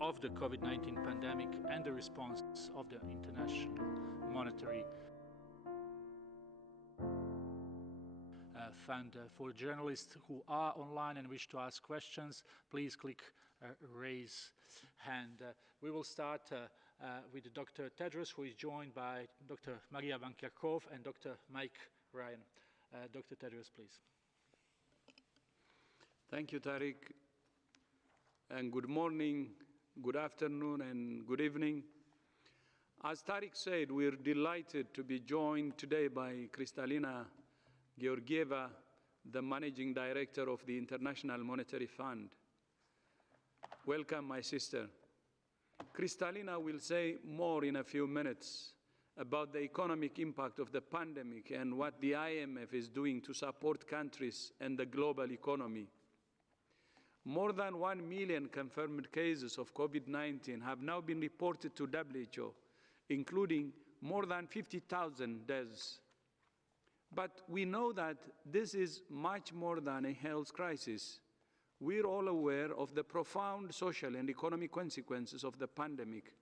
Of the COVID-19 pandemic and the response of the International Monetary Fund. For journalists who are online and wish to ask questions, please click raise hand. We will start with Dr. Tedros, who is joined by Dr. Maria Van Kerkhove and Dr. Mike Ryan. Dr. Tedros, please. Thank you, Tariq, and good morning, good afternoon, and good evening. As Tariq said, we're delighted to be joined today by Kristalina Georgieva, the Managing Director of the International Monetary Fund. Welcome, my sister. Kristalina will say more in a few minutes about the economic impact of the pandemic and what the IMF is doing to support countries and the global economy. More than 1 million confirmed cases of COVID-19 have now been reported to WHO, including more than 50,000 deaths. But we know that this is much more than a health crisis. We're all aware of the profound social and economic consequences of the pandemic.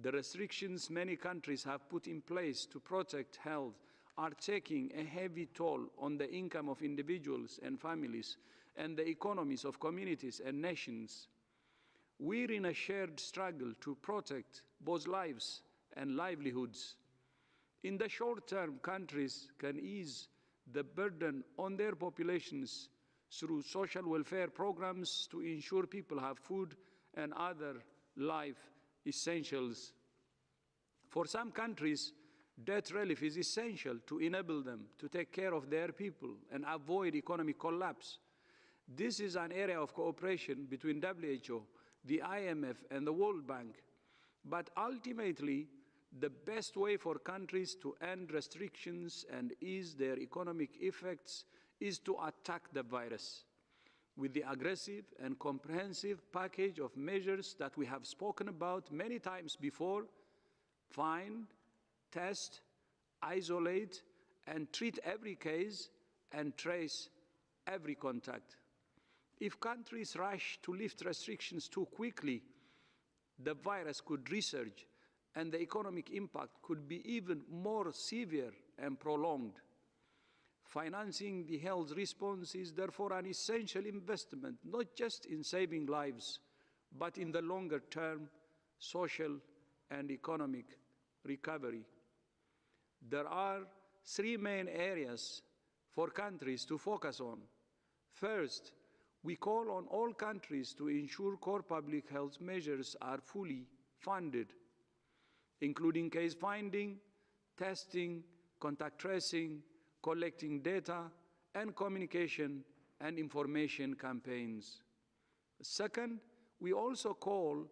The restrictions many countries have put in place to protect health are taking a heavy toll on the income of individuals and families and the economies of communities and nations. We're in a shared struggle to protect both lives and livelihoods. In the short term, countries can ease the burden on their populations through social welfare programs to ensure people have food and other life essentials. For some countries, debt relief is essential to enable them to take care of their people and avoid economic collapse. This is an area of cooperation between WHO, the IMF, and the World Bank. But ultimately, the best way for countries to end restrictions and ease their economic effects is to attack the virus. With the aggressive and comprehensive package of measures that we have spoken about many times before, find, test, isolate, and treat every case and trace every contact. If countries rush to lift restrictions too quickly, the virus could resurge and the economic impact could be even more severe and prolonged. Financing the health response is therefore an essential investment, not just in saving lives, but in the longer-term social and economic recovery. There are three main areas for countries to focus on. First, we call on all countries to ensure core public health measures are fully funded, including case finding, testing, contact tracing, collecting data, and communication and information campaigns. Second, we also call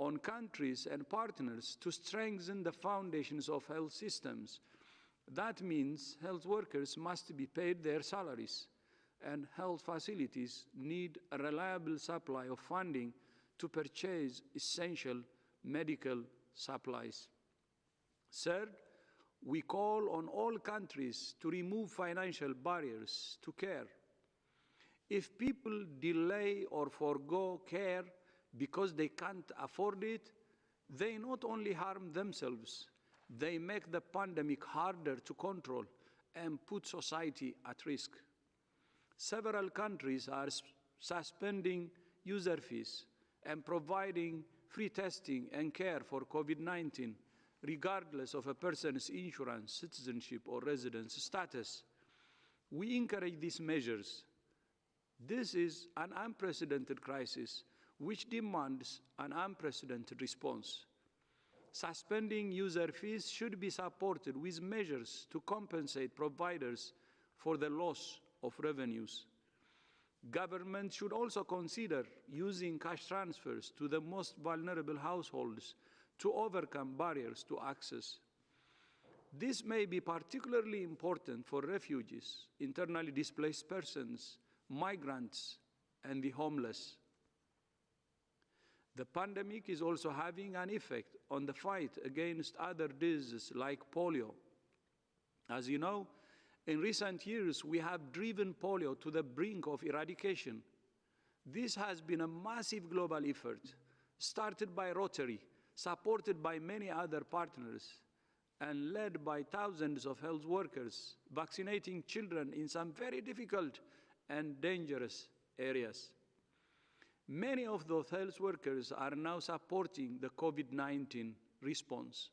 on countries and partners to strengthen the foundations of health systems. That means health workers must be paid their salaries, and health facilities need a reliable supply of funding to purchase essential medical supplies. Third, we call on all countries to remove financial barriers to care. If people delay or forgo care because they can't afford it, they not only harm themselves, they make the pandemic harder to control and put society at risk. Several countries are suspending user fees and providing free testing and care for COVID-19, regardless of a person's insurance, citizenship, or residence status. We encourage these measures. This is an unprecedented crisis which demands an unprecedented response. Suspending user fees should be supported with measures to compensate providers for the loss of revenues. Government should also consider using cash transfers to the most vulnerable households to overcome barriers to access. This may be particularly important for refugees, internally displaced persons, migrants, and the homeless. The pandemic is also having an effect on the fight against other diseases like polio. As you know, in recent years, we have driven polio to the brink of eradication. This has been a massive global effort, started by Rotary, supported by many other partners, and led by thousands of health workers, vaccinating children in some very difficult and dangerous areas. Many of those health workers are now supporting the COVID-19 response.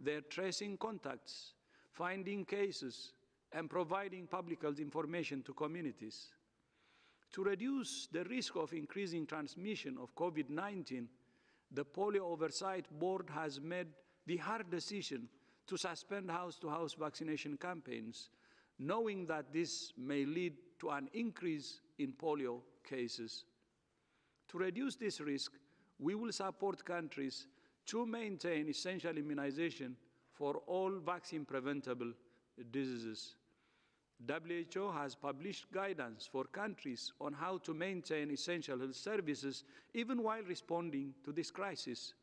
They're tracing contacts, finding cases, and providing public health information to communities. To reduce the risk of increasing transmission of COVID-19, the Polio Oversight Board has made the hard decision to suspend house-to-house vaccination campaigns, knowing that this may lead to an increase in polio cases. To reduce this risk, we will support countries to maintain essential immunization for all vaccine-preventable diseases. WHO has published guidance for countries on how to maintain essential health services even while responding to this crisis.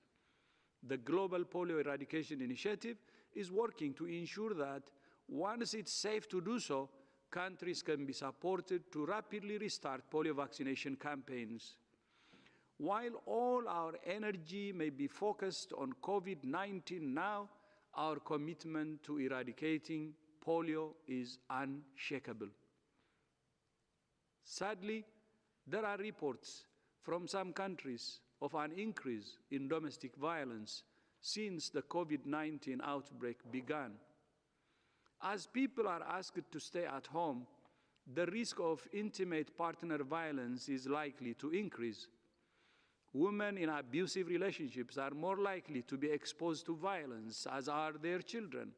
The Global Polio Eradication Initiative is working to ensure that once it's safe to do so, countries can be supported to rapidly restart polio vaccination campaigns. While all our energy may be focused on COVID-19 now, our commitment to eradicating polio is unshakable. Sadly, there are reports from some countries of an increase in domestic violence since the COVID-19 outbreak began. As people are asked to stay at home, the risk of intimate partner violence is likely to increase. Women in abusive relationships are more likely to be exposed to violence, as are their children,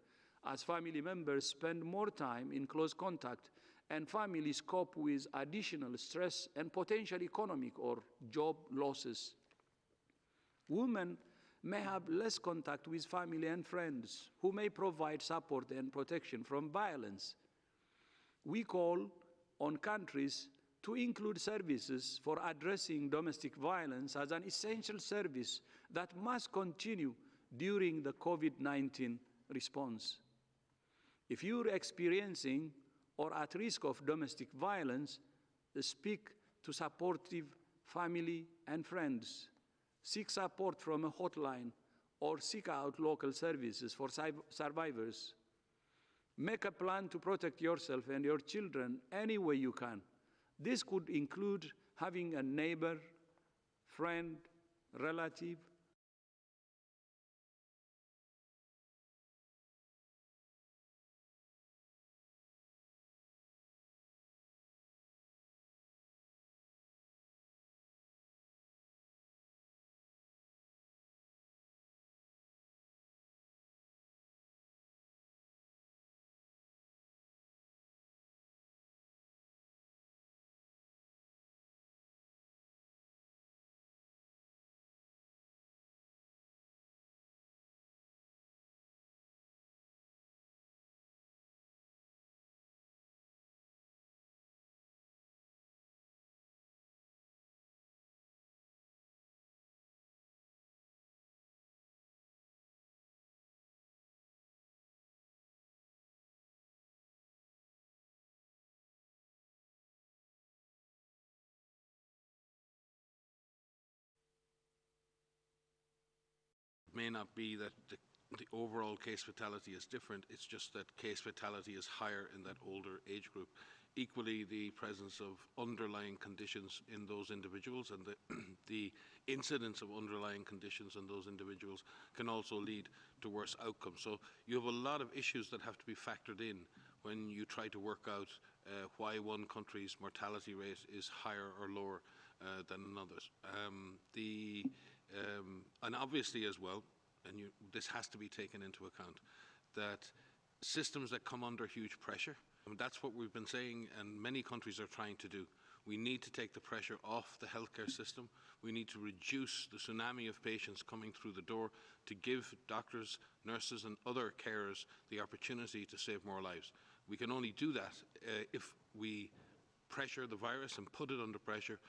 as family members spend more time in close contact and families cope with additional stress and potential economic or job losses. Women may have less contact with family and friends who may provide support and protection from violence. We call on countries to include services for addressing domestic violence as an essential service that must continue during the COVID-19 response. If you're experiencing or at risk of domestic violence, speak to supportive family and friends. Seek support from a hotline or seek out local services for survivors. Make a plan to protect yourself and your children any way you can. This could include having a neighbor, friend, relative, It may not be that the overall case fatality is different, it's just that case fatality is higher in that older age group. Equally, the presence of underlying conditions in those individuals and the incidence of underlying conditions in those individuals can also lead to worse outcomes. So you have a lot of issues that have to be factored in when you try to work out why one country's mortality rate is higher or lower than another's. And obviously as well, and this has to be taken into account, that systems that come under huge pressure. And that's what we've been saying, and many countries are trying to do. We need to take the pressure off the healthcare system. We need to reduce the tsunami of patients coming through the door to give doctors, nurses and other carers the opportunity to save more lives. We can only do that if we pressure the virus and put it under pressure,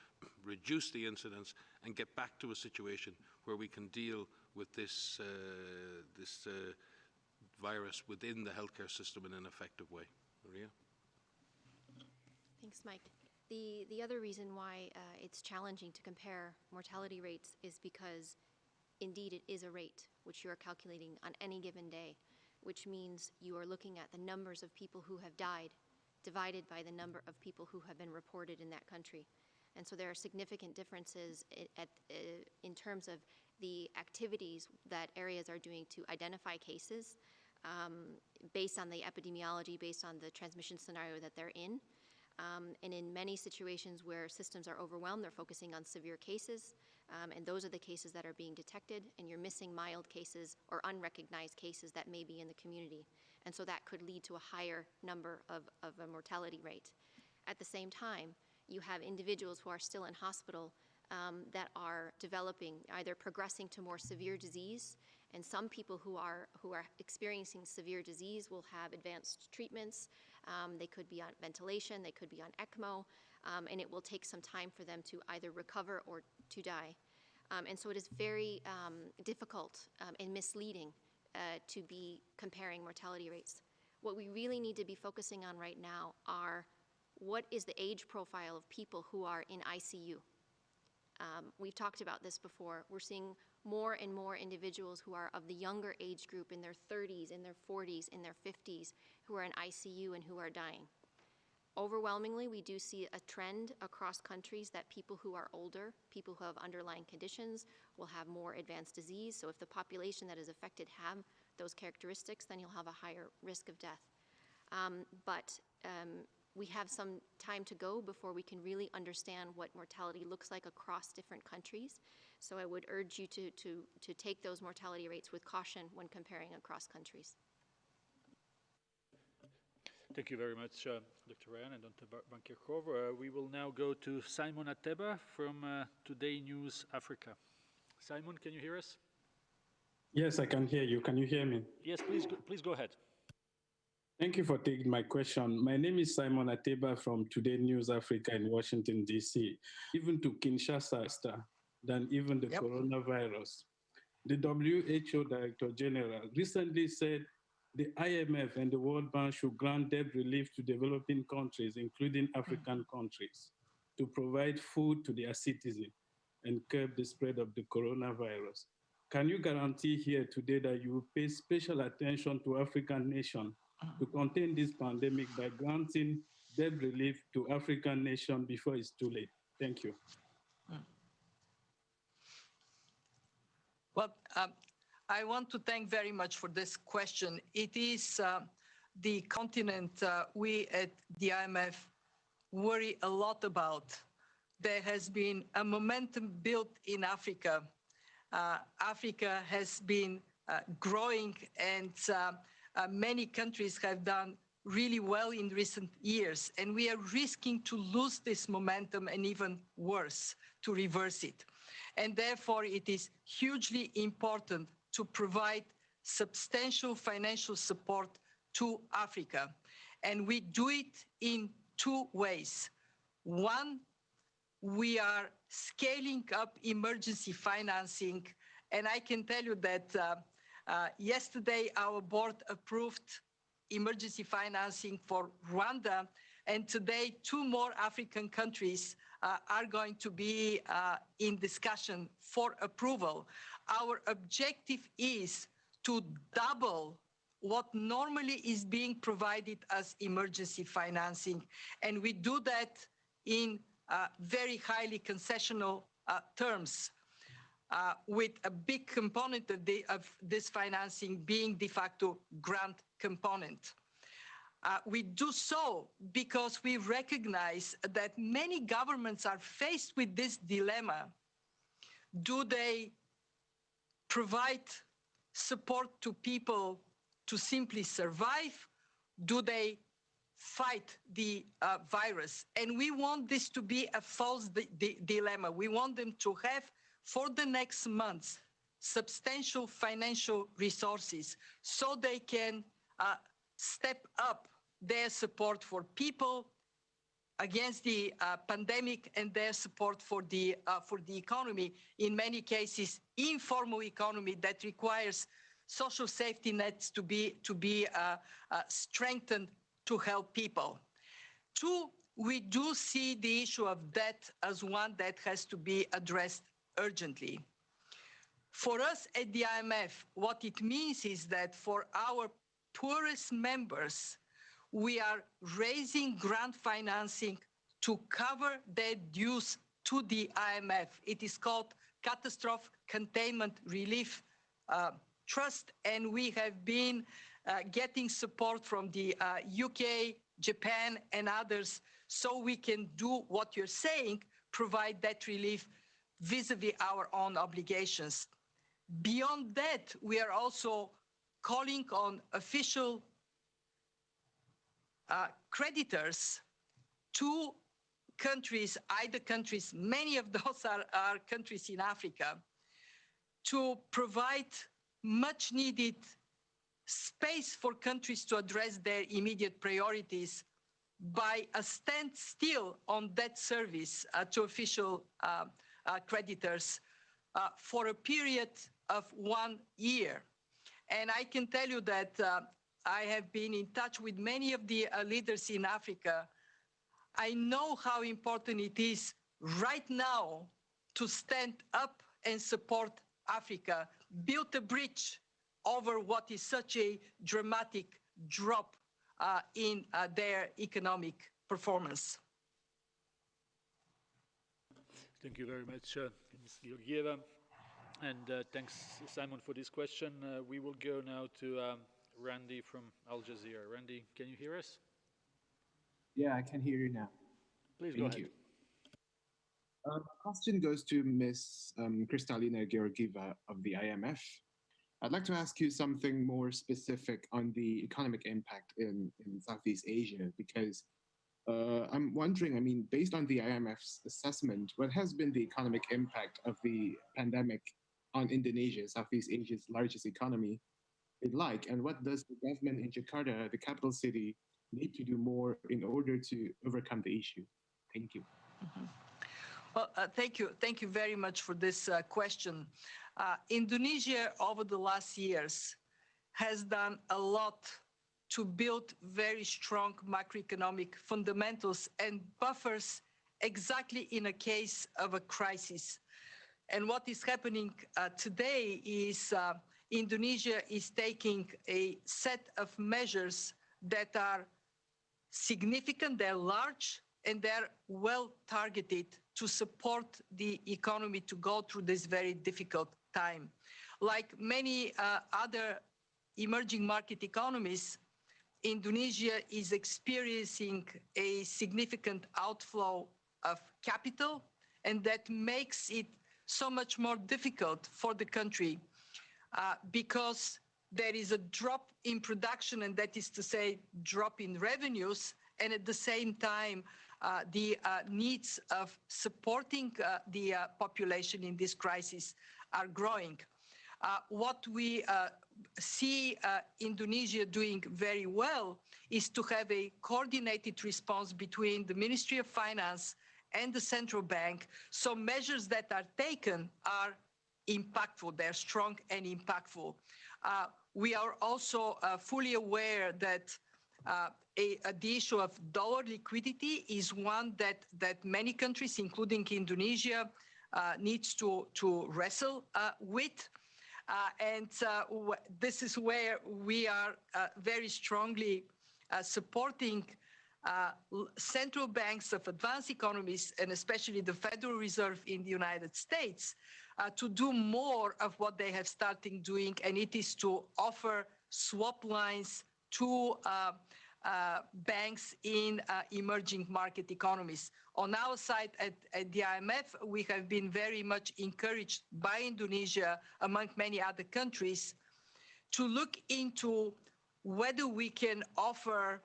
reduce the incidence and get back to a situation where we can deal with this virus within the healthcare system in an effective way. Maria? Thanks, Mike. The other reason why it's challenging to compare mortality rates is because indeed it is a rate which you are calculating on any given day, which means you are looking at the numbers of people who have died divided by the number of people who have been reported in that country. And so there are significant differences in terms of the activities that areas are doing to identify cases based on the epidemiology, based on the transmission scenario that they're in. And in many situations where systems are overwhelmed, they're focusing on severe cases, and those are the cases that are being detected, and you're missing mild cases or unrecognized cases that may be in the community. And so that could lead to a higher number of a mortality rate. At the same time, you have individuals who are still in hospital that are developing, either progressing to more severe disease, and some people who are experiencing severe disease will have advanced treatments. They could be on ventilation, they could be on ECMO, and it will take some time for them to either recover or to die. And so it is very difficult and misleading to be comparing mortality rates. What we really need to be focusing on right now are what is the age profile of people who are in ICU. We've talked about this before. We're seeing more and more individuals who are of the younger age group, in their 30s, in their 40s, in their 50s, who are in ICU and who are dying. Overwhelmingly, we do see a trend across countries that people who are older, people who have underlying conditions, will have more advanced disease. So if the population that is affected have those characteristics, then you'll have a higher risk of death. But we have some time to go before we can really understand what mortality looks like across different countries. So I would urge you to take those mortality rates with caution when comparing across countries. Thank you very much, Dr. Ryan and Dr. Van Kerkhove. We will now go to Simon Ateba from Today News Africa. Simon, can you hear us? Yes, I can hear you. Can you hear me? Yes, please go ahead. Thank you for taking my question. My name is Simon Ateba from Today News Africa in Washington, D.C. Even to Kinshasa than even the coronavirus. The WHO Director General recently said the IMF and the World Bank should grant debt relief to developing countries, including African countries, to provide food to their citizens and curb the spread of the coronavirus. Can you guarantee here today that you will pay special attention to African nations to contain this pandemic by granting debt relief to African nations before it's too late? Thank you. Well, I want to thank very much for this question. It is the continent we at the IMF worry a lot about. There has been a momentum built in Africa. Africa has been growing, and many countries have done really well in recent years, and we are risking to lose this momentum and even worse, to reverse it. And therefore, it is hugely important to provide substantial financial support to Africa. And we do it in two ways. One, we are scaling up emergency financing, and I can tell you that yesterday our board approved emergency financing for Rwanda, and today 2 more African countries are going to be in discussion for approval. Our objective is to double what normally is being provided as emergency financing, and we do that in very highly concessional terms, with a big component of this financing being de facto grant component. We do so because we recognize that many governments are faced with this dilemma. Do they provide support to people to simply survive? Do they fight the virus? And we want this to be a false dilemma. We want them to have, for the next months, substantial financial resources so they can step up their support for people against the pandemic and their support for the economy. In many cases, informal economy that requires social safety nets to be strengthened to help people. Two, we do see the issue of debt as one that has to be addressed urgently. For us at the IMF, what it means is that for our poorest members, we are raising grant financing to cover their dues to the IMF. It is called Catastrophe Containment Relief Trust, and we have been getting support from the UK, Japan, and others, so we can do what you're saying, provide debt relief vis-a-vis our own obligations. Beyond that, we are also calling on official creditors to countries, either countries, many of those are countries in Africa, to provide much needed space for countries to address their immediate priorities by a standstill on debt service to official creditors for a period of 1 year. And I can tell you that I have been in touch with many of the leaders in Africa. I know how important it is right now to stand up and support Africa, build a bridge over what is such a dramatic drop in their economic performance. Thank you very much, Ms. Georgieva. And thanks, Simon, for this question. We will go now to Randy from Al Jazeera. Randy, can you hear us? Yeah, I can hear you now. Please go ahead. Thank you. The question goes to Ms. Kristalina Georgieva of the IMF. I'd like to ask you something more specific on the economic impact in Southeast Asia, because I'm wondering, I mean, based on the IMF's assessment, what has been the economic impact of the pandemic on Indonesia, Southeast Asia's largest economy, like, and what does the government in Jakarta, the capital city, need to do more in order to overcome the issue? Thank you. Mm-hmm. Well, thank you very much for this question. Indonesia, over the last years, has done a lot to build very strong macroeconomic fundamentals and buffers exactly in a case of a crisis. And what is happening today is Indonesia is taking a set of measures that are significant, they're large, and they're well targeted to support the economy to go through this very difficult time. Like many other emerging market economies, Indonesia is experiencing a significant outflow of capital, and that makes it so much more difficult for the country because there is a drop in production, and that is to say, drop in revenues, and at the same time, the needs of supporting the population in this crisis are growing. What we see Indonesia doing very well is to have a coordinated response between the Ministry of Finance and the central bank. So measures that are taken are impactful, they're strong and impactful. We are also fully aware that the issue of dollar liquidity is one that many countries, including Indonesia, needs to wrestle with. And this is where we are very strongly supporting central banks of advanced economies, and especially the Federal Reserve in the United States, to do more of what they have started doing, and it is to offer swap lines to banks in emerging market economies. On our side at the IMF, we have been very much encouraged by Indonesia, among many other countries, to look into whether we can offer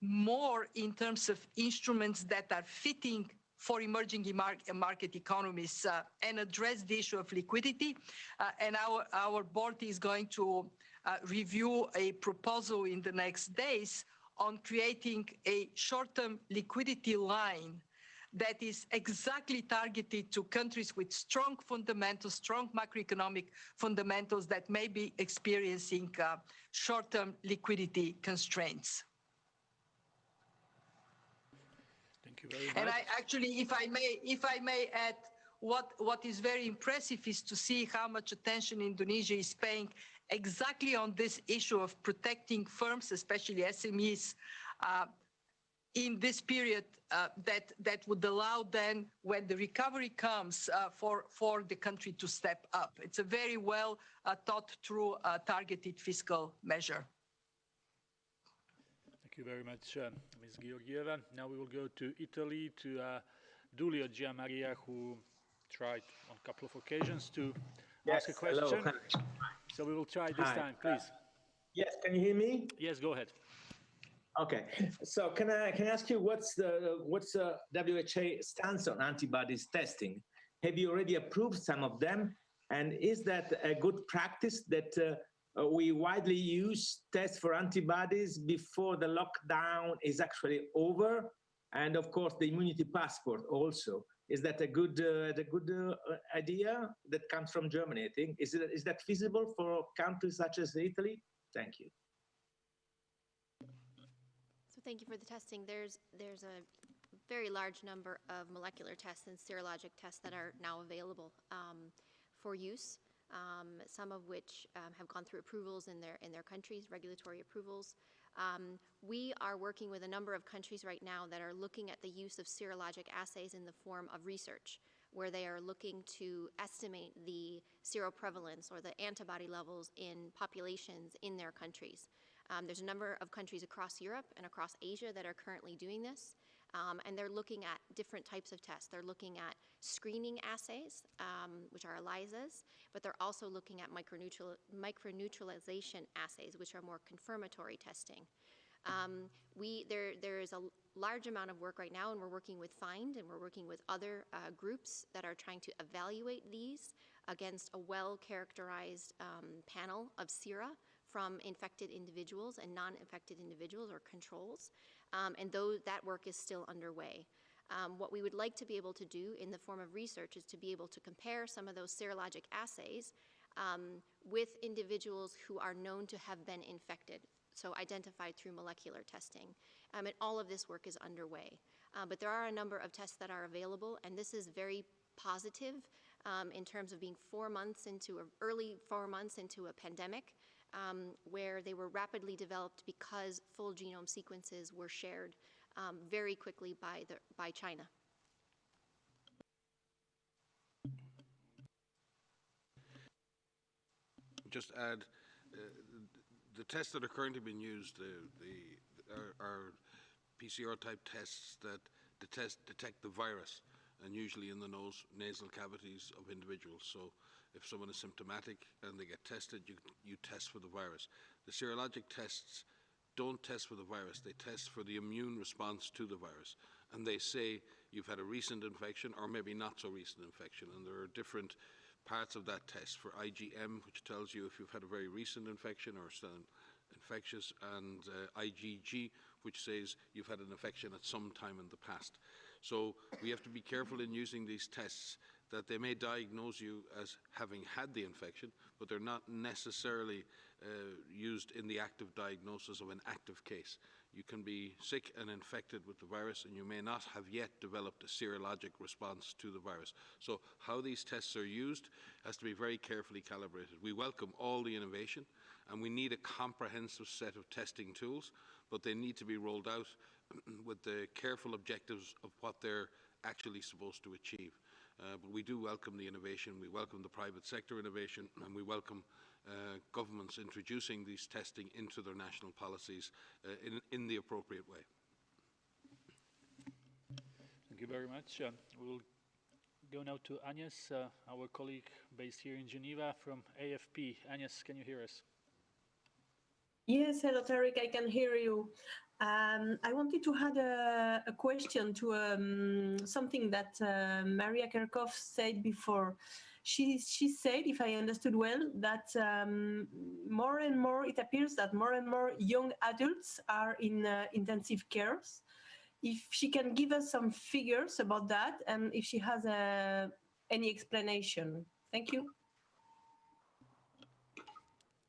more in terms of instruments that are fitting for emerging market economies and address the issue of liquidity. And our board is going to review a proposal in the next days on creating a short-term liquidity line that is exactly targeted to countries with strong fundamentals, strong macroeconomic fundamentals that may be experiencing short-term liquidity constraints. Thank you very much. And I actually, if I may add, what is very impressive is to see how much attention Indonesia is paying exactly on this issue of protecting firms, especially SMEs, in this period that would allow then, when the recovery comes, for the country to step up. It's a very well thought through targeted fiscal measure. Thank you very much, Ms. Georgieva. Now we will go to Italy, to Giulio Giammaria, who tried on a couple of occasions to ask a question. Hello. So we will try this time, please. Yes, can you hear me? Yes, go ahead. Okay, so can I ask you what's the WHO stance on antibodies testing? Have you already approved some of them? And is that a good practice that we widely use tests for antibodies before the lockdown is actually over? And of course, the immunity passport also. Is that a good idea that comes from Germany, I think? Is that feasible for countries such as Italy? Thank you. So thank you for the testing. There's a very large number of molecular tests and serologic tests that are now available for use, some of which have gone through approvals in their countries, regulatory approvals. We are working with a number of countries right now that are looking at the use of serologic assays in the form of research, where they are looking to estimate the seroprevalence or the antibody levels in populations in their countries. There's a number of countries across Europe and across Asia that are currently doing this, and they're looking at different types of tests. They're looking at screening assays, which are ELISAs, but they're also looking at microneutralization assays, which are more confirmatory testing. There is a large amount of work right now, and we're working with FIND, and we're working with other groups that are trying to evaluate these against a well-characterized panel of sera from infected individuals and non-infected individuals or controls, and that work is still underway. What we would like to be able to do in the form of research is to be able to compare some of those serologic assays with individuals who are known to have been infected, so identified through molecular testing. And all of this work is underway. But there are a number of tests that are available, and this is very positive in terms of being early 4 months into a pandemic, where they were rapidly developed because full genome sequences were shared very quickly by China. Just add, the tests that are currently being used are PCR type tests that detect the virus, and usually in the nasal cavities of individuals. So if someone is symptomatic and they get tested, you test for the virus. The serologic tests don't test for the virus, they test for the immune response to the virus. And they say you've had a recent infection or maybe not so recent infection. And there are different parts of that test for IgM, which tells you if you've had a very recent infection or still infectious, and IgG, which says you've had an infection at some time in the past. So we have to be careful in using these tests that they may diagnose you as having had the infection, but they're not necessarily used in the active diagnosis of an active case. You can be sick and infected with the virus, and you may not have yet developed a serologic response to the virus. So how these tests are used has to be very carefully calibrated. We welcome all the innovation, and we need a comprehensive set of testing tools, but they need to be rolled out with the careful objectives of what they're actually supposed to achieve. But we do welcome the innovation, we welcome the private sector innovation, and we welcome governments introducing these testing into their national policies in the appropriate way. Thank you very much. We will go now to Agnes, our colleague based here in Geneva from AFP. Agnes, can you hear us? Yes, hello, Tariq, I can hear you. I wanted to add a question to something that Maria Kerkhoff said before. She said, if I understood well, that more and more, it appears that more and more young adults are in intensive cares. If she can give us some figures about that, and if she has any explanation. Thank you.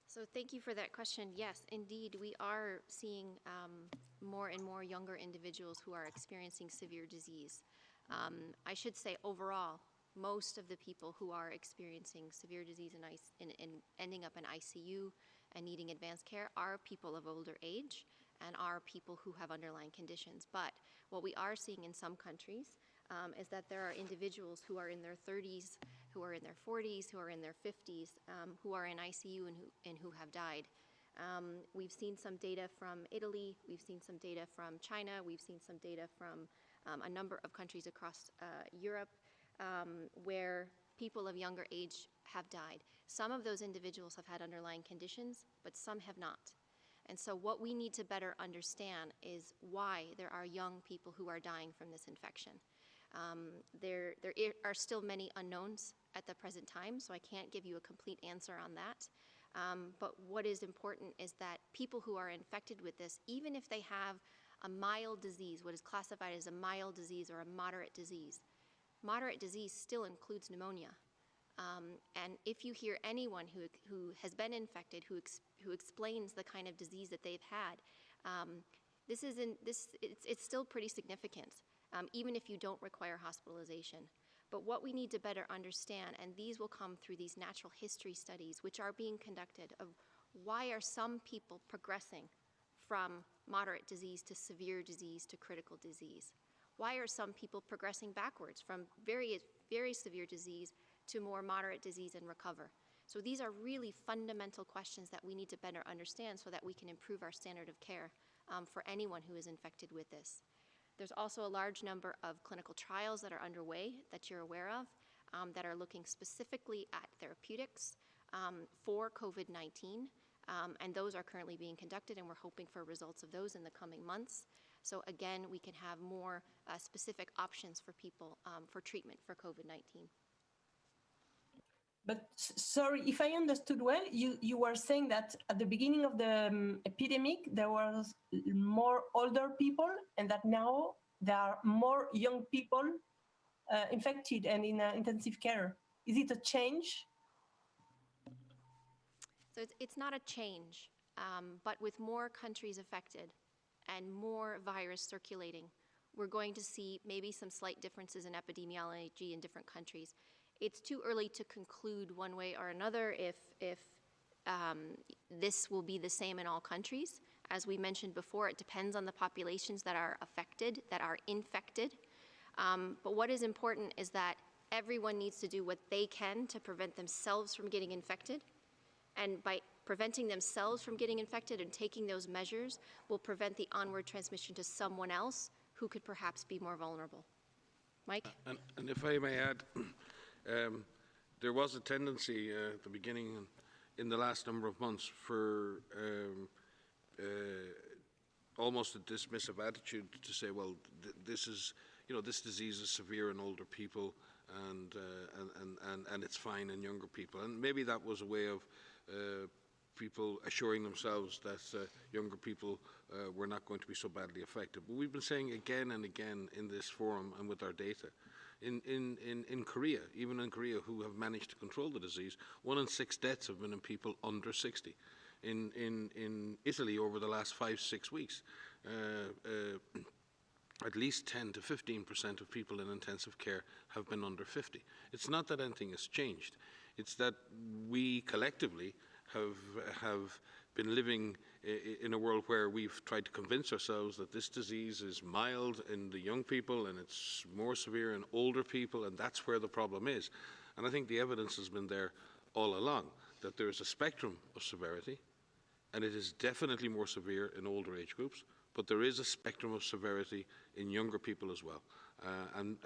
So thank you for that question. Yes, indeed, we are seeing more and more younger individuals who are experiencing severe disease. I should say overall, most of the people who are experiencing severe disease and ending up in ICU and needing advanced care are people of older age and are people who have underlying conditions. But what we are seeing in some countries is that there are individuals who are in their 30s, who are in their 40s, who are in their 50s, who are in ICU and who have died. We've seen some data from Italy, we've seen some data from China, we've seen some data from a number of countries across Europe where people of younger age have died. Some of those individuals have had underlying conditions, but some have not. And so what we need to better understand is why there are young people who are dying from this infection. There are still many unknowns at the present time, so I can't give you a complete answer on that. But what is important is that people who are infected with this, even if they have a mild disease, what is classified as a mild disease or a moderate disease still includes pneumonia. And if you hear anyone who has been infected, who explains the kind of disease that they've had, it's still pretty significant, even if you don't require hospitalization. But what we need to better understand, and these will come through these natural history studies, which are being conducted, of why are some people progressing from moderate disease to severe disease to critical disease? Why are some people progressing backwards from very, very severe disease to more moderate disease and recover? So these are really fundamental questions that we need to better understand so that we can improve our standard of care for anyone who is infected with this. There's also a large number of clinical trials that are underway that you're aware of that are looking specifically at therapeutics for COVID-19, and those are currently being conducted, and we're hoping for results of those in the coming months. So again, we can have more specific options for people for treatment for COVID-19. But sorry, if I understood well, you were saying that at the beginning of the epidemic, there was more older people and that now there are more young people infected and in intensive care. Is it a change? So it's not a change, but with more countries affected and more virus circulating, we're going to see maybe some slight differences in epidemiology in different countries. It's too early to conclude one way or another if this will be the same in all countries. As we mentioned before, it depends on the populations that are affected, that are infected. But what is important is that everyone needs to do what they can to prevent themselves from getting infected. And by preventing themselves from getting infected and taking those measures will prevent the onward transmission to someone else who could perhaps be more vulnerable. Mike? And if I may add, there was a tendency at the beginning in the last number of months for almost a dismissive attitude to say, well, this disease is severe in older people and it's fine in younger people. And maybe that was a way of people assuring themselves that younger people were not going to be so badly affected. But we've been saying again and again in this forum and with our data, in Korea, even in Korea, who have managed to control the disease, 1 in 6 deaths have been in people under 60. In Italy, over the last 5-6 weeks, at least 10 to 15% of people in intensive care have been under 50. It's not that anything has changed. It's that we collectively have been living in a world where we've tried to convince ourselves that this disease is mild in the young people and it's more severe in older people, and that's where the problem is. And I think the evidence has been there all along, that there is a spectrum of severity, and it is definitely more severe in older age groups, but there is a spectrum of severity in younger people as well, and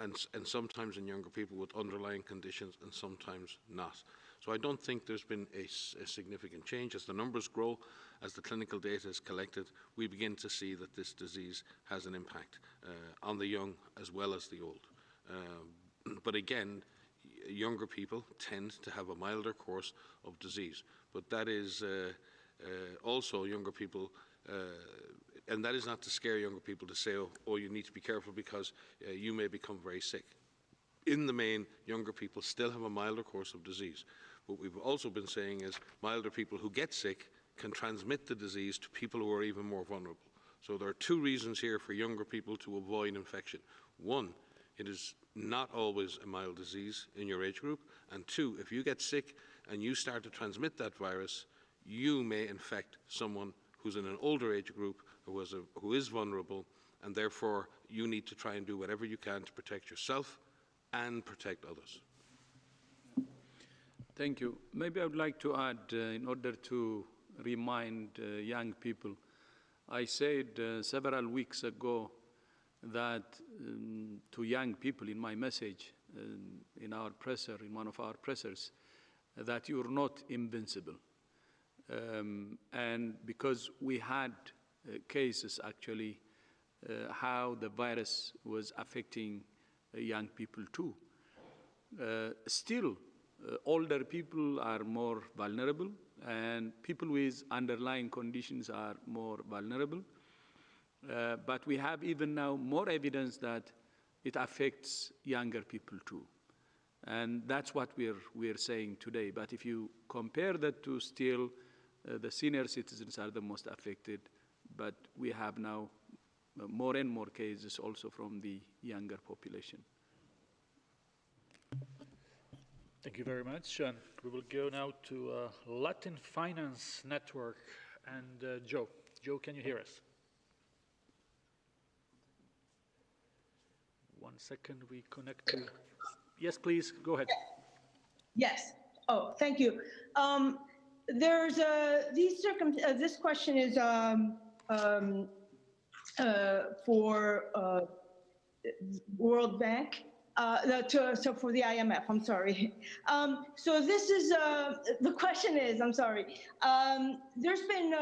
sometimes in younger people with underlying conditions and sometimes not. So I don't think there's been a significant change. As the numbers grow, as the clinical data is collected, we begin to see that this disease has an impact on the young as well as the old. But again, younger people tend to have a milder course of disease. But that is also younger people, and that is not to scare younger people to say, oh, you need to be careful because you may become very sick. In the main, younger people still have a milder course of disease. What we've also been saying is milder people who get sick can transmit the disease to people who are even more vulnerable. So there are two reasons here for younger people to avoid infection. One, it is not always a mild disease in your age group. And two, if you get sick and you start to transmit that virus, you may infect someone who's in an older age group who is vulnerable, and therefore you need to try and do whatever you can to protect yourself and protect others. Thank you. Maybe I would like to add, in order to remind young people, I said several weeks ago that to young people in my message, in our presser, in one of our pressers, that you're not invincible. And because we had cases actually how the virus was affecting young people too. Still, older people are more vulnerable, and people with underlying conditions are more vulnerable. But we have even now more evidence that it affects younger people too. And that's what we're saying today. But if you compare that to still, the senior citizens are the most affected, but we have now more and more cases also from the younger population. Thank you very much. And we will go now to Latin Finance Network and Joe. Joe, can you hear us? 1 second, we connect to... Yes, please, go ahead. Yes. Oh, thank you. There's this question is for World Bank. So for the IMF, I'm sorry. So this is, the question is, I'm sorry. There's been,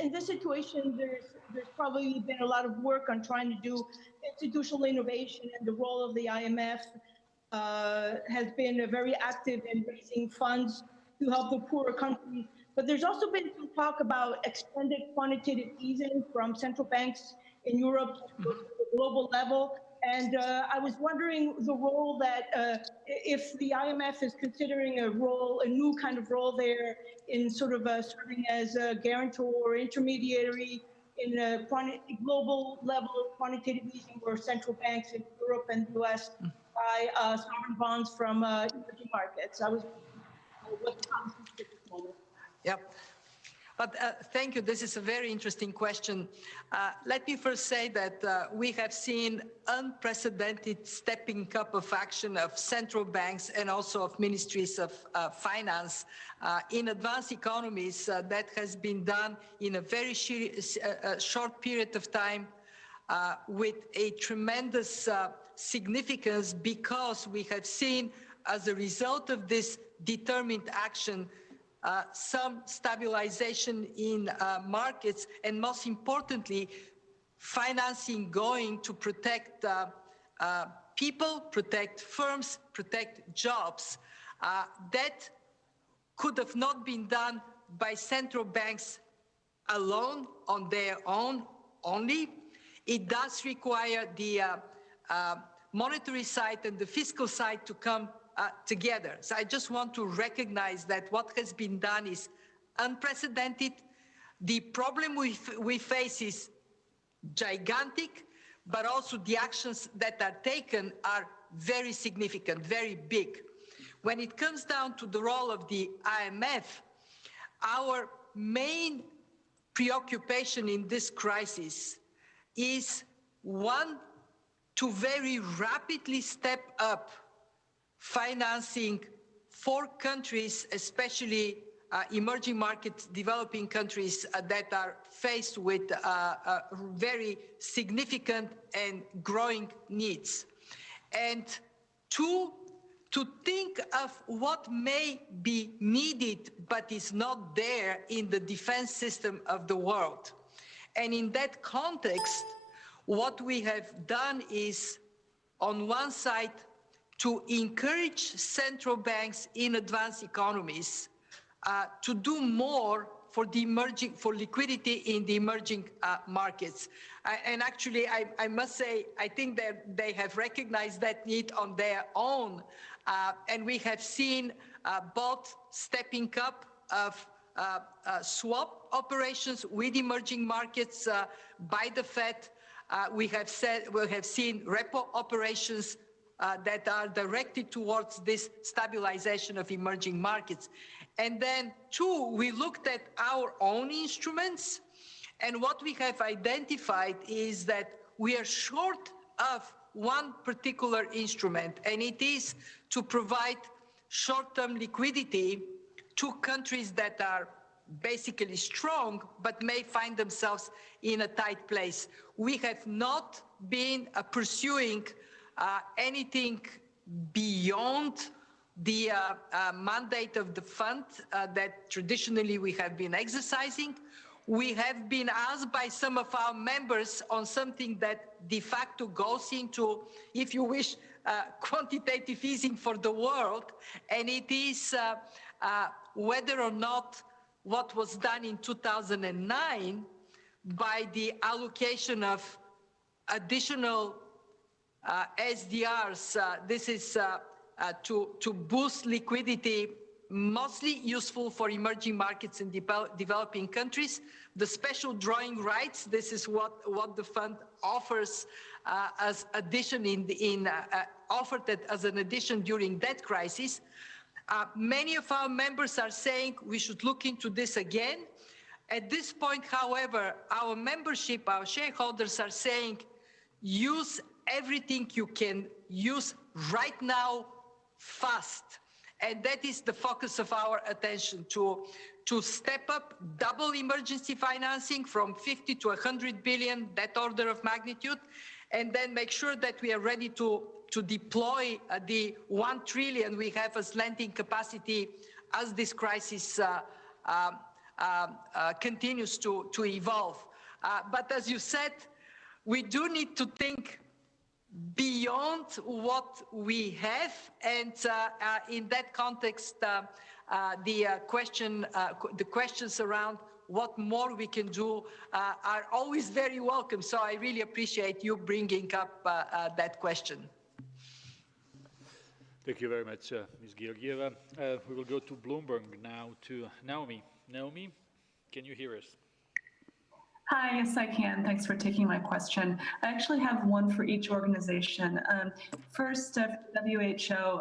in this situation, there's probably been a lot of work on trying to do institutional innovation, and the role of the IMF has been very active in raising funds to help the poorer countries. But there's also been some talk about extended quantitative easing from central banks in Europe to the global level. And I was wondering the role that, if the IMF is considering a new kind of role there in sort of serving as a guarantor or intermediary in a global level of quantitative easing, where central banks in Europe and the US buy sovereign bonds from emerging markets. I was wondering what the policy is at this moment. Yep. But thank you. This is a very interesting question. Let me first say that we have seen unprecedented stepping up of action of central banks and also of ministries of finance in advanced economies. That has been done in a very short period of time with a tremendous significance, because we have seen, as a result of this determined action, some stabilization in markets, and most importantly, financing going to protect people, protect firms, protect jobs. That could have not been done by central banks alone, on their own only. It does require the monetary side and the fiscal side to come together. So I just want to recognize that what has been done is unprecedented. The problem we face is gigantic, but also the actions that are taken are very significant, very big. When it comes down to the role of the IMF, our main preoccupation in this crisis is, one, to very rapidly step up financing for countries, especially emerging markets, developing countries that are faced with very significant and growing needs. And two, to think of what may be needed but is not there in the defense system of the world. And in that context, what we have done is, on one side, to encourage central banks in advanced economies to do more for liquidity in the emerging markets. And actually, I must say, I think that they have recognized that need on their own. And we have seen both stepping up of swap operations with emerging markets by the Fed. We have seen repo operations that are directed towards this stabilization of emerging markets. And then, two, we looked at our own instruments, and what we have identified is that we are short of one particular instrument, and it is to provide short-term liquidity to countries that are basically strong but may find themselves in a tight place. We have not been pursuing anything beyond the mandate of the fund that traditionally we have been exercising. We have been asked by some of our members on something that de facto goes into, if you wish, quantitative easing for the world, and it is whether or not what was done in 2009 by the allocation of additional SDRs, this is to boost liquidity, mostly useful for emerging markets in developing countries. The special drawing rights, this is what the fund offers as addition offered it as an addition during that crisis. Many of our members are saying we should look into this again. At this point, however, our membership, our shareholders are saying use everything you can use right now fast. And that is the focus of our attention, to step up, double emergency financing from 50 to 100 billion, that order of magnitude, and then make sure that we are ready to deploy the 1 trillion we have as lending capacity as this crisis continues to evolve. But as you said, we do need to think beyond what we have, and in that context, the questions around what more we can do are always very welcome. So I really appreciate you bringing up that question. Thank you very much, Ms. Georgieva. We will go to Bloomberg now, to Naomi. Naomi, can you hear us? Hi, yes, I can. Thanks for taking my question. I actually have one for each organization. First, for WHO,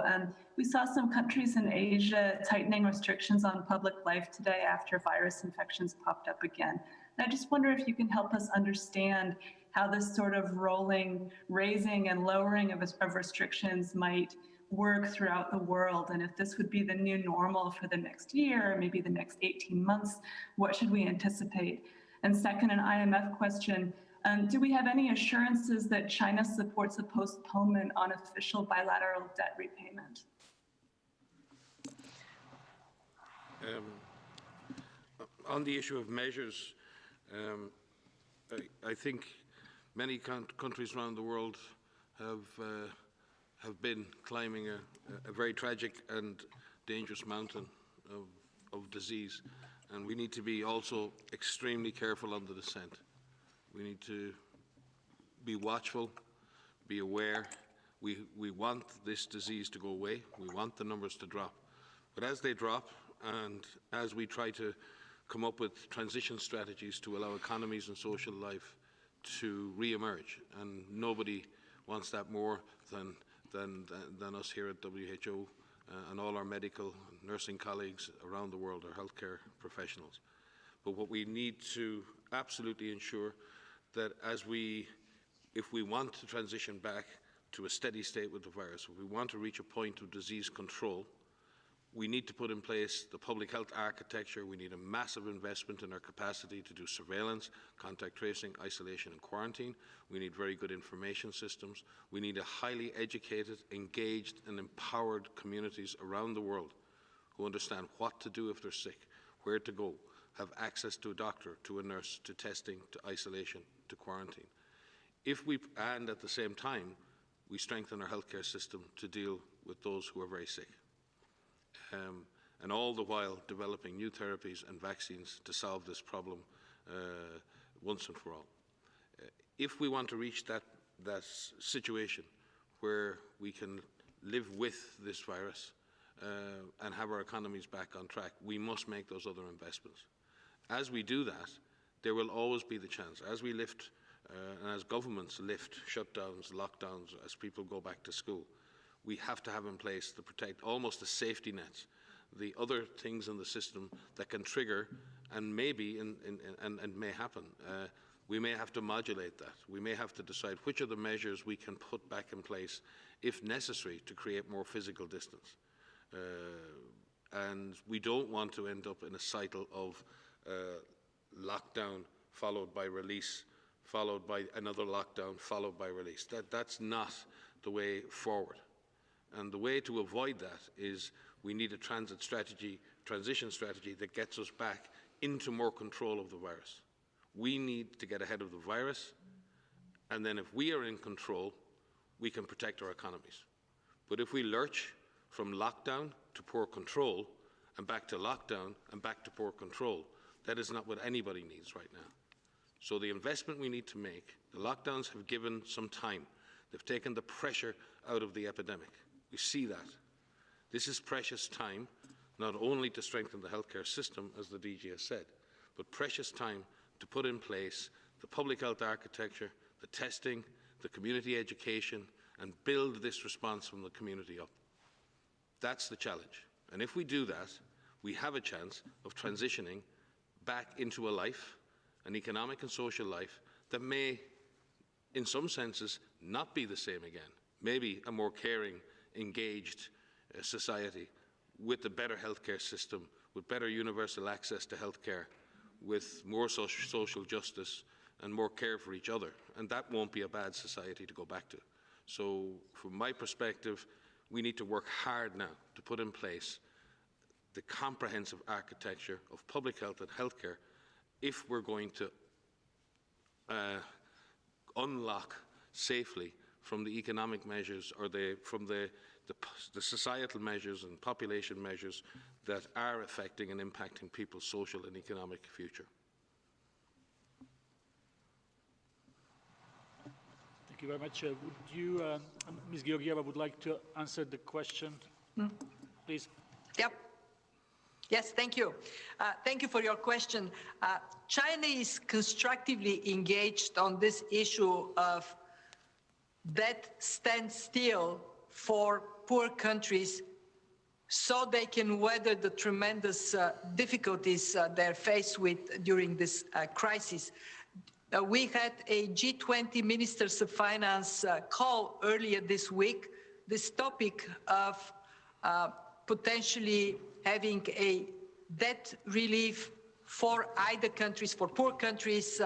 we saw some countries in Asia tightening restrictions on public life today after virus infections popped up again. And I just wonder if you can help us understand how this sort of rolling, raising and lowering of restrictions might work throughout the world, and if this would be the new normal for the next year, maybe the next 18 months, what should we anticipate? And second, an IMF question, do we have any assurances that China supports a postponement on official bilateral debt repayment? On the issue of measures, I think many countries around the world have been climbing a very tragic and dangerous mountain of disease. And we need to be also extremely careful on the descent. We need to be watchful, be aware. We want this disease to go away. We want the numbers to drop. But as they drop, and as we try to come up with transition strategies to allow economies and social life to re-emerge, and nobody wants that more than us here at WHO, and all our medical and nursing colleagues around the world, our healthcare professionals. But what we need to absolutely ensure that if we want to transition back to a steady state with the virus, if we want to reach a point of disease control, We need to put in place the public health architecture. We need a massive investment in our capacity to do surveillance, contact tracing, isolation and quarantine. We need very good information systems. We need a highly educated, engaged and empowered communities around the world who understand what to do if they're sick, where to go, have access to a doctor, to a nurse, to testing, to isolation, to quarantine. And at the same time, we strengthen our healthcare system to deal with those who are very sick. And all the while developing new therapies and vaccines to solve this problem once and for all. If we want to reach that situation where we can live with this virus and have our economies back on track, we must make those other investments. As we do that, there will always be the chance, as we lift and as governments lift shutdowns, lockdowns, as people go back to school, we have to have in place to protect almost the safety nets, the other things in the system that can trigger and maybe and may happen. We may have to modulate that. We may have to decide which are the measures we can put back in place, if necessary, to create more physical distance. And we don't want to end up in a cycle of lockdown followed by release, followed by another lockdown, followed by release. That's not the way forward. And the way to avoid that is we need a transition strategy that gets us back into more control of the virus. We need to get ahead of the virus, and then if we are in control, we can protect our economies. But if we lurch from lockdown to poor control, and back to lockdown, and back to poor control, that is not what anybody needs right now. So the investment we need to make, the lockdowns have given some time. They've taken the pressure out of the epidemic. We see that. This is precious time, not only to strengthen the healthcare system, as the DG has said, but precious time to put in place the public health architecture, the testing, the community education, and build this response from the community up. That's the challenge. And if we do that, we have a chance of transitioning back into a life, an economic and social life, that may, in some senses, not be the same again. Maybe a more caring, engaged society with a better healthcare system, with better universal access to healthcare, with more social justice and more care for each other. And that won't be a bad society to go back to. So from my perspective, we need to work hard now to put in place the comprehensive architecture of public health and healthcare if we're going to unlock safely from the economic measures or from the societal measures and population measures that are affecting and impacting people's social and economic future. Thank you very much. Would you, Ms. Georgieva, would like to answer the question, please? Yep. Yes, thank you. Thank you for your question. China is constructively engaged on this issue of that standstill for poor countries so they can weather the tremendous difficulties they're faced with during this crisis. We had a G20 Ministers of Finance call earlier this week. This topic of potentially having a debt relief for either countries, for poor countries,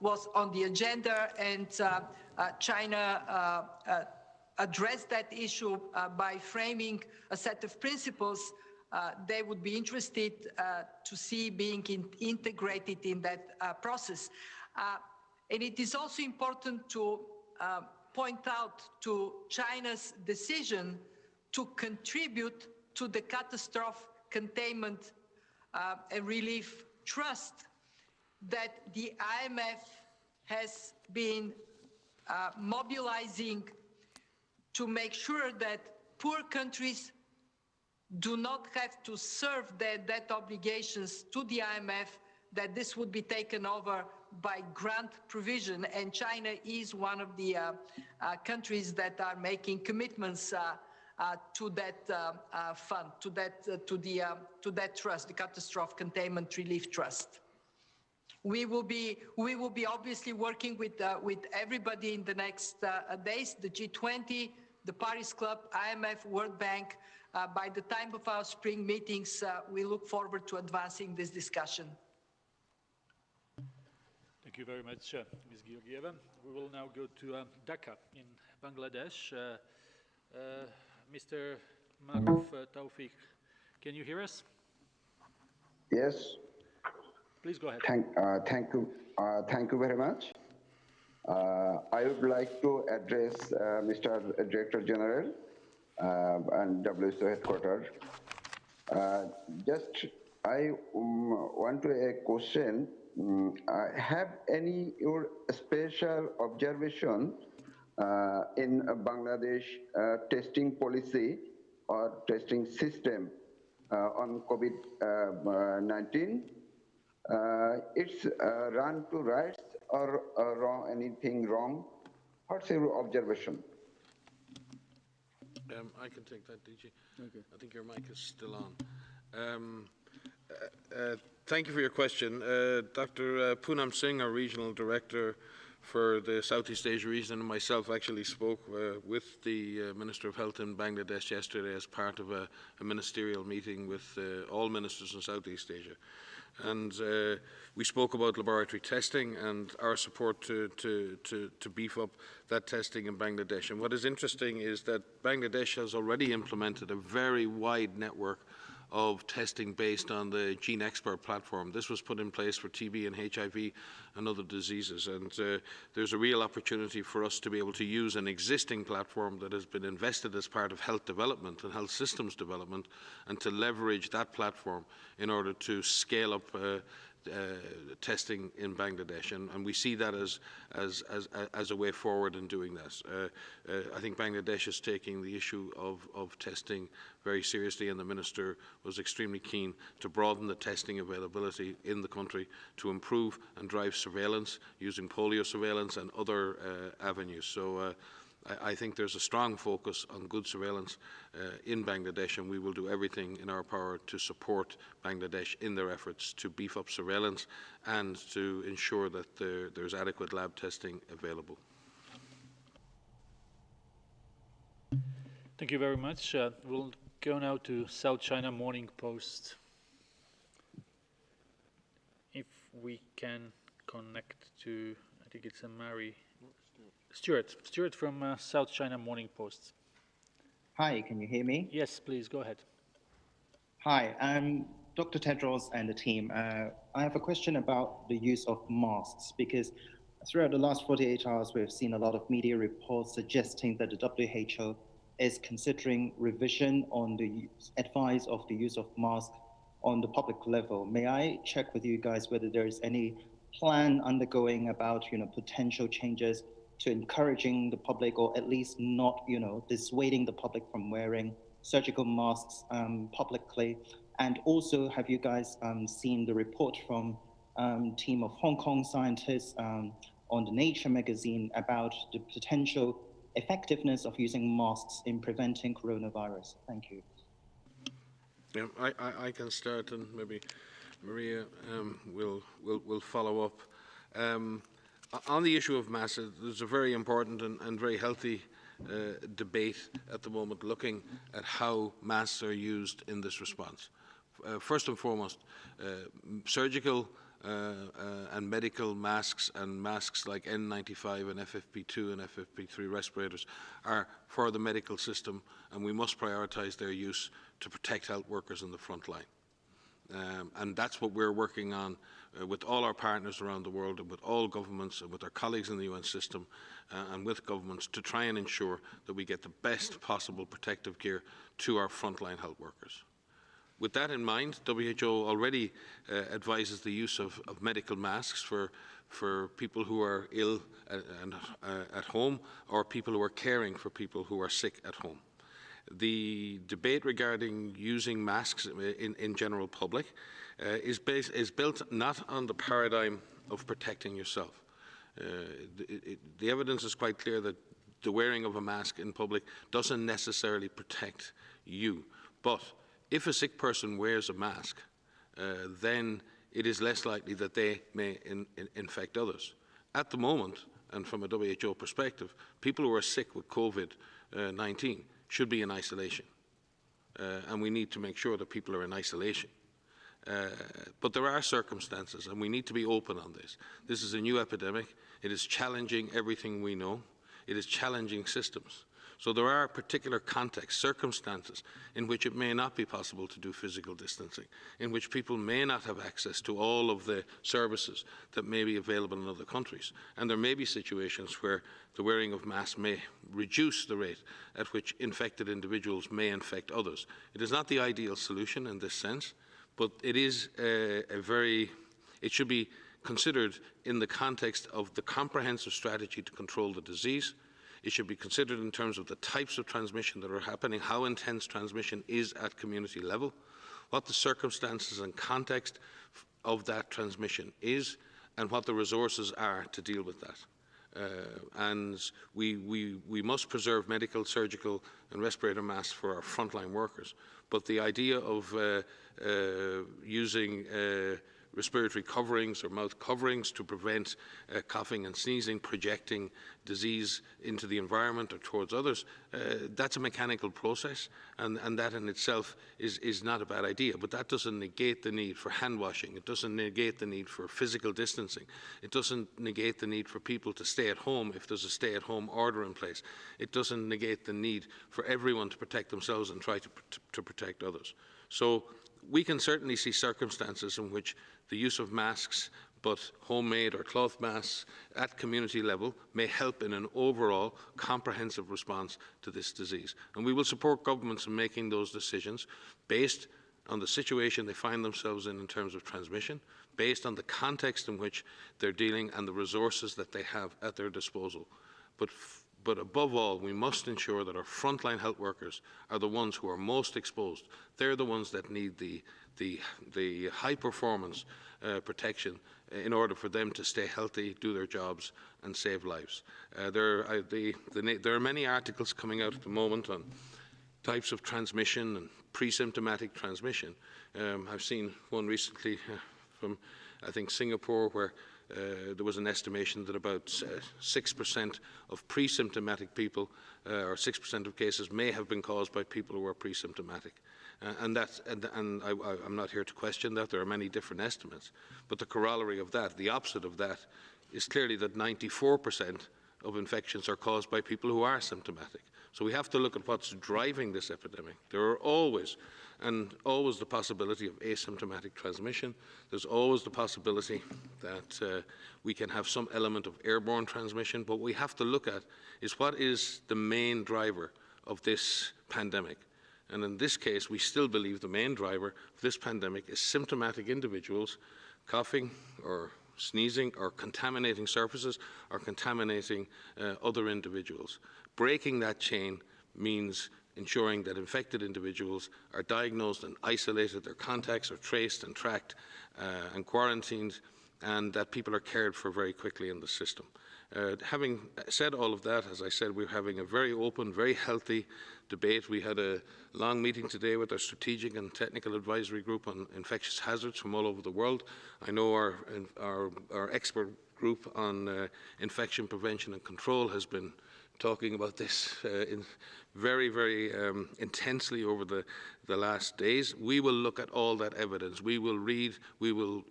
was on the agenda, and China addressed that issue by framing a set of principles they would be interested to see being integrated in that process. And it is also important to point out to China's decision to contribute to the catastrophe containment and relief trust that the IMF has been mobilizing to make sure that poor countries do not have to serve their debt obligations to the IMF, that this would be taken over by grant provision. And China is one of the countries that are making commitments to that fund, to that trust, the Catastrophe Containment Relief Trust. We will be obviously working with everybody in the next days, the G20, the Paris Club, IMF, World Bank, By the time of our spring meetings, we look forward to advancing this discussion. Thank you very much, Ms. Georgieva. We will now go to Dhaka in Bangladesh. Mr. Maruf Tawfiq, can you hear us? Yes. Please go ahead. Thank you very much. I would like to address Mr. Director General and WHO headquarters. I want to a question. Have any your special observation in Bangladesh testing policy or testing system on COVID-19? It's run to rights or wrong, anything wrong? What's your observation? I can take that, DG. Okay. I think your mic is still on. Thank you for your question. Dr. Poonam Singh, our Regional Director for the Southeast Asia region, and myself actually spoke with the Minister of Health in Bangladesh yesterday as part of a ministerial meeting with all ministers in Southeast Asia. And we spoke about laboratory testing and our support to beef up that testing in Bangladesh. And what is interesting is that Bangladesh has already implemented a very wide network of testing based on the Gene Expert platform. This was put in place for TB and HIV and other diseases. And there's a real opportunity for us to be able to use an existing platform that has been invested as part of health development and health systems development, and to leverage that platform in order to scale up testing in Bangladesh, and we see that as a way forward in doing that. I think Bangladesh is taking the issue of testing very seriously, and the Minister was extremely keen to broaden the testing availability in the country to improve and drive surveillance using polio surveillance and other avenues. So I think there's a strong focus on good surveillance in Bangladesh, and we will do everything in our power to support Bangladesh in their efforts to beef up surveillance and to ensure that there's adequate lab testing available. Thank you very much. We'll go now to South China Morning Post. If we can connect to, I think it's a Mary. Stuart from South China Morning Post. Hi, can you hear me? Yes, please, go ahead. Hi, I'm Dr. Tedros and the team. I have a question about the use of masks, because throughout the last 48 hours, we've seen a lot of media reports suggesting that the WHO is considering revision on the advice of the use of masks on the public level. May I check with you guys whether there is any plan undergoing about, potential changes to encouraging the public, or at least not, dissuading the public from wearing surgical masks publicly? And also, have you guys seen the report from team of Hong Kong scientists on the Nature magazine about the potential effectiveness of using masks in preventing coronavirus? Thank you. Yeah, I can start, and maybe Maria will follow up. On the issue of masks, there's a very important and very healthy debate at the moment looking at how masks are used in this response. First and foremost, surgical and medical masks and masks like N95 and FFP2 and FFP3 respirators are for the medical system, and we must prioritise their use to protect health workers in the front line. And that's what we're working on with all our partners around the world, and with all governments, and with our colleagues in the UN system, and with governments, to try and ensure that we get the best possible protective gear to our frontline health workers. With that in mind, WHO already advises the use of medical masks for people who are ill at home, or people who are caring for people who are sick at home. The debate regarding using masks in general public is built not on the paradigm of protecting yourself. The evidence is quite clear that the wearing of a mask in public doesn't necessarily protect you. But if a sick person wears a mask, then it is less likely that they may infect others. At the moment, and from a WHO perspective, people who are sick with COVID-19 should be in isolation. and we need to make sure that people are in isolation. But there are circumstances, and we need to be open on this. This is a new epidemic. It is challenging everything we know. It is challenging systems. So there are particular contexts, circumstances, in which it may not be possible to do physical distancing, in which people may not have access to all of the services that may be available in other countries. And there may be situations where the wearing of masks may reduce the rate at which infected individuals may infect others. It is not the ideal solution in this sense, but it is it should be considered in the context of the comprehensive strategy to control the disease. It should be considered in terms of the types of transmission that are happening, how intense transmission is at community level, what the circumstances and context of that transmission is, and what the resources are to deal with that. And we must preserve medical, surgical and respirator masks for our frontline workers. But the idea of using respiratory coverings or mouth coverings to prevent coughing and sneezing, projecting disease into the environment or towards others, that's a mechanical process, and that in itself is not a bad idea. But that doesn't negate the need for hand washing. It doesn't negate the need for physical distancing. It doesn't negate the need for people to stay at home if there's a stay-at-home order in place. It doesn't negate the need for everyone to protect themselves and try to protect others. So we can certainly see circumstances in which the use of masks, but homemade or cloth masks at community level, may help in an overall comprehensive response to this disease. And we will support governments in making those decisions based on the situation they find themselves in terms of transmission, based on the context in which they're dealing and the resources that they have at their disposal. But above all, we must ensure that our frontline health workers are the ones who are most exposed. They're the ones that need the high-performance protection in order for them to stay healthy, do their jobs, and save lives. There are many articles coming out at the moment on types of transmission and pre-symptomatic transmission. I've seen one recently from, I think, Singapore, where there was an estimation that about 6% of pre-symptomatic people, or 6% of cases, may have been caused by people who are pre-symptomatic. And I'm not here to question that. There are many different estimates. But the corollary of that, the opposite of that, is clearly that 94% of infections are caused by people who are symptomatic. So we have to look at what's driving this epidemic. There are always the possibility of asymptomatic transmission. There's always the possibility that we can have some element of airborne transmission. But what we have to look at is what is the main driver of this pandemic. And in this case, we still believe the main driver of this pandemic is symptomatic individuals coughing or sneezing or contaminating surfaces or contaminating other individuals. Breaking that chain means ensuring that infected individuals are diagnosed and isolated, their contacts are traced and tracked and quarantined, and that people are cared for very quickly in the system. Having said all of that, as I said, we're having a very open, very healthy debate. We had a long meeting today with our strategic and technical advisory group on infectious hazards from all over the world. I know our expert group on infection prevention and control has been talking about this very intensely over the last days. We will look at all that evidence. We will read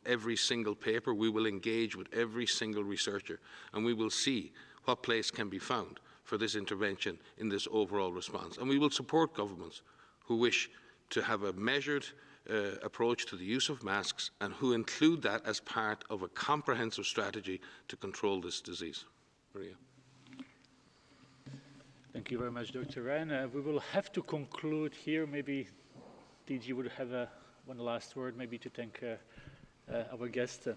every single paper. We will engage with every single researcher, and we will see what place can be found for this intervention in this overall response. And we will support governments who wish to have a measured approach to the use of masks and who include that as part of a comprehensive strategy to control this disease. Maria. Thank you very much, Dr. Ryan. We will have to conclude here. Maybe DG would have one last word, maybe to thank our guest.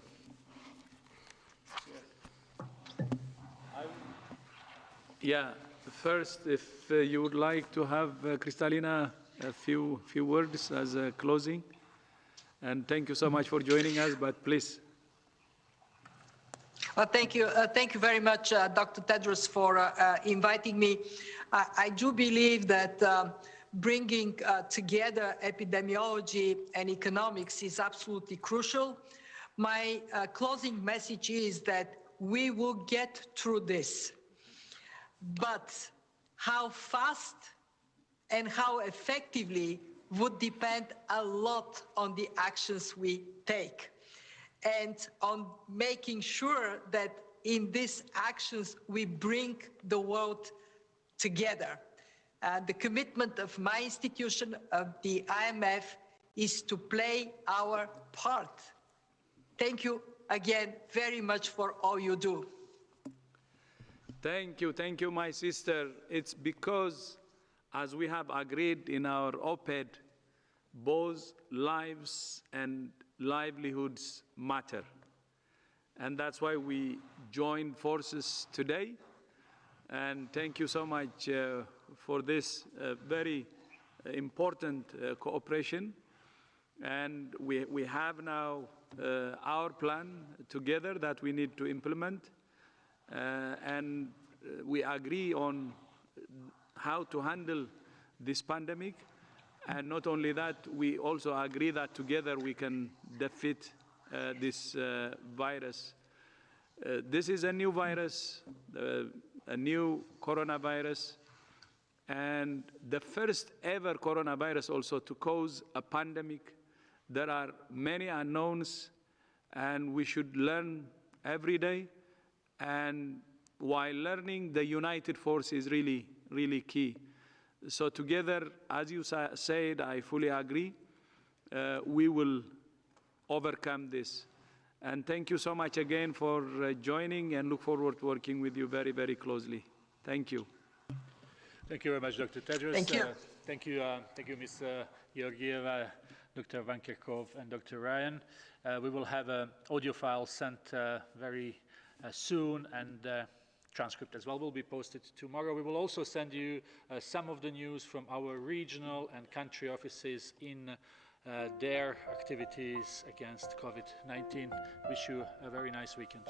Yeah, first, if you would like to have Kristalina a few words as a closing. And thank you so much for joining us, but please. Thank you very much, Dr. Tedros, for inviting me. I do believe that bringing together epidemiology and economics is absolutely crucial. My closing message is that we will get through this, but how fast and how effectively would depend a lot on the actions we take and on making sure that in these actions we bring the world together. The commitment of my institution, of the IMF, is to play our part. Thank you again very much for all you do. Thank you, my sister. It's because, as we have agreed in our op-ed, both lives and livelihoods matter. And that's why we joined forces today. And thank you so much for this very important cooperation. And we have now our plan together that we need to implement. And we agree on how to handle this pandemic. And not only that, we also agree that together we can defeat this virus. This is a new virus, a new coronavirus, and the first ever coronavirus also to cause a pandemic. There are many unknowns, and we should learn every day. And while learning, the united force is really, really key. So together, as you said, I fully agree, we will overcome this. And thank you so much again for joining, and look forward to working with you very, very closely. Thank you. Thank you very much, Dr. Tedros. Thank you. Thank you, Ms. Georgieva, Dr. Van Kerkhove, and Dr. Ryan. We will have an audio file sent very soon, and transcript as well will be posted tomorrow. We will also send you some of the news from our regional and country offices in their activities against COVID-19. Wish you a very nice weekend.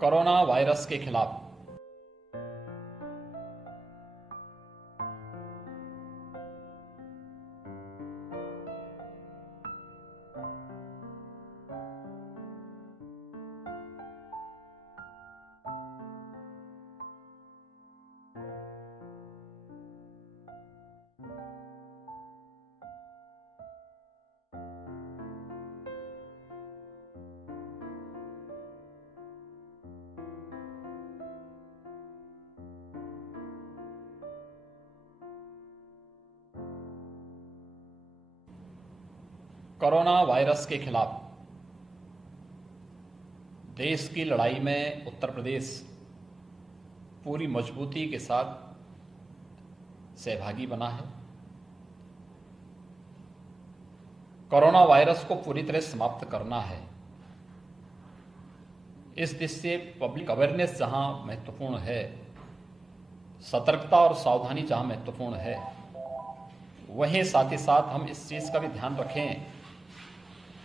Corona virus के खिलाफ corona virus के खिलाफ देश की लड़ाई में उत्तर प्रदेश पूरी मजबूती के साथ सहभागी बना है। कोरोना वायरस को पूरी तरह समाप्त करना है। इस दृष्टि से पब्लिक अवेयरनेस जहां महत्वपूर्ण है, सतर्कता और सावधानी जहां महत्वपूर्ण है, वहीं साथ ही साथ हम इस चीज का भी ध्यान रखें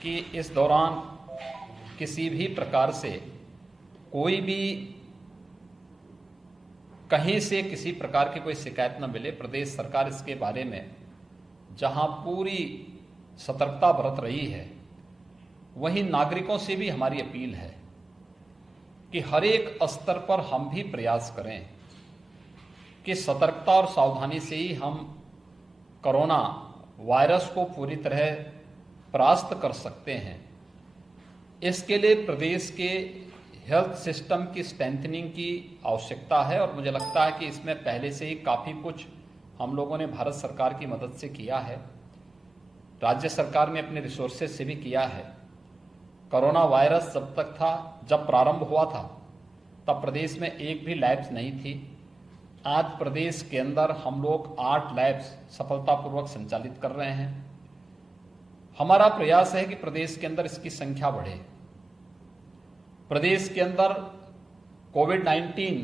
कि इस दौरान किसी भी प्रकार से कोई भी कहीं से किसी प्रकार की कोई शिकायत न मिले। प्रदेश सरकार इसके बारे में जहां पूरी सतर्कता बरत रही है, वहीं नागरिकों से भी हमारी अपील है कि हर एक स्तर पर हम भी प्रयास करें कि सतर्कता और सावधानी से ही हम कोरोना वायरस को पूरी तरह परास्त कर सकते हैं। इसके लिए प्रदेश के हेल्थ सिस्टम की स्ट्रेंथनिंग की आवश्यकता है और मुझे लगता है कि इसमें पहले से ही काफ़ी कुछ हम लोगों ने भारत सरकार की मदद से किया है, राज्य सरकार ने अपने रिसोर्सेज से भी किया है। कोरोना वायरस जब प्रारंभ हुआ था तब प्रदेश में एक भी लैब्स नहीं थी। आज प्रदेश के अंदर हम लोग 8 लैब्स सफलतापूर्वक संचालित कर रहे हैं। हमारा प्रयास है कि प्रदेश के अंदर इसकी संख्या बढ़े। प्रदेश के अंदर कोविड-19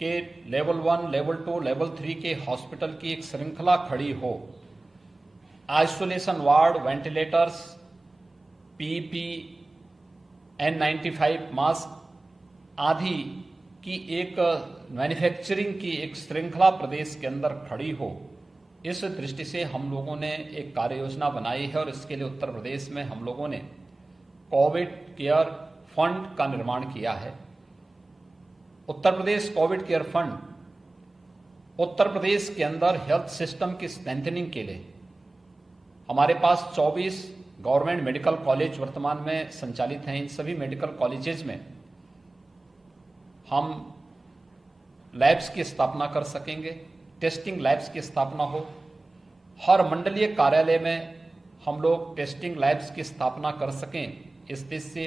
के लेवल 1, लेवल 2, लेवल 3 के हॉस्पिटल की एक श्रृंखला खड़ी हो। Isolation ward, ventilators, PP, N95 mask आदि की एक मैन्युफैक्चरिंग की एक श्रृंखला प्रदेश के अंदर खड़ी हो, इस दृष्टि से हम लोगों ने एक कार्य योजना बनाई है और इसके लिए उत्तर प्रदेश में हम लोगों ने कोविड केयर फंड का निर्माण किया है। Uttar Pradesh Covid care fund Uttar Pradesh के अंदर हेल्थ सिस्टम की स्ट्रेंथनिंग के लिए हमारे पास 24 गवर्नमेंट मेडिकल कॉलेज वर्तमान में संचालित हैं। इन सभी मेडिकल कॉलेजेस में हम लैब्स की स्थापना कर सकेंगे, टेस्टिंग लैब्स की स्थापना हो। हर मंडलीय कार्यालय में हम लोग टेस्टिंग लैब्स की स्थापना कर सकें। इस देश से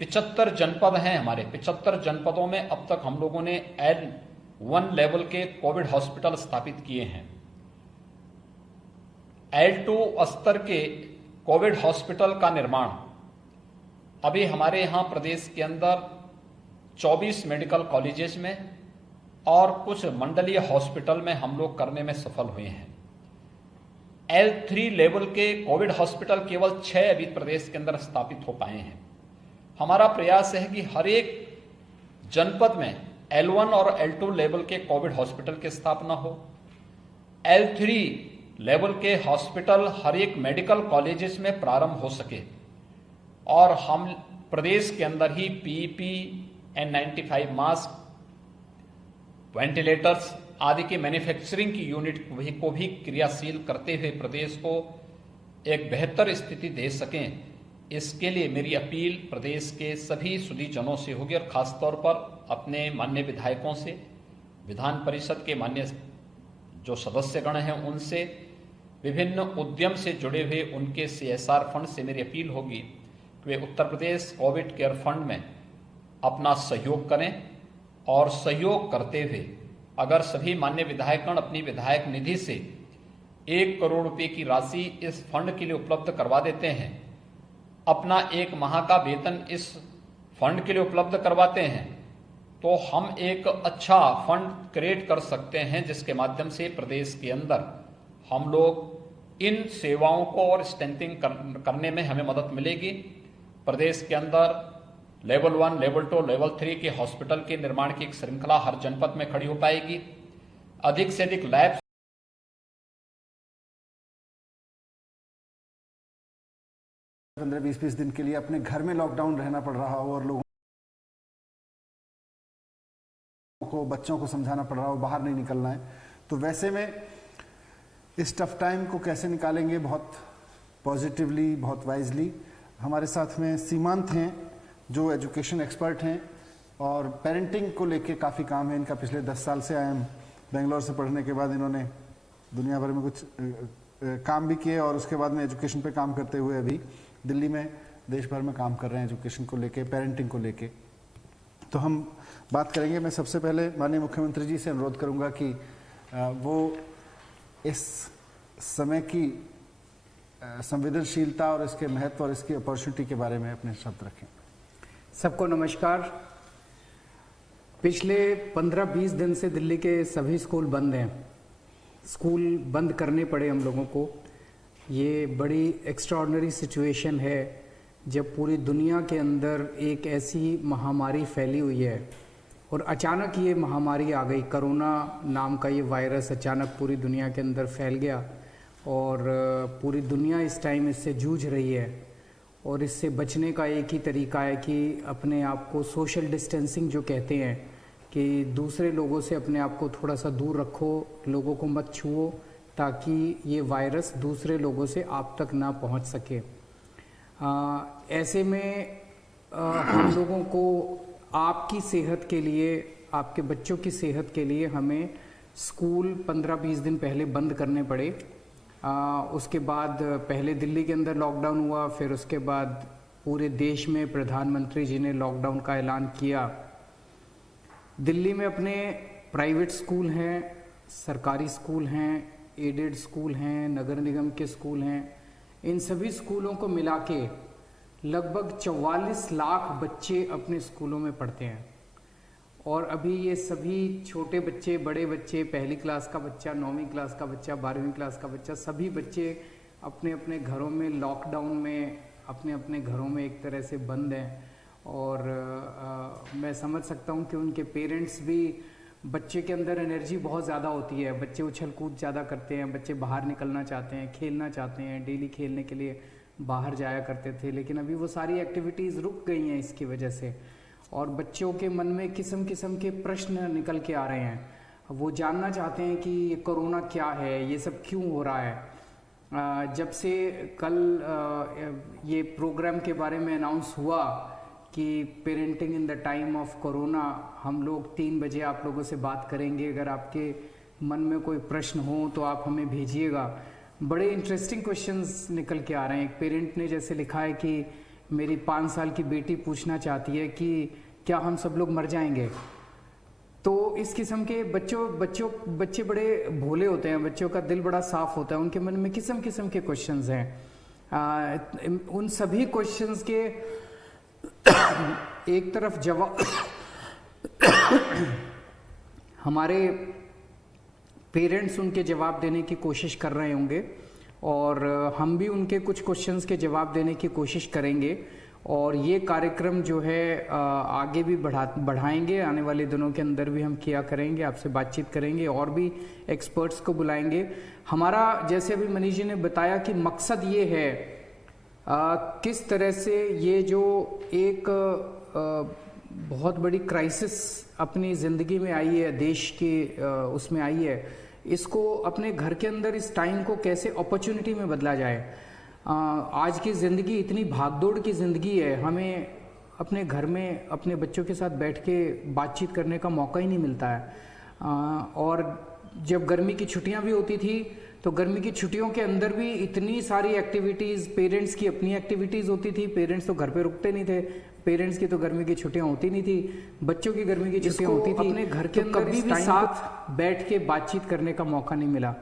75 जनपद हैं हमारे। 75 जनपदों में अब तक हम लोगों ने L1 लेवल के कोविड हॉस्पिटल स्थापित किए हैं। L2 स्तर के कोविड हॉस्पिटल का निर्माण अभी हमारे यहाँ प्रदेश के अंदर 24 मेडिकल कॉलेजेस में और कुछ मंडलीय हॉस्पिटल में हम लोग करने में सफल हुए हैं। L3 लेवल के कोविड हॉस्पिटल केवल 6 अभी प्रदेश के अंदर स्थापित हो पाए हैं। हमारा प्रयास है कि हर एक जनपद में L1 और L2 लेवल के कोविड हॉस्पिटल की स्थापना हो। L3 लेवल के हॉस्पिटल हर एक मेडिकल कॉलेजेस में प्रारंभ हो सके और हम प्रदेश के अंदर ही पीपी, N95 मास्क, वेंटिलेटर्स आदि की मैन्युफैक्चरिंग की यूनिट को भी क्रियाशील करते हुए प्रदेश को एक बेहतर स्थिति दे सकें। इसके लिए मेरी अपील प्रदेश के सभी सुधीजनों से होगी और खासतौर पर अपने माननीय विधायकों से, विधान परिषद के माननीय जो सदस्यगण हैं उनसे, विभिन्न उद्यम से जुड़े हुए उनके CSR फंड से मेरी अपील होगी कि वे Uttar Pradesh Covid care fund में अपना सहयोग करें और सहयोग करते हुए अगर सभी माननीय विधायकगण अपनी विधायक निधि से 1 करोड़ रुपए की राशि इस फंड के लिए उपलब्ध करवा देते हैं, अपना 1 माह का वेतन इस फंड के लिए उपलब्ध करवाते हैं, तो हम एक अच्छा फंड क्रिएट कर सकते हैं जिसके माध्यम से प्रदेश के अंदर हम लोग इन सेवाओं को और स्ट्रेंथनिंग करने में हमें मदद मिलेगी। प्रदेश के अंदर लेवल 1, लेवल 2, लेवल 3 के हॉस्पिटल के निर्माण की एक श्रृंखला हर जनपद में खड़ी हो पाएगी। अधिक से अधिक लैब 15-20 दिन के लिए अपने घर में लॉकडाउन रहना पड़ रहा हो और लोगों को, बच्चों को समझाना पड़ रहा हो बाहर नहीं निकलना है, तो वैसे में इस टफ टाइम को कैसे निकालेंगे बहुत पॉजिटिवली, बहुत वाइजली। हमारे साथ में सीमांत हैं जो एजुकेशन एक्सपर्ट हैं और पेरेंटिंग को लेके काफ़ी काम है इनका। पिछले 10 साल से IIM बेंगलोर से पढ़ने के बाद इन्होंने दुनिया भर में कुछ काम भी किए और उसके बाद में एजुकेशन पे काम करते हुए अभी दिल्ली में देश भर में काम कर रहे हैं एजुकेशन को लेके, पेरेंटिंग को लेके। तो हम बात करेंगे। मैं सबसे पहले माननीय मुख्यमंत्री जी से अनुरोध करूंगा कि वो इस समय की संवेदनशीलता और इसके महत्व और इसकी अपॉर्चुनिटी के बारे में अपने शब्द रखें। सबको नमस्कार। पिछले 15-20 दिन से दिल्ली के सभी स्कूल बंद हैं। स्कूल बंद करने पड़े हम लोगों को। ये बड़ी एक्स्ट्राऑर्डिनरी सिचुएशन है जब पूरी दुनिया के अंदर एक ऐसी महामारी फैली हुई है और अचानक ये महामारी आ गई। कोरोना नाम का ये वायरस अचानक पूरी दुनिया के अंदर फैल गया और पूरी दुनिया इस टाइम इससे जूझ रही है और इससे बचने का एक ही तरीका है कि अपने आप को सोशल डिस्टेंसिंग जो कहते हैं कि दूसरे लोगों से अपने आप को थोड़ा सा दूर रखो, लोगों को मत छुओ, ताकि ये वायरस दूसरे लोगों से आप तक ना पहुंच सके। ऐसे में हम लोगों को आपकी सेहत के लिए, आपके बच्चों की सेहत के लिए हमें स्कूल 15-20 दिन पहले बंद करने पड़े। उसके बाद पहले दिल्ली के अंदर लॉकडाउन हुआ, फिर उसके बाद पूरे देश में प्रधानमंत्री जी ने लॉकडाउन का ऐलान किया। दिल्ली में अपने प्राइवेट स्कूल हैं, सरकारी स्कूल हैं, एडेड स्कूल हैं, नगर निगम के स्कूल हैं, इन सभी स्कूलों को मिला के लगभग 44 लाख बच्चे अपने स्कूलों में पढ़ते हैं। और अभी ये सभी छोटे बच्चे, बड़े बच्चे, पहली क्लास का बच्चा, 9वीं क्लास का बच्चा, 12वीं क्लास का बच्चा, सभी बच्चे अपने अपने घरों में लॉकडाउन में अपने अपने घरों में एक तरह से बंद हैं। और मैं समझ सकता हूँ कि उनके पेरेंट्स भी, बच्चे के अंदर एनर्जी बहुत ज़्यादा होती है, बच्चे उछल कूद ज़्यादा करते हैं, बच्चे बाहर निकलना चाहते हैं, खेलना चाहते हैं, डेली खेलने के लिए बाहर जाया करते थे, लेकिन अभी वो सारी एक्टिविटीज़ रुक गई हैं इसकी वजह से। और बच्चों के मन में किस्म किस्म के प्रश्न निकल के आ रहे हैं, वो जानना चाहते हैं कि ये कोरोना क्या है, ये सब क्यों हो रहा है। जब से कल ये प्रोग्राम के बारे में अनाउंस हुआ कि parenting in the time of corona, हम लोग 3 बजे आप लोगों से बात करेंगे, अगर आपके मन में कोई प्रश्न हो तो आप हमें भेजिएगा। बड़े इंटरेस्टिंग क्वेश्चंस निकल के आ रहे हैं। एक पेरेंट ने जैसे लिखा है कि मेरी 5 साल की बेटी पूछना चाहती है कि क्या हम सब लोग मर जाएंगे। तो इस किस्म के बच्चे बड़े भोले होते हैं, बच्चों का दिल बड़ा साफ होता है, उनके मन में किस्म किस्म के क्वेश्चंस हैं। उन सभी क्वेश्चंस के एक तरफ जवाब हमारे पेरेंट्स उनके जवाब देने की कोशिश कर रहे होंगे, और हम भी उनके कुछ क्वेश्चंस के जवाब देने की कोशिश करेंगे। और ये कार्यक्रम जो है आगे भी बढ़ाएंगे, आने वाले दिनों के अंदर भी हम किया करेंगे, आपसे बातचीत करेंगे और भी एक्सपर्ट्स को बुलाएंगे। हमारा, जैसे अभी मनीष जी ने बताया, कि मकसद ये है किस तरह से ये जो एक बहुत बड़ी क्राइसिस अपनी ज़िंदगी में आई है, देश के उसमें आई है, इसको अपने घर के अंदर इस टाइम को कैसे अपॉर्चुनिटी में बदला जाए। आज की ज़िंदगी इतनी भागदौड़ की ज़िंदगी है, हमें अपने घर में अपने बच्चों के साथ बैठ के बातचीत करने का मौका ही नहीं मिलता है। और जब गर्मी की छुट्टियां भी होती थी तो गर्मी की छुट्टियों के अंदर भी इतनी सारी एक्टिविटीज़, पेरेंट्स की अपनी एक्टिविटीज़ होती थी, पेरेंट्स तो घर पे रुकते नहीं थे, पेरेंट्स की तो गर्मी की छुट्टियां होती नहीं थी, बच्चों की गर्मी की छुट्टियां होती थी, अपने घर के अंदर कभी भी साथ बैठ के बातचीत करने का मौका नहीं मिला।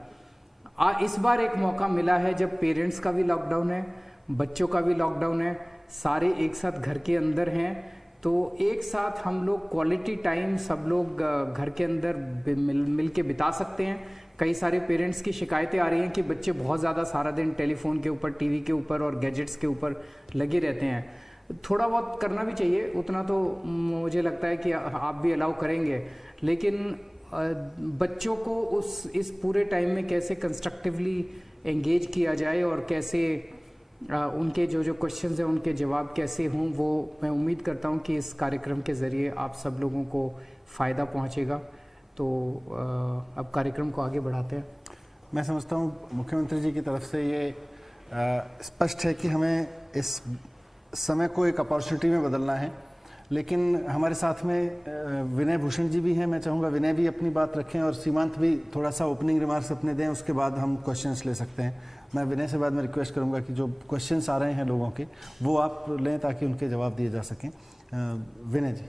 इस बार एक मौका मिला है जब पेरेंट्स का भी लॉकडाउन है, बच्चों का भी लॉकडाउन है, सारे एक साथ घर के अंदर हैं, तो एक साथ हम लोग क्वालिटी टाइम सब लोग घर के अंदर मिल के बिता सकते हैं। कई सारे पेरेंट्स की शिकायतें आ रही हैं कि बच्चे बहुत ज़्यादा सारा दिन टेलीफोन के ऊपर, टीवी के ऊपर और गैजेट्स के ऊपर लगे रहते हैं। थोड़ा बहुत करना भी चाहिए, उतना तो मुझे लगता है कि आप भी अलाउ करेंगे, लेकिन बच्चों को इस पूरे टाइम में कैसे कंस्ट्रक्टिवली एंगेज किया जाए और कैसे उनके जो क्वेश्चंस हैं उनके जवाब कैसे हों, वो मैं उम्मीद करता हूं कि इस कार्यक्रम के ज़रिए आप सब लोगों को फ़ायदा पहुंचेगा। तो अब कार्यक्रम को आगे बढ़ाते हैं। मैं समझता हूँ मुख्यमंत्री जी की तरफ से ये स्पष्ट है कि हमें इस समय को एक अपॉर्चुनिटी में बदलना है, लेकिन हमारे साथ में विनय भूषण जी भी हैं। मैं चाहूँगा विनय भी अपनी बात रखें और सीमांत भी थोड़ा सा ओपनिंग रिमार्क्स अपने दें, उसके बाद हम क्वेश्चंस ले सकते हैं। मैं विनय से बाद में रिक्वेस्ट करूँगा कि जो क्वेश्चंस आ रहे हैं लोगों के, वो आप लें ताकि उनके जवाब दिए जा सकें। विनय जी।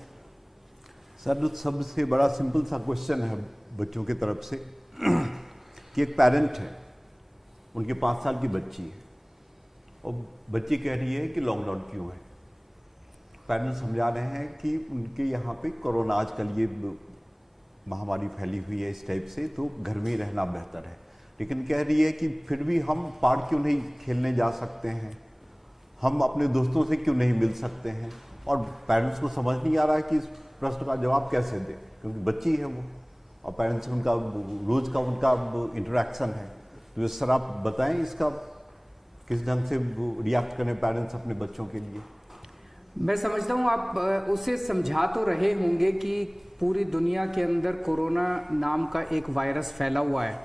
सर, सबसे बड़ा सिंपल सा क्वेश्चन है बच्चों की तरफ से कि एक पेरेंट है, उनके 5 साल की बच्ची है और बच्ची कह रही है कि लॉकडाउन क्यों है। पेरेंट्स समझा रहे हैं कि उनके यहाँ पे कोरोना आजकल ये महामारी फैली हुई है इस टाइप से, तो घर में ही रहना बेहतर है। लेकिन कह रही है कि फिर भी हम पार्क क्यों नहीं खेलने जा सकते हैं, हम अपने दोस्तों से क्यों नहीं मिल सकते हैं। और पेरेंट्स को समझ नहीं आ रहा है कि इस प्रश्न का जवाब कैसे दें, क्योंकि बच्ची है वो और पेरेंट्स से उनका रोज़ का उनका इंटरेक्शन है। तो ये सर आप बताएं इसका किस ढंग से रिएक्ट करें पेरेंट्स अपने बच्चों के लिए। मैं समझता हूँ आप उसे समझा तो रहे होंगे कि पूरी दुनिया के अंदर कोरोना नाम का एक वायरस फैला हुआ है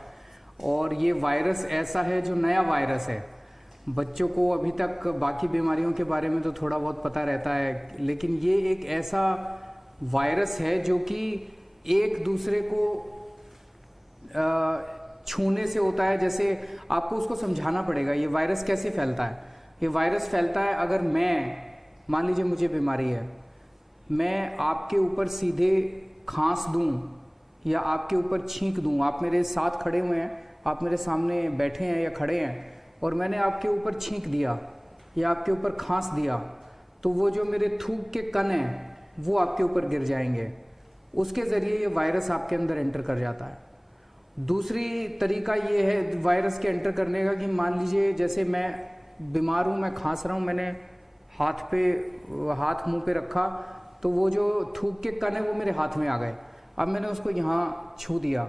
और ये वायरस ऐसा है जो नया वायरस है। बच्चों को अभी तक बाकी बीमारियों के बारे में तो थोड़ा बहुत पता रहता है, लेकिन ये एक ऐसा वायरस है जो कि एक दूसरे को छूने से होता है। जैसे आपको उसको समझाना पड़ेगा ये वायरस कैसे फैलता है। ये वायरस फैलता है अगर मान लीजिए मुझे बीमारी है, मैं आपके ऊपर सीधे खांस दूं या आपके ऊपर छींक दूं, आप मेरे साथ खड़े हुए हैं, आप मेरे सामने बैठे हैं या खड़े हैं और मैंने आपके ऊपर छींक दिया या आपके ऊपर खांस दिया, तो वो जो मेरे थूक के कण हैं वो आपके ऊपर गिर जाएंगे। उसके ज़रिए ये वायरस आपके अंदर एंटर कर जाता है। दूसरी तरीका ये है वायरस के एंटर करने का कि मान लीजिए जैसे मैं बीमार हूँ, मैं खांस रहा हूँ, मैंने हाथ मुंह पे रखा तो वो जो थूक के कण है वो मेरे हाथ में आ गए। अब मैंने उसको यहाँ छू दिया,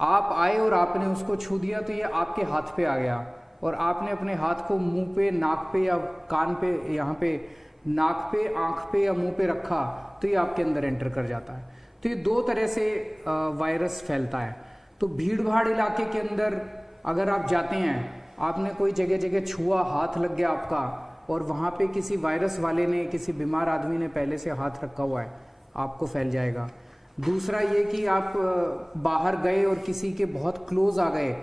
आप आए और आपने उसको छू दिया तो ये आपके हाथ पे आ गया और आपने अपने हाथ को मुंह पे, नाक पे या कान पे, यहाँ पे नाक पे, आँख पे या मुंह पे रखा तो ये आपके अंदर एंटर कर जाता है। तो ये दो तरह से वायरस फैलता है। तो भीड़ भाड़ इलाके के अंदर अगर आप जाते हैं, आपने कोई जगह जगह छुआ, हाथ लग गया आपका और वहाँ पे किसी वायरस वाले ने, किसी बीमार आदमी ने पहले से हाथ रखा हुआ है, आपको फैल जाएगा। दूसरा ये कि आप बाहर गए और किसी के बहुत क्लोज आ गए,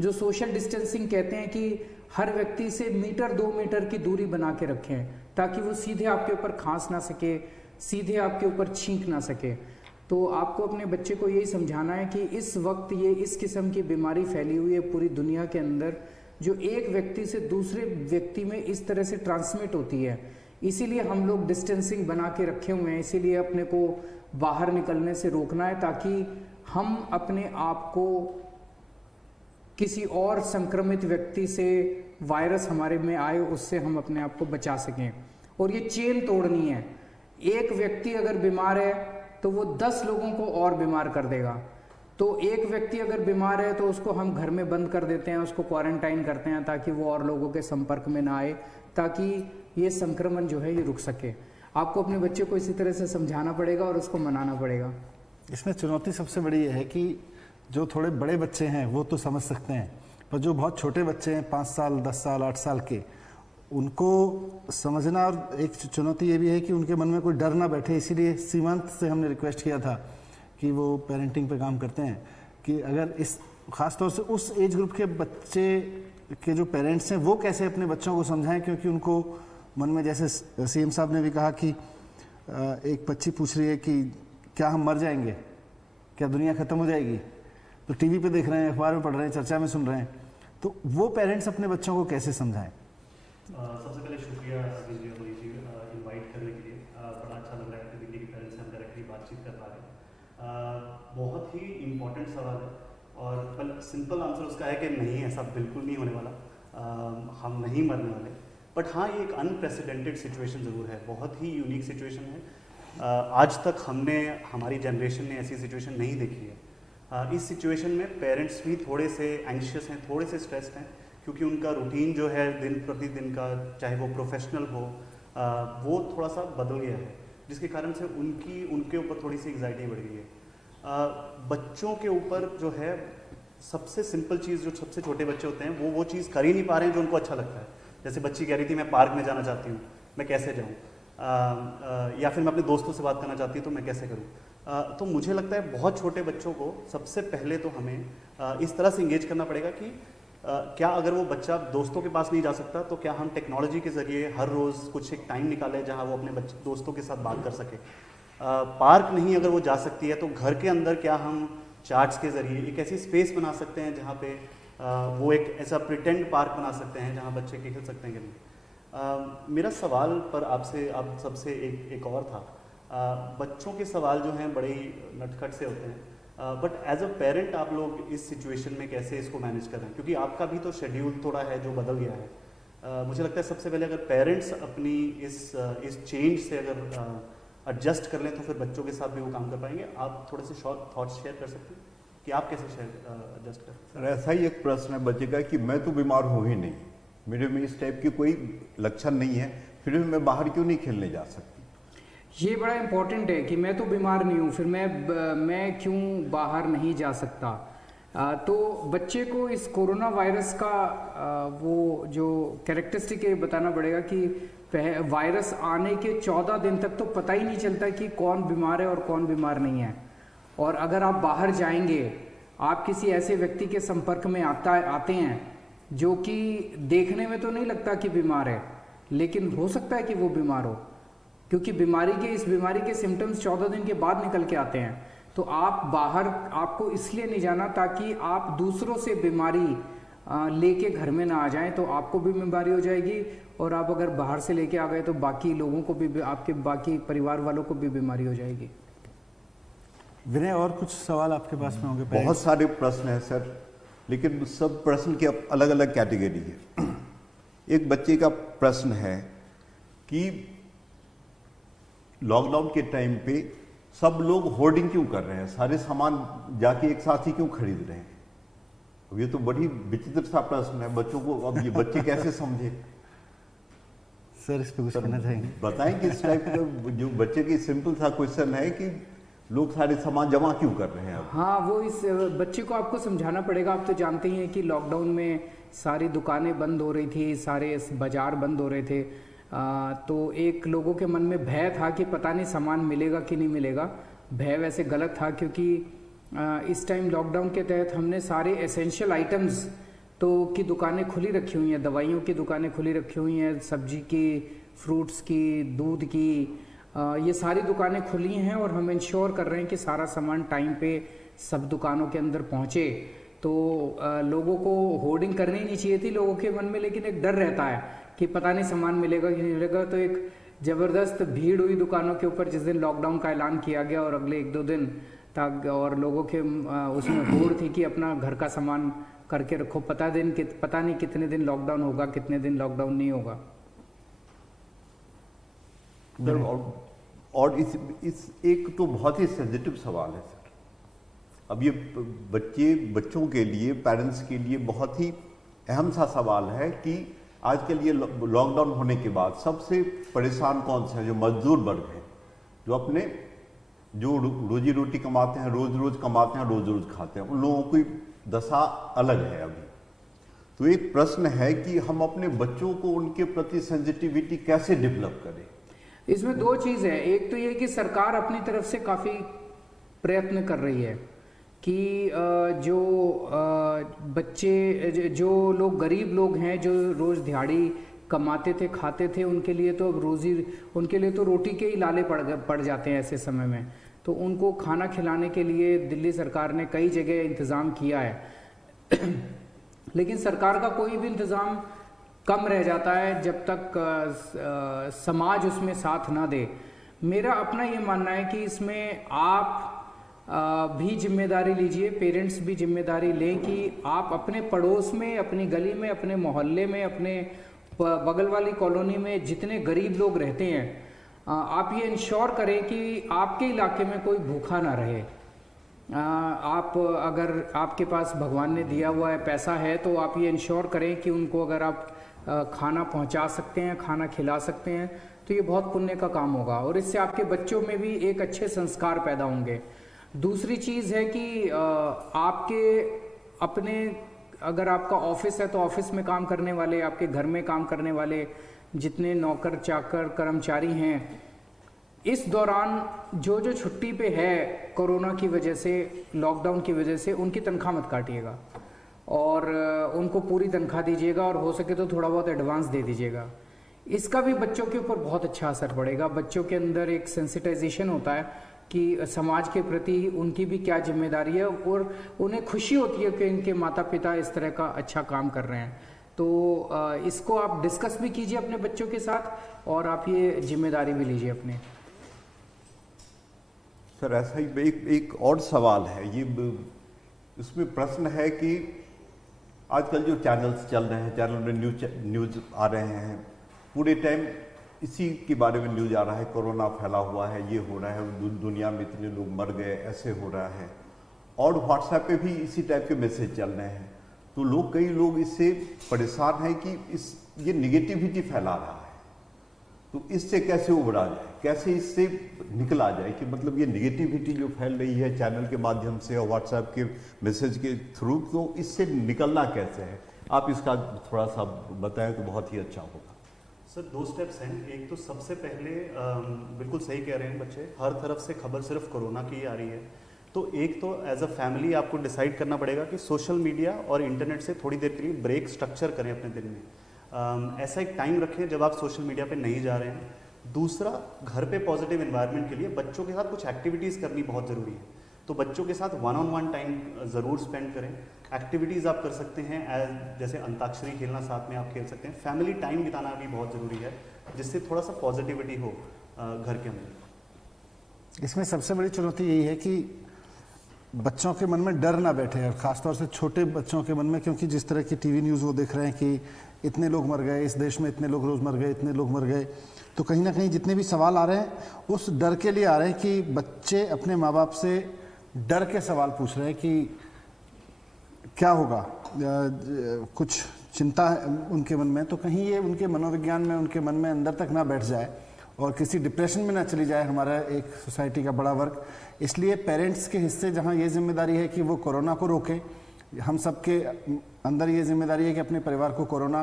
जो सोशल डिस्टेंसिंग कहते हैं कि हर व्यक्ति से 1-2 मीटर की दूरी बना के रखें ताकि वो सीधे आपके ऊपर खांस ना सके, सीधे आपके ऊपर छींक ना सके। तो आपको अपने बच्चे को यही समझाना है कि इस वक्त ये इस किस्म की बीमारी फैली हुई है पूरी दुनिया के अंदर, जो एक व्यक्ति से दूसरे व्यक्ति में इस तरह से ट्रांसमिट होती है। इसीलिए हम लोग डिस्टेंसिंग बना के रखे हुए हैं, इसीलिए अपने को बाहर निकलने से रोकना है ताकि हम अपने आप को किसी और संक्रमित व्यक्ति से, वायरस हमारे में आए उससे हम अपने आप को बचा सकें। और ये चेन तोड़नी है। एक व्यक्ति अगर बीमार है तो वो 10 लोगों को और बीमार कर देगा। तो एक व्यक्ति अगर बीमार है तो उसको हम घर में बंद कर देते हैं, उसको क्वारंटाइन करते हैं ताकि वो और लोगों के संपर्क में ना आए, ताकि ये संक्रमण जो है ये रुक सके। आपको अपने बच्चे को इसी तरह से समझाना पड़ेगा और उसको मनाना पड़ेगा। इसमें चुनौती सबसे बड़ी ये है कि जो थोड़े बड़े बच्चे हैं वो तो समझ सकते हैं, पर जो बहुत छोटे बच्चे हैं 5 साल, 10 साल, 8 साल के, उनको समझना। और एक चुनौती ये भी है कि उनके मन में कोई डर ना बैठे। इसीलिए सीमांत से हमने रिक्वेस्ट किया था कि वो पेरेंटिंग पे काम करते हैं, कि अगर इस ख़ास तौर से उस एज ग्रुप के बच्चे के जो पेरेंट्स हैं वो कैसे अपने बच्चों को समझाएं, क्योंकि उनको मन में, जैसे सीएम साहब ने भी कहा कि एक बच्ची पूछ रही है कि क्या हम मर जाएंगे, क्या दुनिया ख़त्म हो जाएगी, तो टीवी पे देख रहे हैं, अखबार में पढ़ रहे हैं, चर्चा में सुन रहे हैं, तो वो पेरेंट्स अपने बच्चों को कैसे समझाएं? सबसे पहले शुक्रिया इनवाइट करने के लिए। बड़ा अच्छा लग रहा है कि दिल्ली के पेरेंट्स से हम डायरेक्टली बातचीत कर पा रहे हैं। बहुत ही इम्पोर्टेंट सवाल है और सिंपल आंसर उसका है कि नहीं, ऐसा बिल्कुल नहीं होने वाला। हम नहीं मरने वाले। बट हाँ, ये एक अनप्रेसिडेंटेड सिचुएशन ज़रूर है, बहुत ही यूनिक सिचुएशन है। आज तक हमारी जनरेशन ने ऐसी सिचुएशन नहीं देखी है। इस सिचुएशन में पेरेंट्स भी थोड़े से एंग्शियस हैं, थोड़े से स्ट्रेस्ड हैं, क्योंकि उनका रूटीन जो है दिन प्रतिदिन का, चाहे वो प्रोफेशनल हो, वो थोड़ा सा बदल गया है, जिसके कारण से उनके ऊपर थोड़ी सी एंग्जाइटी बढ़ गई है। बच्चों के ऊपर जो है सबसे सिंपल चीज़, जो सबसे छोटे बच्चे होते हैं वो चीज़ कर ही नहीं पा रहे हैं जो उनको अच्छा लगता है। जैसे बच्ची कह रही थी मैं पार्क में जाना चाहती हूँ, मैं कैसे जाऊँ, या फिर मैं अपने दोस्तों से बात करना चाहती हूँ तो मैं कैसे करूँ। तो मुझे लगता है बहुत छोटे बच्चों को सबसे पहले तो हमें इस तरह से इंगेज करना पड़ेगा कि क्या अगर वो बच्चा दोस्तों के पास नहीं जा सकता तो क्या हम टेक्नोलॉजी के ज़रिए हर रोज़ कुछ एक टाइम निकालें जहाँ वो अपने दोस्तों के साथ बात कर सके। पार्क नहीं अगर वो जा सकती है तो घर के अंदर क्या हम चार्ट्स के ज़रिए एक ऐसी स्पेस बना सकते हैं जहाँ पे वो एक ऐसा प्रिटेंड पार्क बना सकते हैं जहाँ बच्चे खेल सकते हैं कि नहीं। मेरा सवाल पर आप सबसे एक और था। बच्चों के सवाल जो हैं बड़े ही नटखट से होते हैं, बट एज अ पेरेंट आप लोग इस सिचुएशन में कैसे इसको मैनेज कर रहे हैं, क्योंकि आपका भी तो शेड्यूल थोड़ा है जो बदल गया है। मुझे लगता है सबसे पहले अगर पेरेंट्स अपनी इस चेंज से अगर एडजस्ट कर लें तो फिर बच्चों के साथ भी वो काम कर पाएंगे। आप थोड़े से शॉर्ट थॉट्स शेयर कर सकते हैं कि आप कैसे एडजस्ट कर सकते हैं? सर, ऐसा ही एक प्रश्न है बच्चे का कि मैं तो बीमार हूँ ही नहीं, मेरे में इस टाइप की कोई लक्षण नहीं है, फिर भी मैं बाहर क्यों नहीं खेलने जा सकती? ये बड़ा इम्पोर्टेंट है कि मैं तो बीमार नहीं हूँ, फिर मैं क्यों बाहर नहीं जा सकता। तो बच्चे को इस कोरोना वायरस का वो जो कैरेक्टरिस्टिक है बताना पड़ेगा कि वायरस आने के 14 दिन तक तो पता ही नहीं चलता कि कौन बीमार है और कौन बीमार नहीं है। और अगर आप बाहर जाएंगे, आप किसी ऐसे व्यक्ति के संपर्क में आते हैं जो कि देखने में तो नहीं लगता कि बीमार है, लेकिन हो सकता है कि वो बीमार हो, क्योंकि इस बीमारी के सिम्टम्स 14 दिन के बाद निकल के आते हैं। तो आप बाहर आपको इसलिए नहीं जाना ताकि आप दूसरों से बीमारी लेके घर में ना आ जाएं, तो आपको भी बीमारी हो जाएगी, और आप अगर बाहर से लेके आ गए तो बाकी लोगों को भी, आपके बाकी परिवार वालों को भी बीमारी हो जाएगी। विनय, और कुछ सवाल आपके पास में होंगे? बहुत सारे प्रश्न हैं सर, लेकिन सब प्रश्न की अलग अलग कैटेगरी है। एक बच्चे का प्रश्न है कि लॉकडाउन के टाइम पे सब लोग होर्डिंग क्यों कर रहे हैं, सारे सामान जाके एक साथ ही क्यों खरीद रहे हैं? अब ये तो बड़ी विचित्र सा प्रश्न है बच्चों को, अब ये बच्चे कैसे समझे? सर इस पे कुछ कहना चाहेंगे? बताएं कि इस टाइप का जो बच्चे की सिंपल सा क्वेश्चन है कि लोग सारे सामान जमा क्यों कर रहे हैं अब? हाँ, वो इस बच्चे को आपको समझाना पड़ेगा। आप तो जानते ही हैं कि लॉकडाउन में सारी दुकानें बंद हो रही थी, सारे बाजार बंद हो रहे थे, तो एक लोगों के मन में भय था कि पता नहीं सामान मिलेगा कि नहीं मिलेगा। भय वैसे गलत था, क्योंकि इस टाइम लॉकडाउन के तहत हमने सारे एसेंशियल आइटम्स की दुकानें खुली रखी हुई हैं, दवाइयों की दुकानें खुली रखी हुई हैं, सब्जी की, फ्रूट्स की, दूध की, ये सारी दुकानें खुली हैं, और हम इंश्योर कर रहे हैं कि सारा सामान टाइम पे सब दुकानों के अंदर पहुँचे। तो लोगों को होर्डिंग करनी नहीं चाहिए थी लोगों के मन में, लेकिन एक डर रहता है कि पता नहीं सामान मिलेगा कि नहीं मिलेगा। तो एक ज़बरदस्त भीड़ हुई दुकानों के ऊपर जिस दिन लॉकडाउन का ऐलान किया गया, और अगले 1-2 दिन तक, और लोगों के उसमें होड़ थी कि अपना घर का सामान करके रखो, पता नहीं कितने दिन लॉकडाउन होगा, कितने दिन लॉकडाउन नहीं होगा। और इस एक तो बहुत ही सेंसिटिव सवाल है सर। अब ये बच्चों के लिए, पेरेंट्स के लिए बहुत ही अहम सा सवाल है कि आजकल ये लॉकडाउन होने के बाद सबसे परेशान कौन से हैं? जो मजदूर वर्ग है, जो रोजी रोटी कमाते हैं, रोज कमाते हैं, रोज खाते हैं, उन लोगों की दशा अलग है अभी। तो एक प्रश्न है कि हम अपने बच्चों को उनके प्रति सेंसिटिविटी कैसे डेवलप करें? इसमें 2 चीज़ है। एक तो ये कि सरकार अपनी तरफ से काफ़ी प्रयत्न कर रही है कि जो बच्चे, जो लोग गरीब लोग हैं, जो रोज़ दिहाड़ी कमाते थे, खाते थे, उनके लिए तो रोटी के ही लाले पड़ जाते हैं ऐसे समय में। तो उनको खाना खिलाने के लिए दिल्ली सरकार ने कई जगह इंतज़ाम किया है लेकिन सरकार का कोई भी इंतज़ाम कम रह जाता है जब तक समाज उसमें साथ ना दे। मेरा अपना ये मानना है कि इसमें आप भी जिम्मेदारी लीजिए, पेरेंट्स भी जिम्मेदारी लें कि आप अपने पड़ोस में, अपनी गली में, अपने मोहल्ले में, अपने बगल वाली कॉलोनी में जितने गरीब लोग रहते हैं, आप ये इंश्योर करें कि आपके इलाके में कोई भूखा ना रहे। आप अगर आपके पास भगवान ने दिया हुआ है, पैसा है, तो आप ये इंश्योर करें कि उनको अगर आप खाना पहुंचा सकते हैं, खाना खिला सकते हैं, तो ये बहुत पुण्य का काम होगा, और इससे आपके बच्चों में भी एक अच्छे संस्कार पैदा होंगे। दूसरी चीज़ है कि आपके अपने, अगर आपका ऑफिस है तो ऑफिस में काम करने वाले, आपके घर में काम करने वाले जितने नौकर चाकर कर्मचारी हैं, इस दौरान जो छुट्टी पे है कोरोना की वजह से, लॉकडाउन की वजह से, उनकी तनख्वाह मत काटिएगा और उनको पूरी तनख्वाह दीजिएगा, और हो सके तो थोड़ा बहुत एडवांस दे दीजिएगा। इसका भी बच्चों के ऊपर बहुत अच्छा असर पड़ेगा। बच्चों के अंदर एक सेंसिटाइजेशन होता है कि समाज के प्रति उनकी भी क्या जिम्मेदारी है, और उन्हें खुशी होती है कि इनके माता पिता इस तरह का अच्छा काम कर रहे हैं। तो इसको आप डिस्कस भी कीजिए अपने बच्चों के साथ, और आप ये जिम्मेदारी भी लीजिए अपने। सर ऐसा ही एक और सवाल है, ये इसमें प्रश्न है कि आजकल जो चैनल्स चल रहे हैं, चैनल में न्यूज आ रहे हैं, पूरे टाइम इसी के बारे में न्यूज आ रहा है, कोरोना फैला हुआ है, ये हो रहा है, दुनिया में इतने लोग मर गए, ऐसे हो रहा है, और व्हाट्सएप पे भी इसी टाइप के मैसेज चल रहे हैं। तो कई लोग इससे परेशान हैं कि ये निगेटिविटी फैला रहा है। तो इससे कैसे उबरा जाए, कैसे इससे निकला जाए कि मतलब ये निगेटिविटी जो फैल रही है चैनल के माध्यम से और व्हाट्सएप के मैसेज के थ्रू, तो इससे निकलना कैसे है, आप इसका थोड़ा सा बताएं तो बहुत ही अच्छा होगा। सर 2 स्टेप्स हैं। एक तो सबसे पहले बिल्कुल सही कह रहे हैं बच्चे, हर तरफ से खबर सिर्फ कोरोना की ही आ रही है। तो एक तो एज अ फैमिली आपको डिसाइड करना पड़ेगा कि सोशल मीडिया और इंटरनेट से थोड़ी देर के लिए ब्रेक स्ट्रक्चर करें अपने दिन में। ऐसा एक टाइम रखें जब आप सोशल मीडिया पे नहीं जा रहे हैं। दूसरा, घर पे पॉजिटिव एनवायरनमेंट के लिए बच्चों के साथ कुछ एक्टिविटीज़ करनी बहुत ज़रूरी है। तो बच्चों के साथ 1-on-1 टाइम ज़रूर स्पेंड करें। एक्टिविटीज़ आप कर सकते हैं जैसे अंताक्षरी खेलना साथ में आप खेल सकते हैं। फैमिली टाइम बिताना भी बहुत ज़रूरी है जिससे थोड़ा सा पॉजिटिविटी हो घर के अंदर। इसमें सबसे बड़ी चुनौती यही है कि बच्चों के मन में डर ना बैठे, और ख़ासतौर से छोटे बच्चों के मन में, क्योंकि जिस तरह की टीवी न्यूज़ वो देख रहे हैं कि इतने लोग मर गए, इस देश में इतने लोग रोज़ मर गए, इतने लोग मर गए, तो कहीं ना कहीं जितने भी सवाल आ रहे हैं उस डर के लिए आ रहे हैं कि बच्चे अपने माँ बाप से डर के सवाल पूछ रहे हैं कि क्या होगा, कुछ चिंता है उनके मन में, तो कहीं ये उनके मनोविज्ञान में, उनके मन में अंदर तक ना बैठ जाए और किसी डिप्रेशन में ना चली जाए हमारा एक सोसाइटी का बड़ा वर्ग। इसलिए पेरेंट्स के हिस्से जहाँ ये जिम्मेदारी है कि वो कोरोना को रोकें, हम सबके अंदर ये जिम्मेदारी है कि अपने परिवार को कोरोना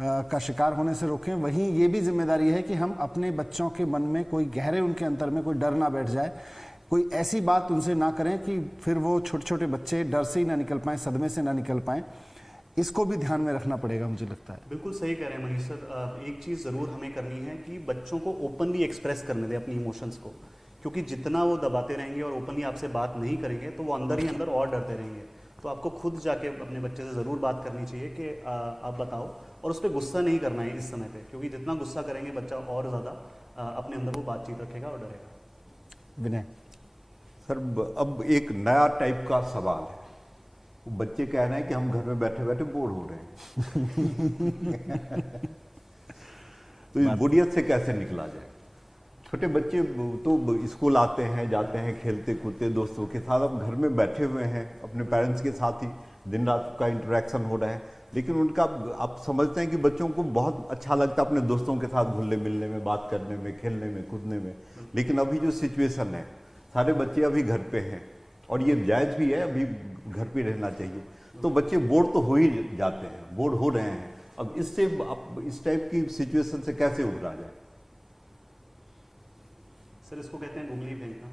का शिकार होने से रोकें, वहीं ये भी जिम्मेदारी है कि हम अपने बच्चों के मन में कोई गहरे उनके अंतर में कोई डर ना बैठ जाए, कोई ऐसी बात उनसे ना करें कि फिर वो छोटे छोटे बच्चे डर से ही ना निकल पाएँ, सदमे से ना निकल पाएँ। इसको भी ध्यान में रखना पड़ेगा, मुझे लगता है। बिल्कुल सही कह रहे हैं मनीष सर। एक चीज़ ज़रूर हमें करनी है कि बच्चों को ओपनली एक्सप्रेस करने दें अपनी इमोशंस को, क्योंकि जितना वो दबाते रहेंगे और ओपनली आपसे बात नहीं करेंगे तो वो अंदर ही अंदर और डरते रहेंगे। तो आपको खुद जाके अपने बच्चे से ज़रूर बात करनी चाहिए कि आप बताओ, और उस पर गुस्सा नहीं करना है इस समय पे, क्योंकि जितना गुस्सा करेंगे बच्चा और ज़्यादा अपने अंदर वो बातचीत रखेगा और डरेगा। विनय सर, अब एक नया टाइप का सवाल है। बच्चे कह रहे हैं कि हम घर में बैठे बैठे बोर हो रहे हैं तो इस बोरियत से कैसे निकला जाए? छोटे बच्चे तो स्कूल आते हैं, जाते हैं, खेलते कूदते दोस्तों के साथ, अब घर में बैठे हुए हैं, अपने पेरेंट्स के साथ ही दिन रात का इंटरेक्शन हो रहा है, लेकिन उनका आप समझते हैं कि बच्चों को बहुत अच्छा लगता है अपने दोस्तों के साथ घुलने मिलने में, बात करने में, खेलने में, कूदने में। लेकिन अभी जो सिचुएशन है, सारे बच्चे अभी घर पे हैं और ये जायज़ भी है, अभी घर पे रहना चाहिए, तो बच्चे बोर तो हो ही जाते हैं, बोर हो रहे हैं। अब इससे इस टाइप की सिचुएशन से कैसे उभरा जाए? सर इसको कहते हैं उंगली फेंकना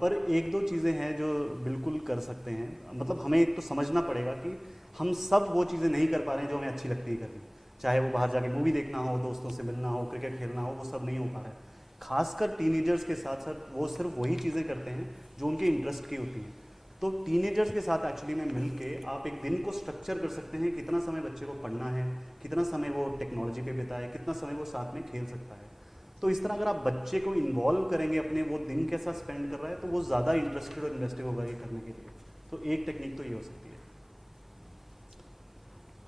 पर 1-2 चीज़ें हैं जो बिल्कुल कर सकते हैं। मतलब हमें एक तो समझना पड़ेगा कि हम सब वो चीज़ें नहीं कर पा रहे हैं जो हमें अच्छी लगती है करनी, चाहे वो बाहर जाके मूवी देखना हो, दोस्तों से मिलना हो, क्रिकेट खेलना हो, वो सब नहीं हो पा रहा है। खासकर टीनेजर्स के साथ साथ वो सिर्फ वही चीज़ें करते हैं जो उनके इंटरेस्ट की होती हैं। तो टीनेजर्स के साथ एक्चुअली में मिल के आप एक दिन को स्ट्रक्चर कर सकते हैं, कितना समय बच्चे को पढ़ना है, कितना समय वो टेक्नोलॉजी पे बिताए, कितना समय वो साथ में खेल सकता है। तो इस तरह अगर आप बच्चे को इन्वॉल्व करेंगे अपने, वो दिन कैसा स्पेंड कर रहा है, तो वो ज़्यादा इंटरेस्टेड और इन्वेस्टिव होगा ये करने के लिए। तो एक टेक्निक तो ये हो सकती है।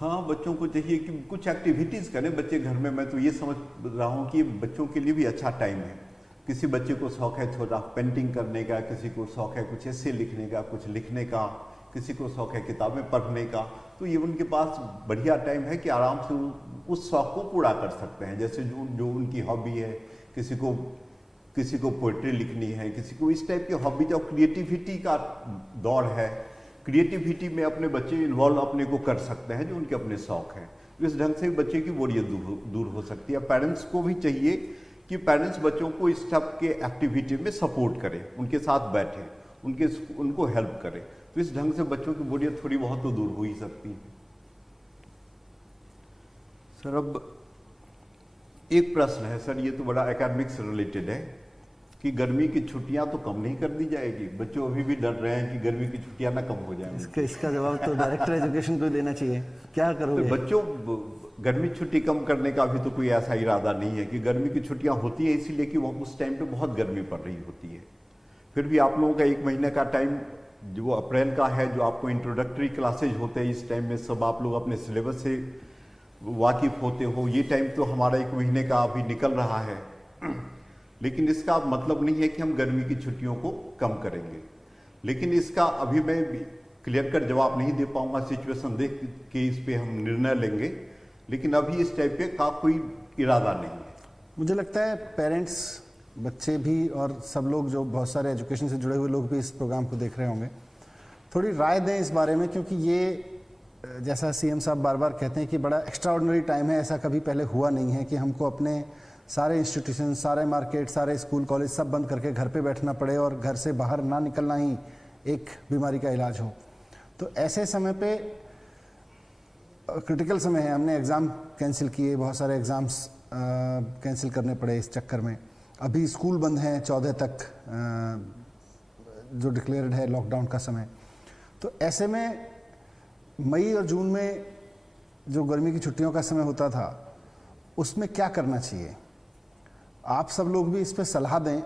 हाँ, बच्चों को चाहिए कि कुछ एक्टिविटीज़ करें बच्चे घर में। मैं तो ये समझ रहा हूँ कि बच्चों के लिए भी अच्छा टाइम है। किसी बच्चे को शौक है छोटा पेंटिंग करने का, किसी को शौक है कुछ ऐसे लिखने का, कुछ लिखने का, किसी को शौक है किताबें पढ़ने का, तो ये उनके पास बढ़िया टाइम है कि आराम से उस शौक को पूरा कर सकते हैं। जैसे जो उनकी हॉबी है, किसी को पोइट्री लिखनी है, किसी को इस टाइप की हॉबी, जो क्रिएटिविटी का दौर है, क्रिएटिविटी में अपने बच्चे इन्वॉल्व अपने को कर सकते हैं जो उनके अपने शौक हैं। इस ढंग से बच्चे की बोरियत दूर हो सकती है। पेरेंट्स को भी चाहिए कि पेरेंट्स बच्चों को इस टाइप के एक्टिविटी में सपोर्ट करें, उनके साथ बैठें, उनको हेल्प करें। तो इस ढंग से बच्चों की बोरियत थोड़ी बहुत तो दूर हो ही सकती है। सर, अब एक प्रश्न है सर, ये तो बड़ा एकेडमिक से रिलेटेड है कि गर्मी की छुट्टियां तो कम नहीं कर दी जाएगी? बच्चों अभी भी डर रहे हैं कि गर्मी की छुट्टियां ना कम हो जाएंगी। इसका जवाब तो डायरेक्टर एजुकेशन को देना चाहिए। क्या करोगे? तो बच्चों, गर्मी छुट्टी कम करने का अभी तो कोई ऐसा इरादा नहीं है कि गर्मी की छुट्टियां होती हैं इसीलिए कि वो उस टाइम पे बहुत गर्मी पड़ रही होती है। फिर भी आप लोगों का 1 महीने का टाइम जो अप्रैल का है, जो आपको इंट्रोडक्टरी क्लासेज होते हैं, इस टाइम में सब आप लोग अपने सिलेबस से वाकिफ होते हो। ये टाइम तो हमारा 1 महीने का अभी निकल रहा है, लेकिन इसका मतलब नहीं है कि हम गर्मी की छुट्टियों को कम करेंगे। लेकिन इसका अभी मैं क्लियर कट जवाब नहीं दे पाऊंगा, सिचुएशन देख के इस पे हम निर्णय लेंगे। लेकिन अभी इस टाइप का कोई इरादा नहीं है। मुझे लगता है पेरेंट्स, बच्चे भी और सब लोग जो बहुत सारे एजुकेशन से जुड़े हुए लोग भी इस प्रोग्राम को देख रहे होंगे, थोड़ी राय दें इस बारे में, क्योंकि ये जैसा सीएम साहब बार बार कहते हैं कि बड़ा एक्स्ट्रा ऑर्डिनरी टाइम है, ऐसा कभी पहले हुआ नहीं है कि हमको अपने सारे इंस्टीट्यूशन, सारे मार्केट, सारे स्कूल कॉलेज सब बंद करके घर पे बैठना पड़े और घर से बाहर ना निकलना ही एक बीमारी का इलाज हो। तो ऐसे समय पे क्रिटिकल समय है, हमने एग्ज़ाम कैंसिल किए, बहुत सारे एग्ज़ाम्स कैंसिल करने पड़े इस चक्कर में। अभी स्कूल बंद हैं 14 तक, जो डिक्लेयर्ड है लॉकडाउन का समय। तो ऐसे में मई और जून में जो गर्मी की छुट्टियों का समय होता था, उसमें क्या करना चाहिए? आप सब लोग भी इस पर सलाह दें,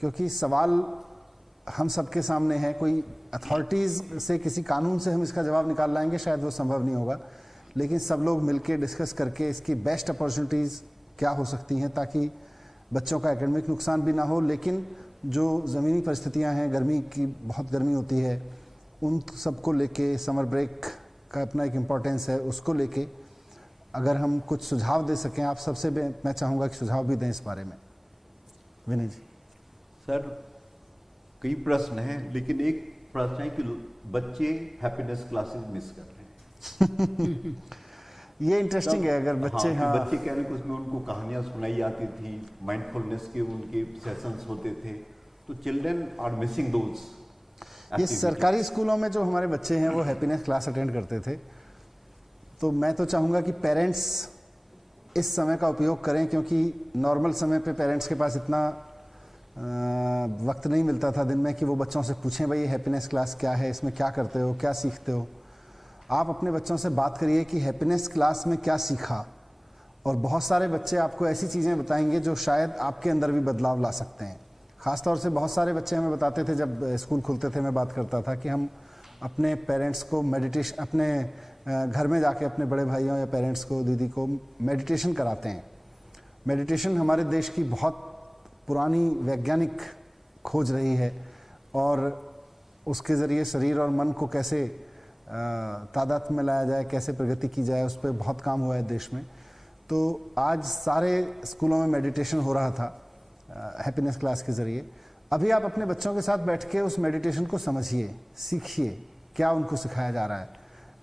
क्योंकि सवाल हम सबके सामने है। कोई अथॉरिटीज़ से, किसी कानून से हम इसका जवाब निकाल लाएंगे शायद वो संभव नहीं होगा, लेकिन सब लोग मिलके डिस्कस करके इसकी बेस्ट अपॉर्चुनिटीज़ क्या हो सकती हैं ताकि बच्चों का एकेडमिक नुकसान भी ना हो, लेकिन जो ज़मीनी परिस्थितियां हैं, गर्मी की बहुत गर्मी होती है, उन सबको लेके, समर ब्रेक का अपना एक इम्पोर्टेंस है, उसको लेके अगर हम कुछ सुझाव दे सकें आप सबसे, मैं चाहूँगा कि सुझाव भी दें इस बारे में। विनय जी। सर, कई प्रश्न हैं, लेकिन एक प्रश्न है कि बच्चे हैप्पीनेस क्लासेस मिस कर रहे हैं। ये इंटरेस्टिंग है। अगर बच्चे, हाँ, बच्चे कह रहे हैं कि उसमें उनको कहानियाँ सुनाई जाती थी, माइंडफुलनेस के उनके सेशंस होते थे, तो चिल्ड्रन आर मिसिंग दोज। ये सरकारी स्कूलों में जो हमारे बच्चे हैं वो हैप्पीनेस क्लास अटेंड करते थे, तो मैं तो चाहूँगा कि पेरेंट्स इस समय का उपयोग करें, क्योंकि नॉर्मल समय पे पेरेंट्स के पास इतना वक्त नहीं मिलता था दिन में कि वो बच्चों से पूछें भाई ये हैप्पीनेस क्लास क्या है, इसमें क्या करते हो, क्या सीखते हो। आप अपने बच्चों से बात करिए कि हैप्पीनेस क्लास में क्या सीखा, और बहुत सारे बच्चे आपको ऐसी चीज़ें बताएंगे जो शायद आपके अंदर भी बदलाव ला सकते हैं। ख़ासतौर से बहुत सारे बच्चे हमें बताते थे, जब स्कूल खुलते थे मैं बात करता था कि हम अपने पेरेंट्स को मेडिटेशन, अपने घर में जाके अपने बड़े भाइयों या पेरेंट्स को, दीदी को मेडिटेशन कराते हैं। मेडिटेशन हमारे देश की बहुत पुरानी वैज्ञानिक खोज रही है, और उसके ज़रिए शरीर और मन को कैसे तादाद में लाया जाए, कैसे प्रगति की जाए, उस पर बहुत काम हुआ है देश में। तो आज सारे स्कूलों में मेडिटेशन हो रहा था हैप्पीनेस क्लास के ज़रिए। अभी आप अपने बच्चों के साथ बैठ के उस मेडिटेशन को समझिए, सीखिए क्या उनको सिखाया जा रहा है।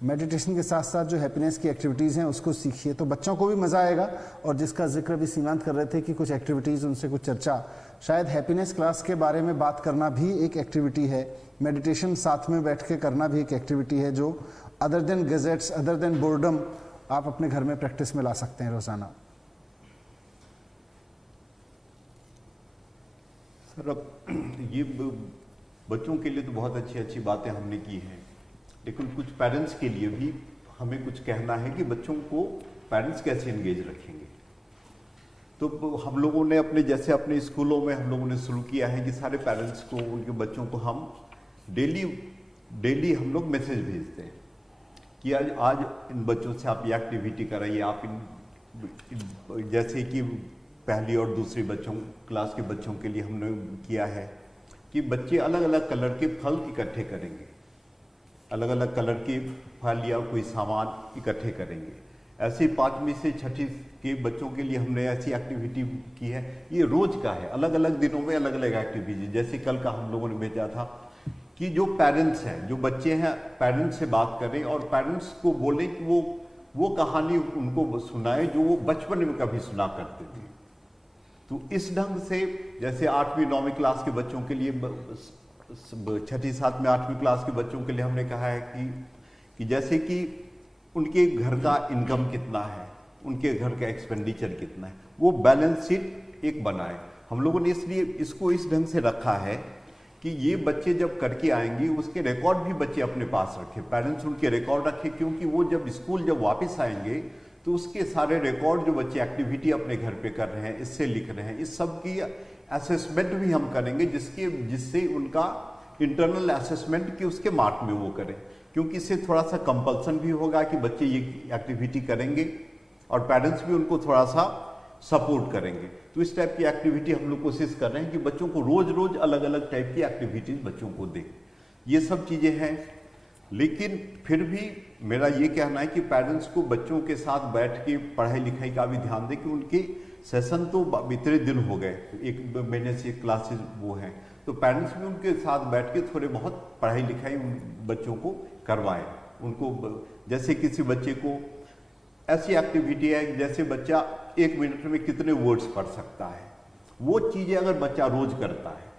मेडिटेशन के साथ साथ जो हैप्पीनेस की एक्टिविटीज़ हैं उसको सीखिए, तो बच्चों को भी मज़ा आएगा। और जिसका जिक्र भी सीमांत कर रहे थे कि कुछ एक्टिविटीज़, उनसे कुछ चर्चा, शायद हैप्पीनेस क्लास के बारे में बात करना भी एक एक्टिविटी है, मेडिटेशन साथ में बैठ के करना भी एक एक्टिविटी है, जो other than gadgets, other than boredom आप अपने घर में प्रैक्टिस में ला सकते हैं रोज़ाना। सर, अब ये बच्चों के लिए तो बहुत अच्छी अच्छी बातें हमने की हैं, लेकिन कुछ पेरेंट्स के लिए भी हमें कुछ कहना है कि बच्चों को पेरेंट्स कैसे एंगेज रखेंगे। तो हम लोगों ने अपने स्कूलों में हम लोगों ने शुरू किया है कि सारे पेरेंट्स को, उनके बच्चों को हम डेली हम लोग मैसेज भेजते हैं कि आज इन बच्चों से आप ये एक्टिविटी कराइए। आप इन जैसे कि पहली और दूसरी क्लास के बच्चों के लिए हमने किया है कि बच्चे अलग अलग कलर के फल इकट्ठे करेंगे, अलग अलग कलर के फल या कोई सामान इकट्ठे करेंगे। ऐसे 5वीं से 6वीं के बच्चों के लिए हमने ऐसी एक्टिविटी की है। ये रोज का है, अलग अलग दिनों में अलग अलग एक्टिविटी। जैसे कल का हम लोगों ने भेजा था कि जो पेरेंट्स हैं, जो बच्चे हैं, पेरेंट्स से बात करें और पेरेंट्स को बोलें कि वो कहानी उनको सुनाए जो वो बचपन में कभी सुना करते थे। तो इस ढंग से जैसे 8वीं 9वीं क्लास के बच्चों के लिए, 6ठी 7वीं 8वीं क्लास के बच्चों के लिए हमने कहा है कि जैसे कि उनके घर का इनकम कितना है, उनके घर का एक्सपेंडिचर कितना है, वो बैलेंस शीट एक बनाए। हम लोगों ने इसलिए इसको इस ढंग से रखा है कि ये बच्चे जब करके आएंगे उसके रिकॉर्ड भी बच्चे अपने पास रखें, पेरेंट्स उनके रिकॉर्ड रखें, क्योंकि वो जब स्कूल जब वापस आएंगे तो उसके सारे रिकॉर्ड जो बच्चे एक्टिविटी अपने घर पे कर रहे हैं, इससे लिख रहे हैं, इस सब की असेसमेंट भी हम करेंगे, जिससे उनका इंटरनल असेसमेंट कि उसके मार्क में वो करें। क्योंकि इससे थोड़ा सा कंपल्सन भी होगा कि बच्चे ये एक्टिविटी करेंगे और पेरेंट्स भी उनको थोड़ा सा सपोर्ट करेंगे। तो इस टाइप की एक्टिविटी हम लोग कोशिश कर रहे हैं कि बच्चों को रोज रोज अलग अलग टाइप की एक्टिविटीज बच्चों को दें। ये सब चीज़ें हैं। लेकिन फिर भी मेरा ये कहना है कि पेरेंट्स को बच्चों के साथ बैठ के पढ़ाई लिखाई का भी ध्यान दें कि उनके सेशन तो इतने दिन हो गए, 1 महीने से क्लासेस वो हैं, तो पेरेंट्स भी उनके साथ बैठ के थोड़े बहुत पढ़ाई लिखाई उन बच्चों को करवाएं। उनको जैसे किसी बच्चे को ऐसी एक्टिविटी है जैसे बच्चा 1 मिनट में कितने वर्ड्स पढ़ सकता है, वो चीज़ें अगर बच्चा रोज करता है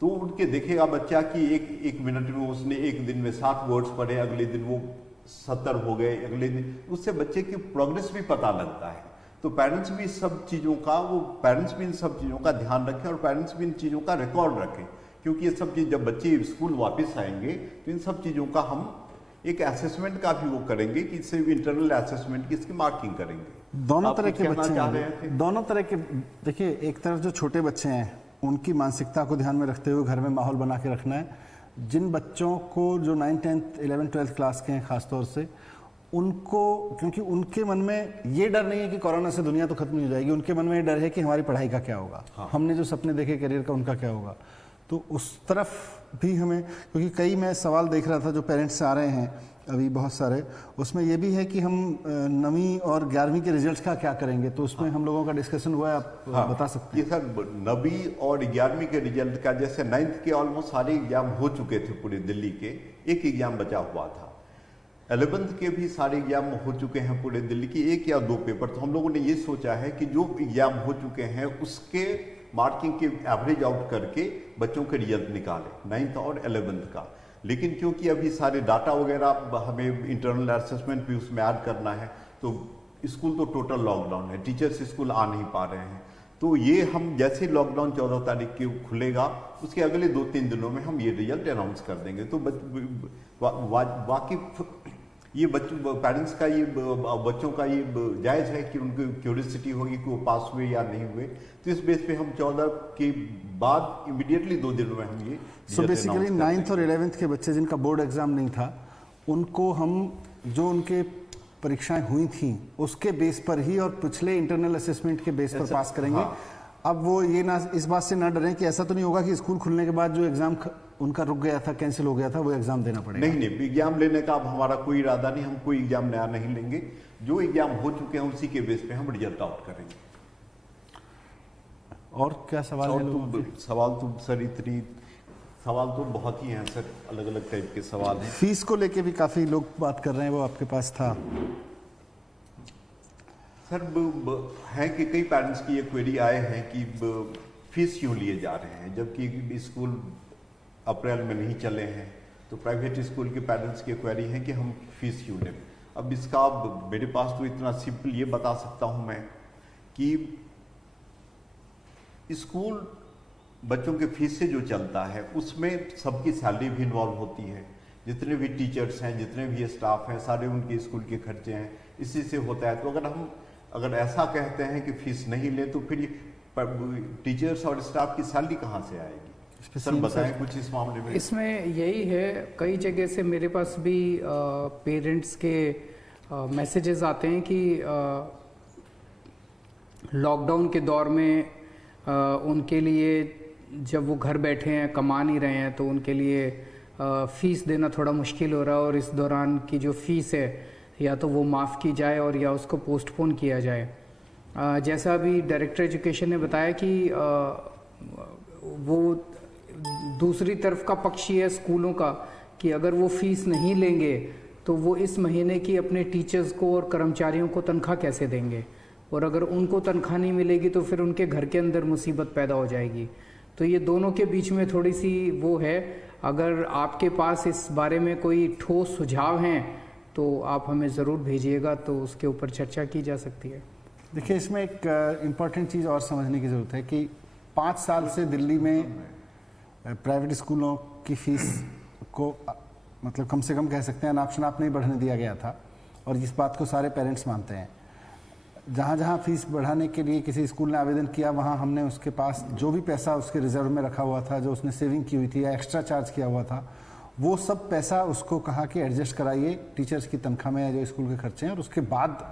तो उनके देखेगा बच्चा कि एक मिनट में उसने एक दिन में 7 वर्ड्स पढ़े, अगले दिन वो 70 हो गए, अगले दिन उससे बच्चे की प्रोग्रेस भी पता लगता है। तो पेरेंट्स भी सब चीज़ों का पेरेंट्स भी इन सब चीज़ों का ध्यान रखें और पेरेंट्स भी इन चीज़ों का रिकॉर्ड रखें, क्योंकि ये सब चीज़ जब बच्चे स्कूल वापस आएंगे तो इन सब चीज़ों का हम एक असेसमेंट का भी वो करेंगे कि इससे इंटरनल असेसमेंट की इसकी मार्किंग करेंगे। दोनों तरह के बच्चे हैं, दोनों तरह के। देखिए, एक तरफ जो छोटे बच्चे हैं उनकी मानसिकता को ध्यान में रखते हुए घर में माहौल बना के रखना है। जिन बच्चों को जो 9th, 10th, 11th, 12th class के हैं खासतौर से, उनको, क्योंकि उनके मन में ये डर नहीं है कि कोरोना से दुनिया तो खत्म नहीं हो जाएगी, उनके मन में ये डर है कि हमारी पढ़ाई का क्या होगा, हमने जो सपने देखे करियर का उनका क्या होगा। तो उस तरफ भी हमें, क्योंकि कई मैं सवाल देख रहा था जो पेरेंट्स से आ रहे हैं अभी बहुत सारे, उसमें ये भी है कि हम 9वीं और 11वीं के रिजल्ट्स का क्या करेंगे, तो उसमें हम लोगों का डिस्कशन हुआ है, आप बता सकते हैं? ये सर 9वीं और 11वीं के रिजल्ट का, जैसे 9th के ऑलमोस्ट सारे एग्जाम हो चुके थे पूरे दिल्ली के, एक एग्जाम बचा हुआ था। 11th के भी सारे एग्जाम हो चुके हैं पूरे दिल्ली की, 1 या 2 पेपर। तो हम लोगों ने ये सोचा है कि जो एग्जाम हो चुके हैं उसके मार्किंग के एवरेज आउट करके बच्चों के रिजल्ट निकालें 9th और 11th का। लेकिन क्योंकि अभी सारे डाटा वगैरह हमें इंटरनल असेसमेंट भी उसमें ऐड करना है, तो स्कूल तो टोटल लॉकडाउन है, टीचर्स स्कूल आ नहीं पा रहे हैं। तो ये हम जैसे लॉकडाउन 14 तारीख के खुलेगा उसके अगले 2-3 दिनों में हम ये रिजल्ट अनाउंस कर देंगे। तो वाकिफ ये बच्चों पेरेंट्स का, ये बच्चों का ये जायज़ है कि उनको क्यूरियोसिटी होगी कि वो पास हुए या नहीं हुए। तो इस बेस पे हम 14 के बाद इमीडिएटली 2 दिनों में हम ये सो बेसिकली 9th और 11th के बच्चे जिनका बोर्ड एग्जाम नहीं था, उनको हम जो उनके परीक्षाएं हुई थी उसके बेस पर ही और पिछले इंटरनल असेसमेंट के बेस पर पास करेंगे। अब वो ये ना इस बात से ना डरें कि ऐसा तो नहीं होगा कि स्कूल खुलने के बाद जो एग्जाम उनका रुक गया था, कैंसिल हो गया था, वो एग्जाम देना पड़ेगा। नहीं, एग्जाम लेने का अब हमारा कोई इरादा नहीं, हम कोई एग्जाम नया नहीं लेंगे। जो एग्जाम हो चुके हैं उसी के बेस पे हम रिजल्ट आउट करेंगे। और क्या सवाल है? सवाल तो बहुत ही हैं सर, अलग अलग टाइप के सवाल हैं। फीस को लेके भी काफी लोग बात कर रहे हैं, वो आपके पास था सर? है कि कई पेरेंट्स की ये क्वेरी आए हैं कि फीस क्यों लिए जा रहे हैं जबकि स्कूल अप्रैल में नहीं चले हैं। तो प्राइवेट स्कूल के पेरेंट्स की क्वेरी है कि हम फीस क्यों लें। अब इसका मेरे पास तो इतना सिंपल ये बता सकता हूँ मैं कि स्कूल बच्चों के फीस से जो चलता है उसमें सबकी सैलरी भी इन्वॉल्व होती है, जितने भी टीचर्स हैं, जितने भी स्टाफ हैं, सारे उनके स्कूल के खर्चे हैं, इसी से होता है। तो अगर ऐसा कहते हैं कि फीस नहीं ले तो फिर टीचर्स और स्टाफ की सैलरी कहाँ से आएगी? सर बताएं कुछ इस मामले में। इसमें यही है, कई जगह से मेरे पास भी पेरेंट्स के मैसेजेस आते हैं कि लॉकडाउन के दौर में उनके लिए जब वो घर बैठे हैं, कमा नहीं रहे हैं, तो उनके लिए फ़ीस देना थोड़ा मुश्किल हो रहा है और इस दौरान की जो फ़ीस है या तो वो माफ़ की जाए और या उसको पोस्टपोन किया जाए। जैसा अभी डायरेक्टर एजुकेशन ने बताया कि वो दूसरी तरफ का पक्ष है स्कूलों का कि अगर वो फ़ीस नहीं लेंगे तो वो इस महीने की अपने टीचर्स को और कर्मचारियों को तनख्वाह कैसे देंगे, और अगर उनको तनख्वाह नहीं मिलेगी तो फिर उनके घर के अंदर मुसीबत पैदा हो जाएगी। तो ये दोनों के बीच में थोड़ी सी वो है। अगर आपके पास इस बारे में कोई ठोस सुझाव हैं तो आप हमें ज़रूर भेजिएगा, तो उसके ऊपर चर्चा की जा सकती है। देखिए, इसमें एक इम्पॉर्टेंट चीज़ और समझने की ज़रूरत है कि 5 साल से दिल्ली में प्राइवेट स्कूलों की फ़ीस को मतलब कम से कम कह सकते हैं नाप शनाप नहीं बढ़ने दिया गया था, और इस बात को सारे पेरेंट्स मानते हैं। जहाँ जहाँ फीस बढ़ाने के लिए किसी स्कूल ने आवेदन किया, वहाँ हमने उसके पास जो भी पैसा उसके रिजर्व में रखा हुआ था, जो उसने सेविंग की हुई थी या एक्स्ट्रा चार्ज किया हुआ था, वो सब पैसा उसको कहा कि एडजस्ट कराइए टीचर्स की तनख्वाह में या जो स्कूल के खर्चे हैं, और उसके बाद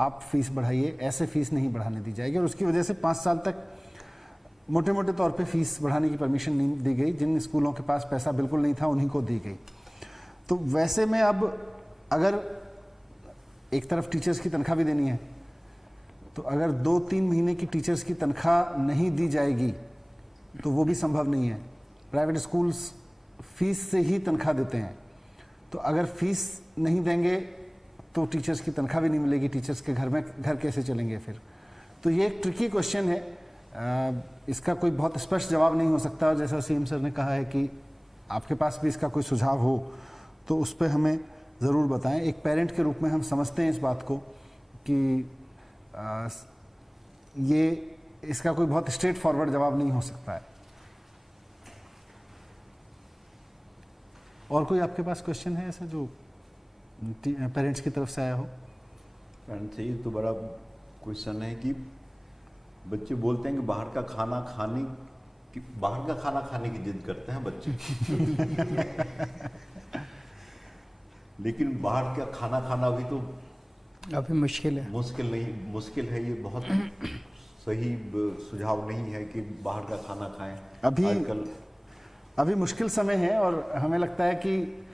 आप फीस बढ़ाइए। ऐसे फीस नहीं बढ़ाने दी जाएगी। और उसकी वजह से 5 साल तक मोटे मोटे तौर पे फीस बढ़ाने की परमिशन नहीं दी गई। जिन स्कूलों के पास पैसा बिल्कुल नहीं था उन्हीं को दी गई। तो वैसे में अब अगर एक तरफ टीचर्स की तनख्वाह भी देनी है, तो अगर 2-3 महीने की टीचर्स की तनख्वाह नहीं दी जाएगी तो वो भी संभव नहीं है। प्राइवेट स्कूल्स फीस से ही तनख्वाह देते हैं, तो अगर फीस नहीं देंगे तो टीचर्स की तनख्वाह भी नहीं मिलेगी, टीचर्स के घर कैसे चलेंगे फिर। तो ये एक ट्रिकी क्वेश्चन है, इसका कोई बहुत स्पष्ट जवाब नहीं हो सकता। और जैसा सीएम सर ने कहा है कि आपके पास भी इसका कोई सुझाव हो तो उस पर हमें ज़रूर बताएं। एक पेरेंट के रूप में हम समझते हैं इस बात को कि ये इसका कोई बहुत स्ट्रेट फॉरवर्ड जवाब नहीं हो सकता है। और कोई आपके पास क्वेश्चन है ऐसा जो पेरेंट्स की तरफ से आया हो? पेरेंट्स से ये तो बड़ा क्वेश्चन है कि बच्चे बोलते हैं कि बाहर का खाना खाने की जिद करते हैं बच्चे लेकिन बाहर का खाना खाना भी तो अभी मुश्किल है। ये बहुत सही सुझाव नहीं है कि बाहर का खाना खाएं। अभी मुश्किल समय है और हमें लगता है कि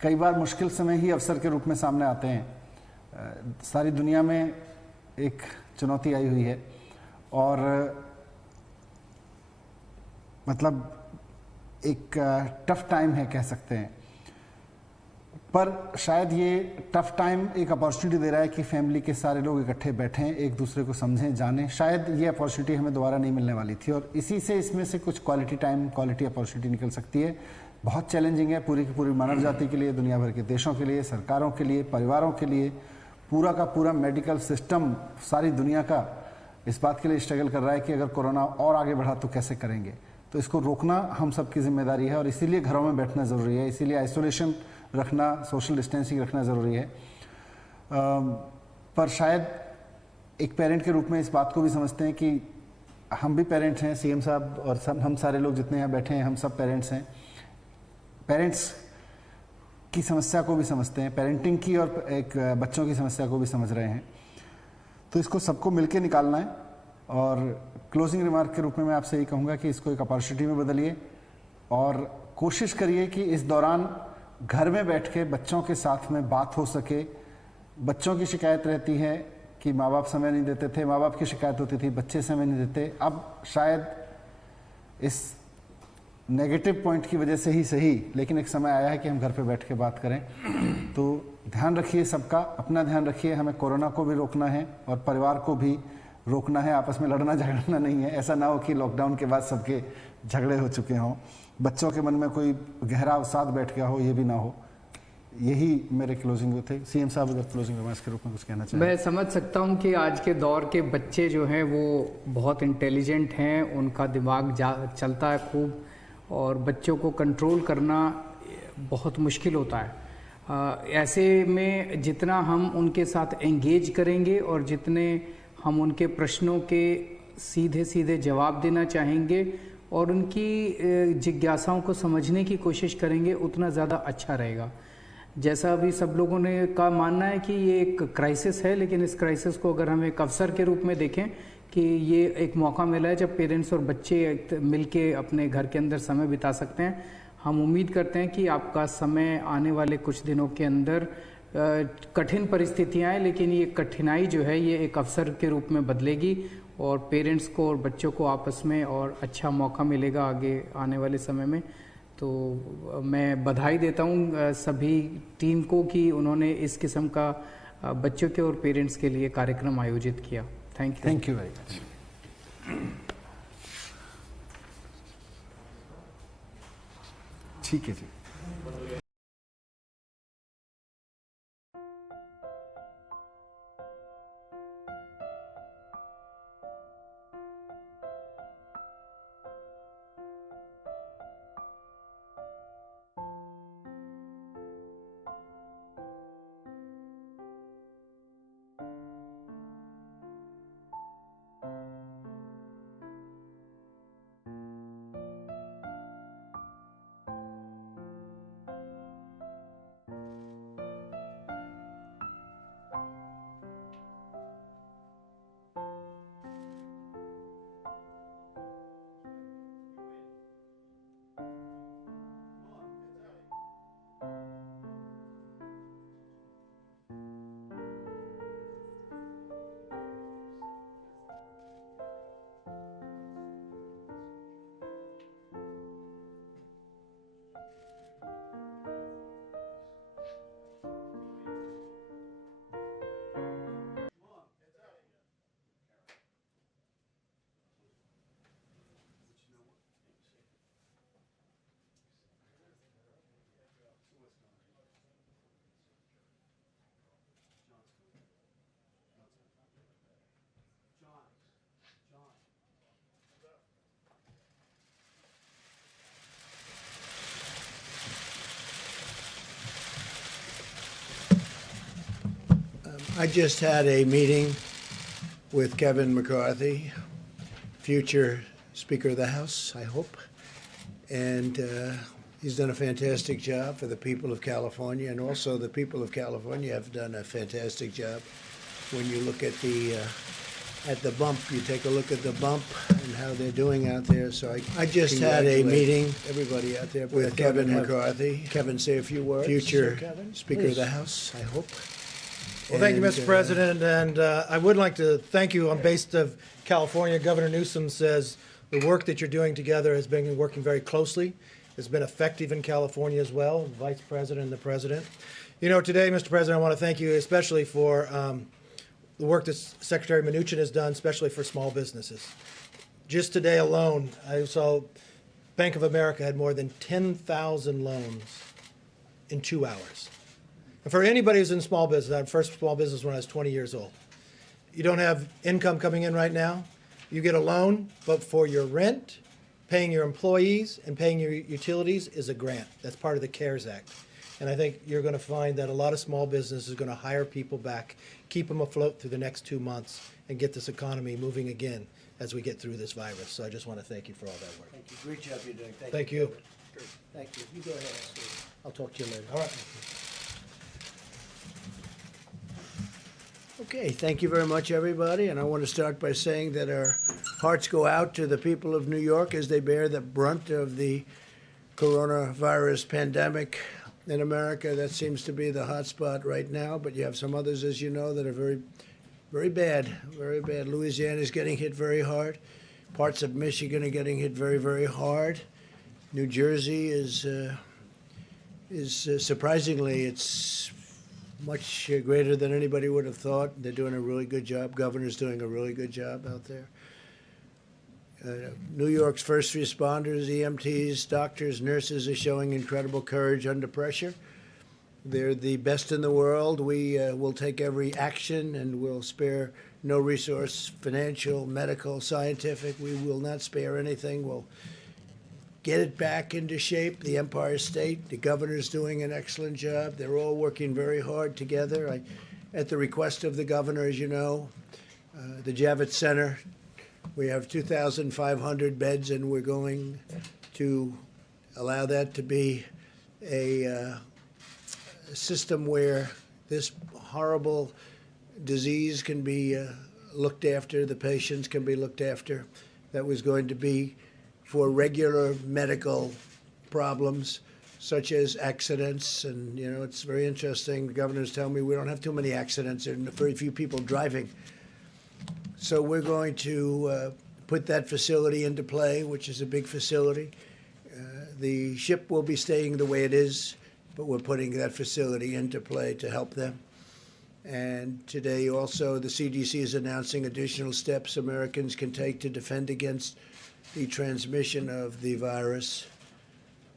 कई बार मुश्किल समय ही अवसर के रूप में सामने आते हैं। सारी दुनिया में एक चुनौती आई हुई है और मतलब एक टफ टाइम है कह सकते हैं, पर शायद ये टफ टाइम एक अपॉर्चुनिटी दे रहा है कि फैमिली के सारे लोग इकट्ठे बैठें, एक दूसरे को समझें, जानें। शायद ये अपॉर्चुनिटी हमें दोबारा नहीं मिलने वाली थी और इसी से इसमें से कुछ क्वालिटी टाइम, क्वालिटी अपॉर्चुनिटी निकल सकती है। बहुत चैलेंजिंग है पूरी की पूरी मानव जाति के लिए, दुनिया भर के देशों के लिए, सरकारों के लिए, परिवारों के लिए। पूरा का पूरा मेडिकल सिस्टम सारी दुनिया का इस बात के लिए स्ट्रगल कर रहा है कि अगर कोरोना और आगे बढ़ा तो कैसे करेंगे। तो इसको रोकना हम सबकी जिम्मेदारी है और इसीलिए घरों में बैठना ज़रूरी है, इसीलिए आइसोलेशन रखना, सोशल डिस्टेंसिंग रखना ज़रूरी है। पर शायद एक पेरेंट के रूप में इस बात को भी समझते हैं कि हम भी पेरेंट्स हैं, सीएम साहब और हम सारे लोग जितने यहाँ बैठे हैं हम सब पेरेंट्स हैं। पेरेंट्स की समस्या को भी समझते हैं, पेरेंटिंग की और एक बच्चों की समस्या को भी समझ रहे हैं। तो इसको सबको मिलके निकालना है और क्लोजिंग रिमार्क के रूप में मैं आपसे यही कहूँगा कि इसको एक अपॉर्चुनिटी में बदलिए और कोशिश करिए कि इस दौरान घर में बैठ के बच्चों के साथ में बात हो सके। बच्चों की शिकायत रहती है कि माँ बाप समय नहीं देते थे, माँ बाप की शिकायत होती थी बच्चे समय नहीं देते। अब शायद इस नेगेटिव पॉइंट की वजह से ही सही, लेकिन एक समय आया है कि हम घर पे बैठ के बात करें। तो ध्यान रखिए सबका, अपना ध्यान रखिए। हमें कोरोना को भी रोकना है और परिवार को भी रोकना है, आपस में लड़ना झगड़ना नहीं है। ऐसा ना हो कि लॉकडाउन के बाद सबके झगड़े हो चुके हों, बच्चों के मन में कोई गहरा अवसाद बैठ गया हो, ये भी ना हो। यही मेरे क्लोजिंग थे। सीएम साहब अगर क्लोजिंग रिमार्क्स के रूप में कुछ कहना चाहें? मैं समझ सकता हूं कि आज के दौर के बच्चे जो हैं वो बहुत इंटेलिजेंट हैं, उनका दिमाग चलता है खूब और बच्चों को कंट्रोल करना बहुत मुश्किल होता है। ऐसे में जितना हम उनके साथ एंगेज करेंगे और जितने हम उनके प्रश्नों के सीधे सीधे जवाब देना चाहेंगे और उनकी जिज्ञासाओं को समझने की कोशिश करेंगे, उतना ज़्यादा अच्छा रहेगा। जैसा अभी सब लोगों ने का मानना है कि ये एक क्राइसिस है, लेकिन इस क्राइसिस को अगर हम एक अवसर के रूप में देखें कि ये एक मौका मिला है जब पेरेंट्स और बच्चे मिलके अपने घर के अंदर समय बिता सकते हैं। हम उम्मीद करते हैं कि आपका समय आने वाले कुछ दिनों के अंदर कठिन परिस्थितियाँ हैं, लेकिन ये कठिनाई जो है ये एक अवसर के रूप में बदलेगी और पेरेंट्स को और बच्चों को आपस में और अच्छा मौका मिलेगा आगे आने वाले समय में। तो मैं बधाई देता हूँ सभी टीम को कि उन्होंने इस किस्म का बच्चों के और पेरेंट्स के लिए कार्यक्रम आयोजित किया। Thank you very much. ठीक है जी। I just had a meeting with Kevin McCarthy, future Speaker of the House, I hope. And he's done a fantastic job for the people of California, and also the people of California have done a fantastic job. When you look at the bump, you take a look at the bump and how they're doing out there. So I just had a meeting, everybody out there, with Kevin McCarthy. Kevin, say a few words. Future Speaker of the House, I hope. Well, thank you, Mr. President, and I would like to thank you on behalf of California. Governor Newsom says the work that you're doing together has been working very closely. It's been effective in California as well, Vice President and the President. You know, today, Mr. President, I want to thank you especially for the work that Secretary Mnuchin has done, especially for small businesses. Just today alone, I saw Bank of America had more than 10,000 loans in 2 hours. And for anybody who's in small business, I had first small business when I was 20 years old. You don't have income coming in right now, you get a loan, but for your rent, paying your employees, and paying your utilities is a grant. That's part of the CARES Act. And I think you're going to find that a lot of small businesses are going to hire people back, keep them afloat through the next 2 months, and get this economy moving again as we get through this virus. So I just want to thank you for all that work. Thank you. Great job you're doing. Thank you. Thank you. You go ahead. I'll talk to you later. All right. Okay, thank you very much, everybody. And I want to start by saying that our hearts go out to the people of New York as they bear the brunt of the coronavirus pandemic in America. That seems to be the hot spot right now, but you have some others, as you know, that are very, very bad, very bad. Louisiana is getting hit very hard. Parts of Michigan are getting hit very, very hard. New Jersey is surprisingly, it's much greater than anybody would have thought. They're doing a really good job. Governor's doing a really good job out there. New York's first responders, EMTs, doctors, nurses are showing incredible courage under pressure. They're the best in the world. We will take every action and will spare no resource, financial, medical, scientific. We will not spare anything. We'll get it back into shape. The Empire State, the governor's doing an excellent job. They're all working very hard together. At the request of the governor, as you know, the Javits Center, we have 2,500 beds, and we're going to allow that to be a system where this horrible disease can be looked after, the patients can be looked after. That was going to be for regular medical problems such as accidents. And, you know, it's very interesting. The governors tell me we don't have too many accidents and very few people driving. So we're going to put that facility into play, which is a big facility. The ship will be staying the way it is, but we're putting that facility into play to help them. And today also the CDC is announcing additional steps Americans can take to defend against the transmission of the virus.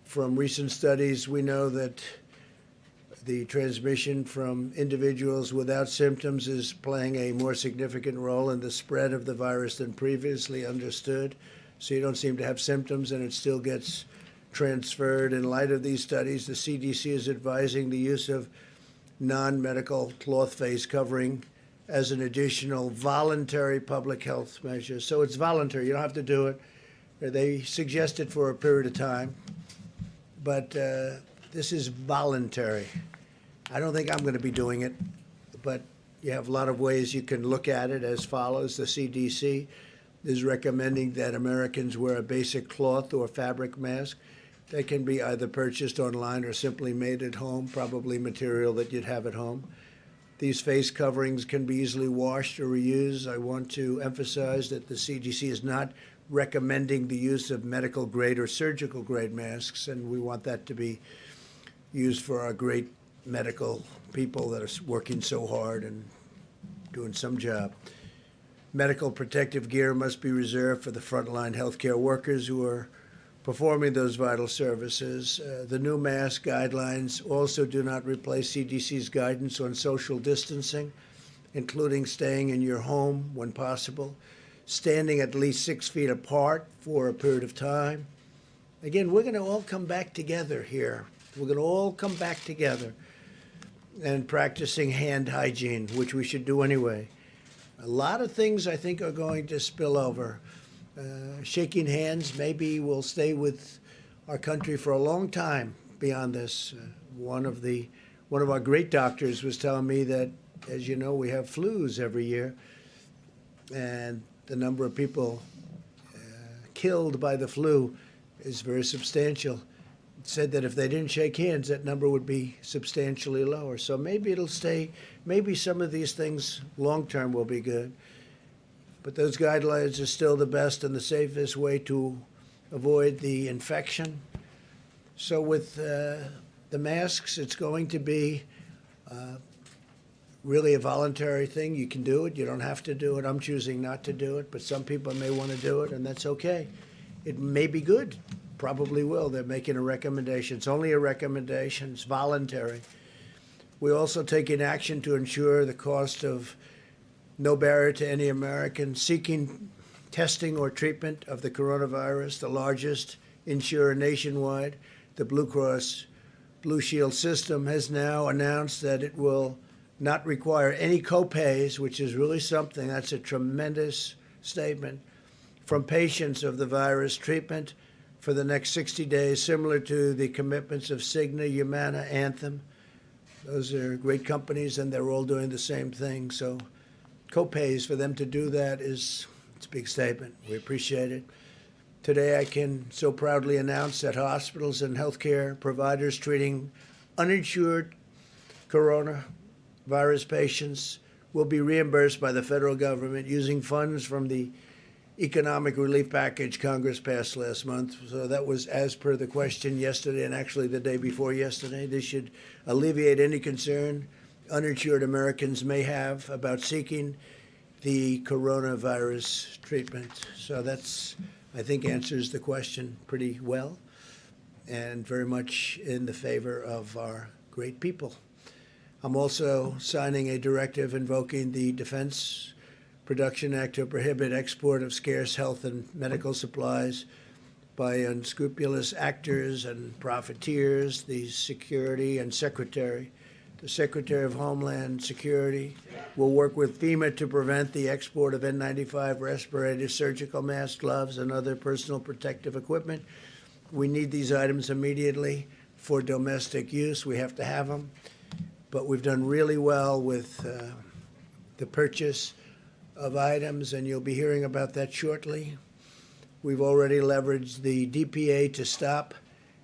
From recent studies, we know that the transmission from individuals without symptoms is playing a more significant role in the spread of the virus than previously understood. So you don't seem to have symptoms and it still gets transferred. In light of these studies, the CDC is advising the use of non-medical cloth face covering as an additional voluntary public health measure. So it's voluntary, you don't have to do it. They suggest it for a period of time, but this is voluntary. I don't think I'm going to be doing it, but you have a lot of ways you can look at it as follows. The CDC is recommending that Americans wear a basic cloth or fabric mask. They can be either purchased online or simply made at home, probably material that you'd have at home. These face coverings can be easily washed or reused. I want to emphasize that the CDC is not recommending the use of medical grade or surgical grade masks, and we want that to be used for our great medical people that are working so hard and doing some job. Medical protective gear must be reserved for the frontline healthcare workers who are performing those vital services. The new mask guidelines also do not replace CDC's guidance on social distancing, including staying in your home when possible, standing at least 6 feet apart for a period of time. Again, we're going to all come back together here. We're going to all come back together. and practicing hand hygiene, which we should do anyway. A lot of things I think are going to spill over. Shaking hands maybe will stay with our country for a long time beyond this. One of our great doctors was telling me that, as you know, we have flus every year, and the number of people killed by the flu is very substantial. It said that if they didn't shake hands, that number would be substantially lower. So maybe it'll stay, maybe some of these things long-term will be good. But those guidelines are still the best and the safest way to avoid the infection. So with the masks, it's going to be really a voluntary thing. You can do it. You don't have to do it. I'm choosing not to do it, but some people may want to do it, and that's okay. It may be good. Probably will. They're making a recommendation. It's only a recommendation. It's voluntary. We're also taking action to ensure the cost of no barrier to any American seeking testing or treatment of the coronavirus. The largest insurer nationwide, the Blue Cross Blue Shield system, has now announced that it will not require any copays, which is really something. That's a tremendous statement, from patients of the virus treatment for the next 60 days, similar to the commitments of Cigna, Humana, Anthem. Those are great companies, and they're all doing the same thing. So copays, for them to do that it's a big statement. We appreciate it. Today, I can so proudly announce that hospitals and healthcare providers treating uninsured coronavirus patients will be reimbursed by the federal government using funds from the economic relief package Congress passed last month. So that was as per the question yesterday, and actually the day before yesterday. This should alleviate any concern uninsured Americans may have about seeking the coronavirus treatment. So that's, I think, answers the question pretty well, and very much in the favor of our great people. I'm also signing a directive invoking the Defense Production Act to prohibit export of scarce health and medical supplies by unscrupulous actors and profiteers. The Secretary of Homeland Security will work with FEMA to prevent the export of N95 respirators, surgical masks, gloves, and other personal protective equipment. We need these items immediately for domestic use. We have to have them. But we've done really well with the purchase of items, and you'll be hearing about that shortly. We've already leveraged the DPA to stop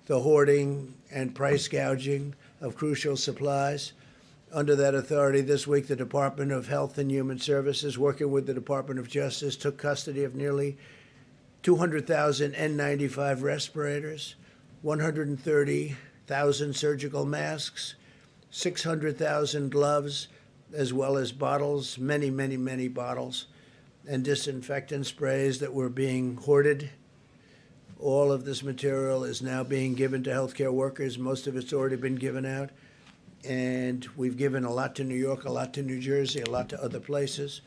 the hoarding and price gouging of crucial supplies. Under that authority, this week, the Department of Health and Human Services, working with the Department of Justice, took custody of nearly 200,000 N95 respirators, 130,000 surgical masks, 600,000 gloves, as well as bottles, many, many, many bottles, and disinfectant sprays that were being hoarded. All of this material is now being given to healthcare workers. Most of it's already been given out. And we've given a lot to New York, a lot to New Jersey, a lot to other places.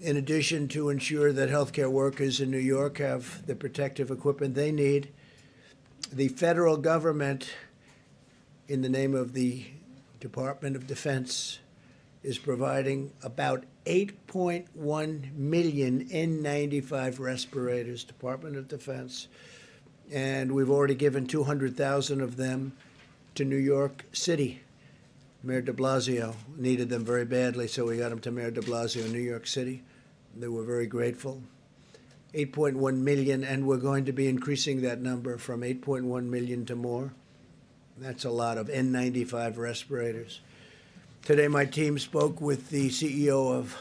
In addition, to ensure that healthcare workers in New York have the protective equipment they need, the federal government, in the name of the Department of Defense, is providing about 8.1 million N95 respirators, Department of Defense, and we've already given 200,000 of them to New York City. Mayor de Blasio needed them very badly, so we got them to Mayor de Blasio in New York City. They were very grateful. 8.1 million, and we're going to be increasing that number from 8.1 million to more. That's a lot of N95 respirators. Today, my team spoke with the CEO of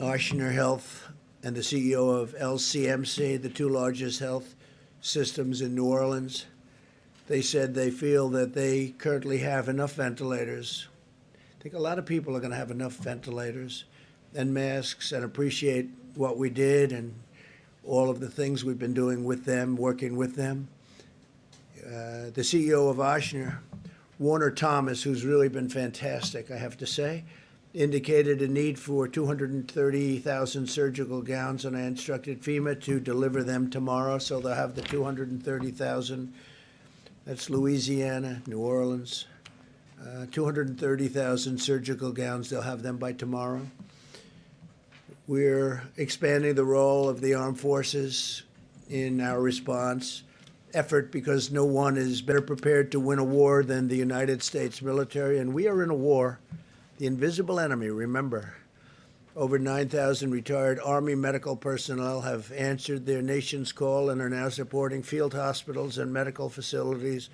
Ochsner Health and the CEO of LCMC, the two largest health systems in New Orleans. They said they feel that they currently have enough ventilators. I think a lot of people are going to have enough ventilators and masks, and appreciate what we did and all of the things we've been doing with them, working with them. The CEO of Ochsner, Warner Thomas, who's really been fantastic, I have to say, indicated a need for 230,000 surgical gowns, and I instructed FEMA to deliver them tomorrow, so they'll have the 230,000. That's Louisiana, New Orleans, 230,000 surgical gowns. They'll have them by tomorrow. We're expanding the role of the armed forces in our response effort because no one is better prepared to win a war than the United States military. And we are in a war, the invisible enemy, remember. Over 9,000 retired Army medical personnel have answered their nation's call and are now supporting field hospitals and medical facilities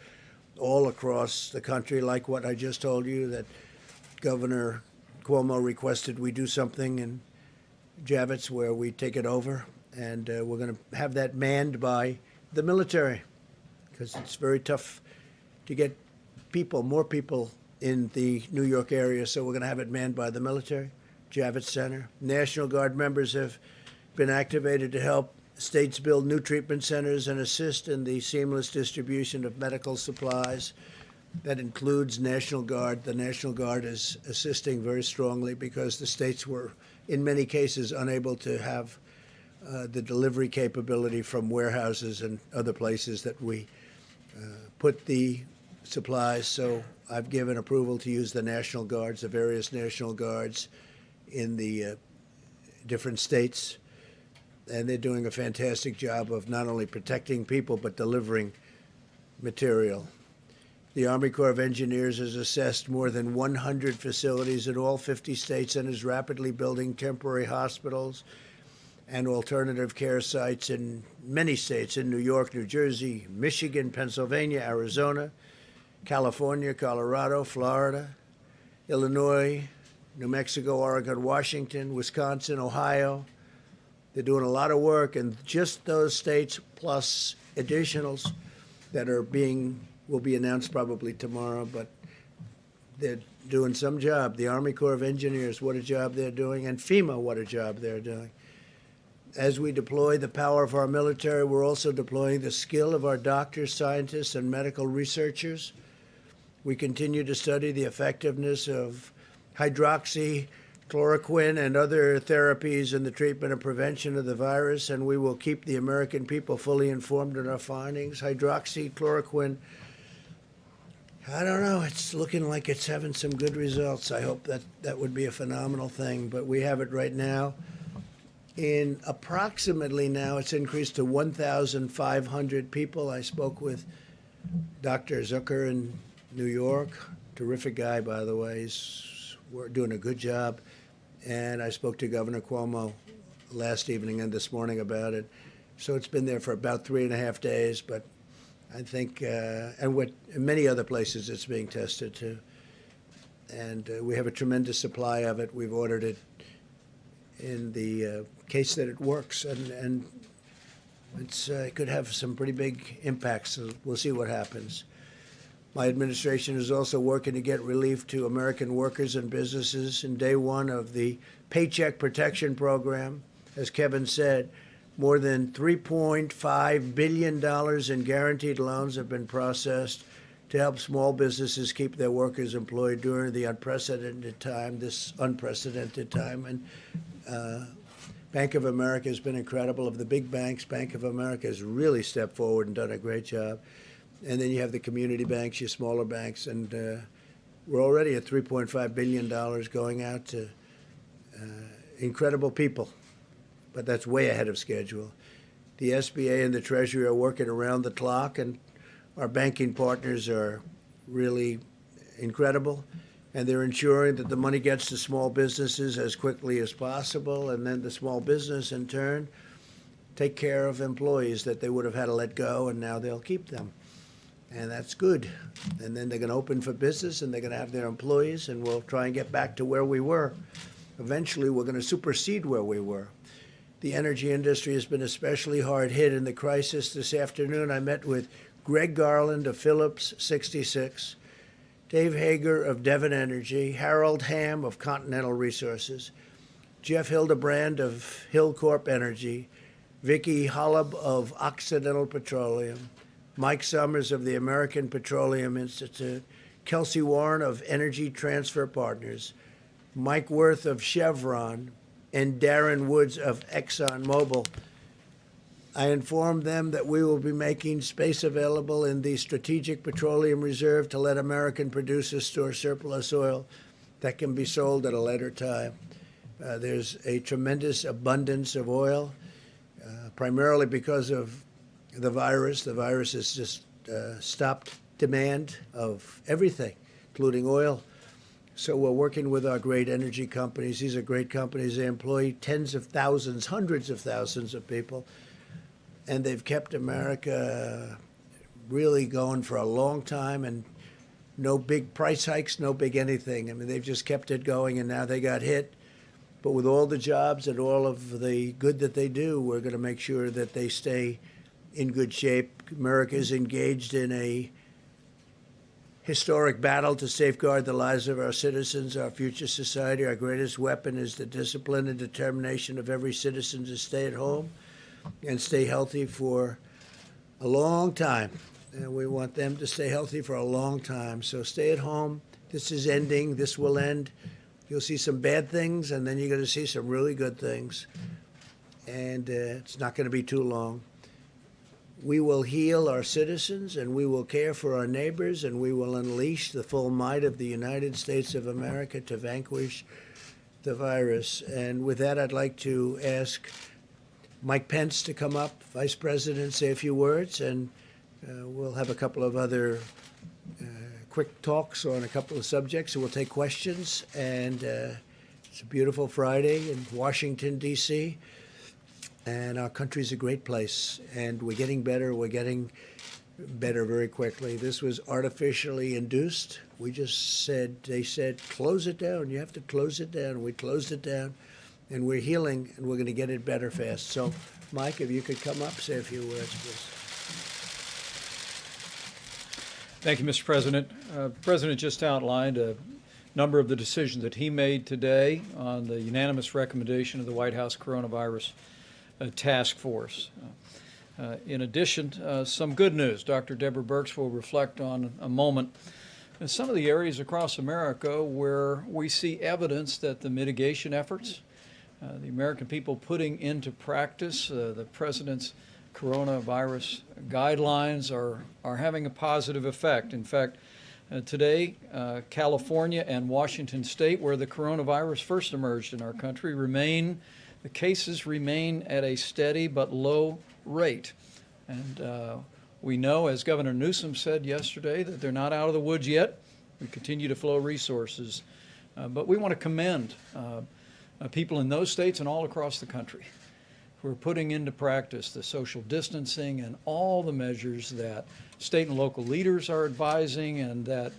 all across the country, like what I just told you, that Governor Cuomo requested we do something in Javits where we take it over. And we're going to have that manned by the military because it's very tough to get people, more people in the New York area. So we're going to have it manned by the military. Javits Center. National Guard members have been activated to help states build new treatment centers and assist in the seamless distribution of medical supplies. That includes National Guard. The National Guard is assisting very strongly because the states were, in many cases, unable to have the delivery capability from warehouses and other places that we put the supplies. So I've given approval to use the National Guards, the various National Guards in the different states. And they're doing a fantastic job of not only protecting people, but delivering material. The Army Corps of Engineers has assessed more than 100 facilities in all 50 states and is rapidly building temporary hospitals and alternative care sites in many states, in New York, New Jersey, Michigan, Pennsylvania, Arizona, California, Colorado, Florida, Illinois, New Mexico, Oregon, Washington, Wisconsin, Ohio. They're doing a lot of work, and just those states plus additionals that are will be announced probably tomorrow, but they're doing some job. The Army Corps of Engineers, what a job they're doing, and FEMA, what a job they're doing. As we deploy the power of our military, we're also deploying the skill of our doctors, scientists, and medical researchers. We continue to study the effectiveness of hydroxychloroquine and other therapies in the treatment and prevention of the virus, and we will keep the American people fully informed on our findings. Hydroxychloroquine, I don't know, it's looking like it's having some good results. I hope that would be a phenomenal thing, but we have it right now. In approximately now, it's increased to 1,500 people. I spoke with Dr. Zucker in New York, terrific guy, by the way. We're doing a good job. And I spoke to Governor Cuomo last evening and this morning about it. So it's been there for about 3.5 days, but I think, and in many other places it's being tested too. And we have a tremendous supply of it. We've ordered it in the case that it works, and it could have some pretty big impacts. So we'll see what happens. My administration is also working to get relief to American workers and businesses. In day one of the Paycheck Protection Program, as Kevin said, more than $3.5 billion in guaranteed loans have been processed to help small businesses keep their workers employed during the unprecedented time, And Bank of America has been incredible. Of the big banks, Bank of America has really stepped forward and done a great job. And then you have the community banks, your smaller banks, and we're already at $3.5 billion going out to incredible people, but that's way ahead of schedule. The SBA and the Treasury are working around the clock, and our banking partners are really incredible, and they're ensuring that the money gets to small businesses as quickly as possible, and then the small business, in turn, take care of employees that they would have had to let go, and now they'll keep them. And that's good. And then they're going to open for business, and they're going to have their employees, and we'll try and get back to where we were. Eventually, we're going to supersede where we were. The energy industry has been especially hard hit in the crisis. This afternoon, I met with Greg Garland of Phillips 66, Dave Hager of Devon Energy, Harold Hamm of Continental Resources, Jeff Hildebrand of Hillcorp Energy, Vicki Holub of Occidental Petroleum, Mike Summers of the American Petroleum Institute, Kelsey Warren of Energy Transfer Partners, Mike Worth of Chevron, and Darren Woods of ExxonMobil. I informed them that we will be making space available in the Strategic Petroleum Reserve to let American producers store surplus oil that can be sold at a later time. There's a tremendous abundance of oil, primarily because of the virus. The virus has just stopped demand of everything, including oil. So we're working with our great energy companies. These are great companies. They employ tens of thousands, hundreds of thousands of people. And they've kept America really going for a long time, and no big price hikes, no big anything. I mean, they've just kept it going, and now they got hit. But with all the jobs and all of the good that they do, we're going to make sure that they stay in good shape. America is engaged in a historic battle to safeguard the lives of our citizens, our future society. Our greatest weapon is the discipline and determination of every citizen to stay at home and stay healthy for a long time. And we want them to stay healthy for a long time. So stay at home. This is ending. This will end. You'll see some bad things, and then you're going to see some really good things. And it's not going to be too long. We will heal our citizens, and we will care for our neighbors, and we will unleash the full might of the United States of America to vanquish the virus. And with that, I'd like to ask Mike Pence to come up, Vice President, say a few words, and we'll have a couple of other quick talks on a couple of subjects, and we'll take questions. And it's a beautiful Friday in Washington, D.C., and our country's a great place, and we're getting better. We're getting better very quickly. This was artificially induced. We just said, they said, close it down. You have to close it down. We closed it down, and we're healing, and we're going to get it better fast. So, Mike, if you could come up, say a few words, please. Thank you, Mr. President. The President just outlined a number of the decisions that he made today on the unanimous recommendation of the White House Coronavirus Task Force. In addition, some good news. Dr. Deborah Birx will reflect on a moment in some of the areas across America where we see evidence that the mitigation efforts, the American people putting into practice the President's coronavirus guidelines are having a positive effect. In fact, today, California and Washington State, where the coronavirus first emerged in our country, the cases remain at a steady but low rate. And we know, as Governor Newsom said yesterday, that they're not out of the woods yet. We continue to flow resources. But we want to commend people in those states and all across the country who are putting into practice the social distancing and all the measures that state and local leaders are advising, and that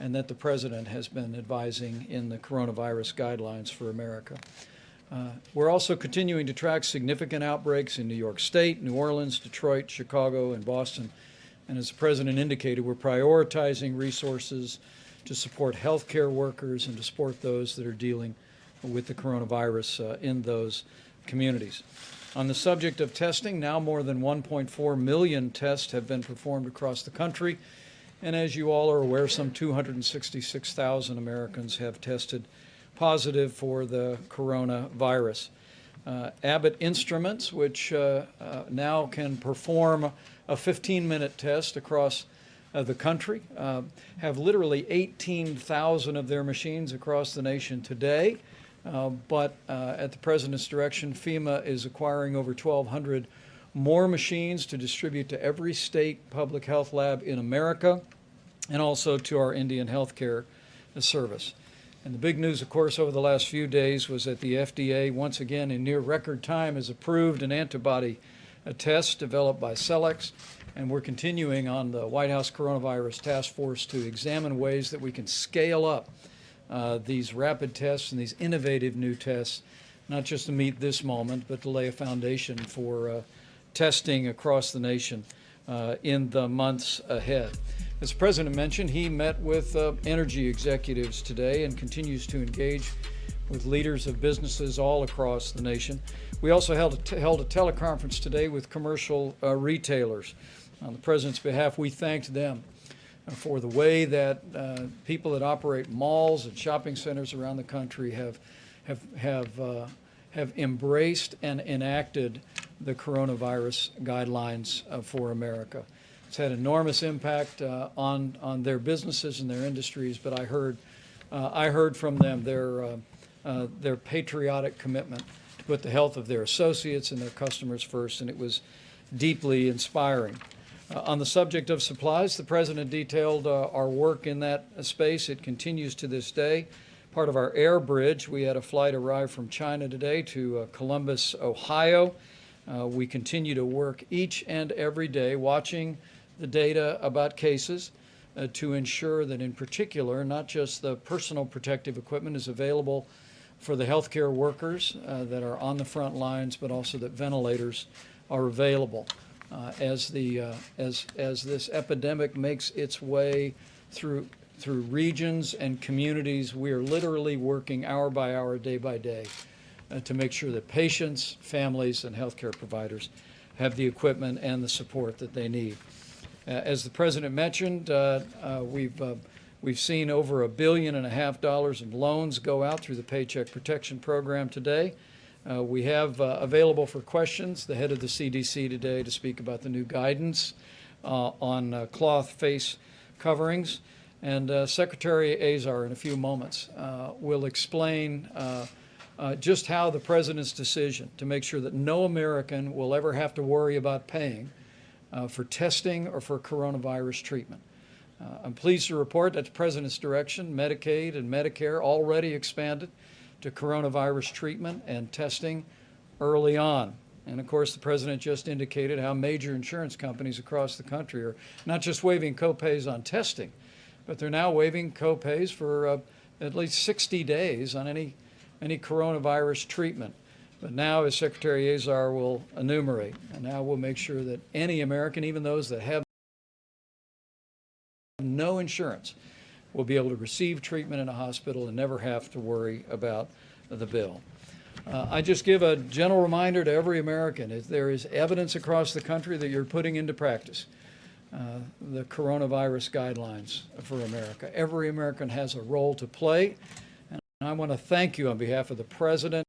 the President has been advising in the coronavirus guidelines for America. We're also continuing to track significant outbreaks in New York State, New Orleans, Detroit, Chicago, and Boston. And as the President indicated, we're prioritizing resources to support healthcare workers and to support those that are dealing with the coronavirus in those communities. On the subject of testing, now more than 1.4 million tests have been performed across the country. And as you all are aware, some 266,000 Americans have tested positive for the coronavirus. Abbott Instruments, which now can perform a 15-minute test across the country, have literally 18,000 of their machines across the nation today. But at the President's direction, FEMA is acquiring over 1,200 more machines to distribute to every state public health lab in America, and also to our Indian Healthcare Service. And the big news, of course, over the last few days was that the FDA, once again in near record time, has approved an antibody test developed by Celex. And we're continuing on the White House Coronavirus Task Force to examine ways that we can scale up these rapid tests and these innovative new tests, not just to meet this moment, but to lay a foundation for testing across the nation in the months ahead. As the President mentioned, he met with energy executives today and continues to engage with leaders of businesses all across the nation. We also held a teleconference today with commercial retailers. On the President's behalf, we thanked them for the way that people that operate malls and shopping centers around the country have embraced and enacted the coronavirus guidelines for America. It's had enormous impact on their businesses and their industries, but I heard from them their patriotic commitment to put the health of their associates and their customers first, and it was deeply inspiring. On the subject of supplies, the President detailed our work in that space. It continues to this day. Part of our air bridge, we had a flight arrive from China today to Columbus, Ohio. We continue to work each and every day watching the data about cases to ensure that in particular, not just the personal protective equipment is available for the healthcare workers that are on the front lines, but also that ventilators are available. As this epidemic makes its way through regions and communities, we are literally working hour by hour, day by day, to make sure that patients, families, and healthcare providers have the equipment and the support that they need. As the President mentioned, we've seen over $1.5 billion of loans go out through the Paycheck Protection Program today. We have available for questions the head of the CDC today to speak about the new guidance on cloth face coverings. And Secretary Azar, in a few moments, will explain just how the President's decision to make sure that no American will ever have to worry about paying for testing or for coronavirus treatment. I'm pleased to report that the President's direction, Medicaid and Medicare already expanded to coronavirus treatment and testing early on. And of course, the President just indicated how major insurance companies across the country are not just waiving copays on testing, but they're now waiving copays for at least 60 days on any coronavirus treatment. But now, as Secretary Azar will enumerate, and now we'll make sure that any American, even those that have no insurance, will be able to receive treatment in a hospital and never have to worry about the bill. I just give a gentle reminder to every American, if there is evidence across the country that you're putting into practice the coronavirus guidelines for America. Every American has a role to play, and I want to thank you on behalf of the President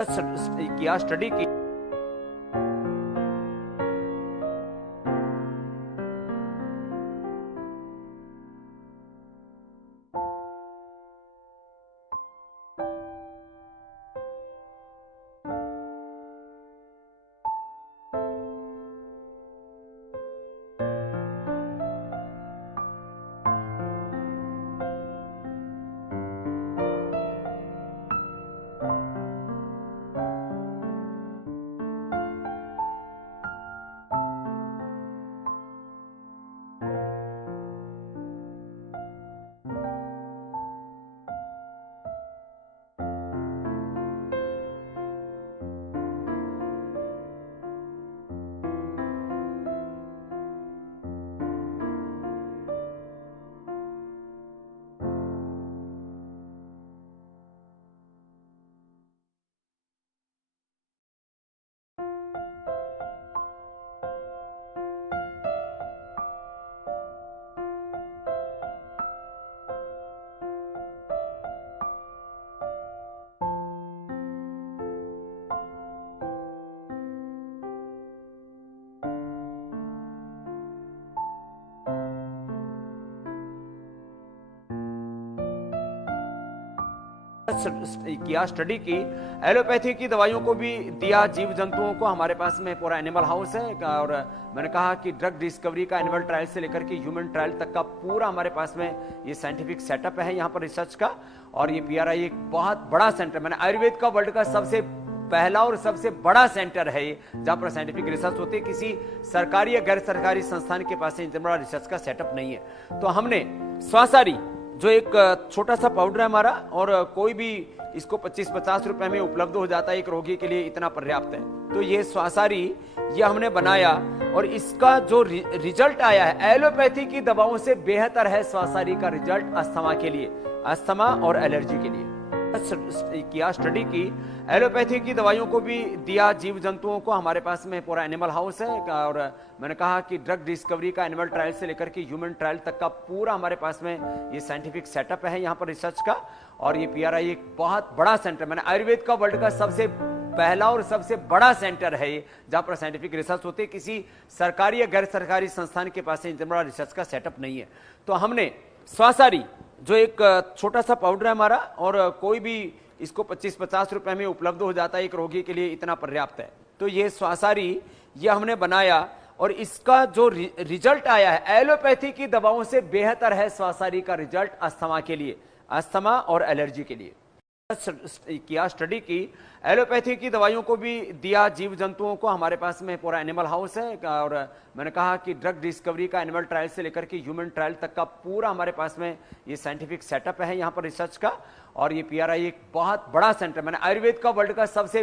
किया, study की। किया, study की। Allopathy की दवाइयों को भी दिया जीव जंतुओं को। हमारे पास में पूरा एनिमल हाउस है और मैंने कहा कि ड्रग डिस्कवरी का एनिमल ट्रायल से लेकर के ह्यूमन ट्रायल तक का पूरा हमारे पास में ये साइंटिफिक सेटअप है यहाँ पर रिसर्च का। और ये PRI एक बहुत बड़ा सेंटर, मैंने आयुर्वेद का वर्ल्ड का सबसे पहला और सबसे बड़ा सेंटर है ये, जहां पर साइंटिफिक रिसर्च होती है। किसी सरकारी या गैर सरकारी संस्थान के पास इतना बड़ा रिसर्च का सेटअप नहीं है। तो हमने स्वासारी, जो एक छोटा सा पाउडर है हमारा, और कोई भी इसको 25-50 रुपए में उपलब्ध हो जाता है, एक रोगी के लिए इतना पर्याप्त है। तो ये स्वासारी ये हमने बनाया और इसका जो रिजल्ट आया है, एलोपैथी की दवाओं से बेहतर है स्वासारी का रिजल्ट अस्थमा के लिए, अस्थमा और एलर्जी के लिए। किया, स्टडी की। एलोपैथी की दवाइयों को भी दिया जीव जंतुओं को। हमारे पास में पूरा एनिमल हाउस है और मैंने कहा कि ड्रग डिस्कवरी का एनिमल ट्रायल से लेकर के ह्यूमन ट्रायल तक का पूरा हमारे पास में ये साइंटिफिक सेटअप है यहाँ पर रिसर्च का। और ये PRI एक बहुत बड़ा सेंटर, मैंने आयुर्वेद का वर्ल्ड का सबसे पहला और सबसे बड़ा सेंटर है ये, जहां पर साइंटिफिक रिसर्च होती है। किसी सरकारी या गैर सरकारी संस्थान के पास इतना बड़ा रिसर्च का सेटअप नहीं है। तो हमने स्वासारी, जो एक छोटा सा पाउडर है हमारा, और कोई भी इसको 25-50 रुपए में उपलब्ध हो जाता है, एक रोगी के लिए इतना पर्याप्त है। तो ये स्वासारी ये हमने बनाया और इसका जो रिजल्ट आया है, एलोपैथी की दवाओं से बेहतर है स्वासारी का रिजल्ट अस्थमा के लिए, अस्थमा और एलर्जी के लिए। किया, स्टडी की। एलोपैथी की दवाइयों को भी दिया जीव जंतुओं को। हमारे पास में पूरा एनिमल हाउस है और मैंने कहा कि ड्रग डिस्कवरी का एनिमल ट्रायल से लेकर के ह्यूमन ट्रायल तक का पूरा हमारे पास में ये साइंटिफिक सेटअप है यहाँ पर रिसर्च का। और ये PRI एक बहुत बड़ा सेंटर, मैंने आयुर्वेद का वर्ल्ड का सबसे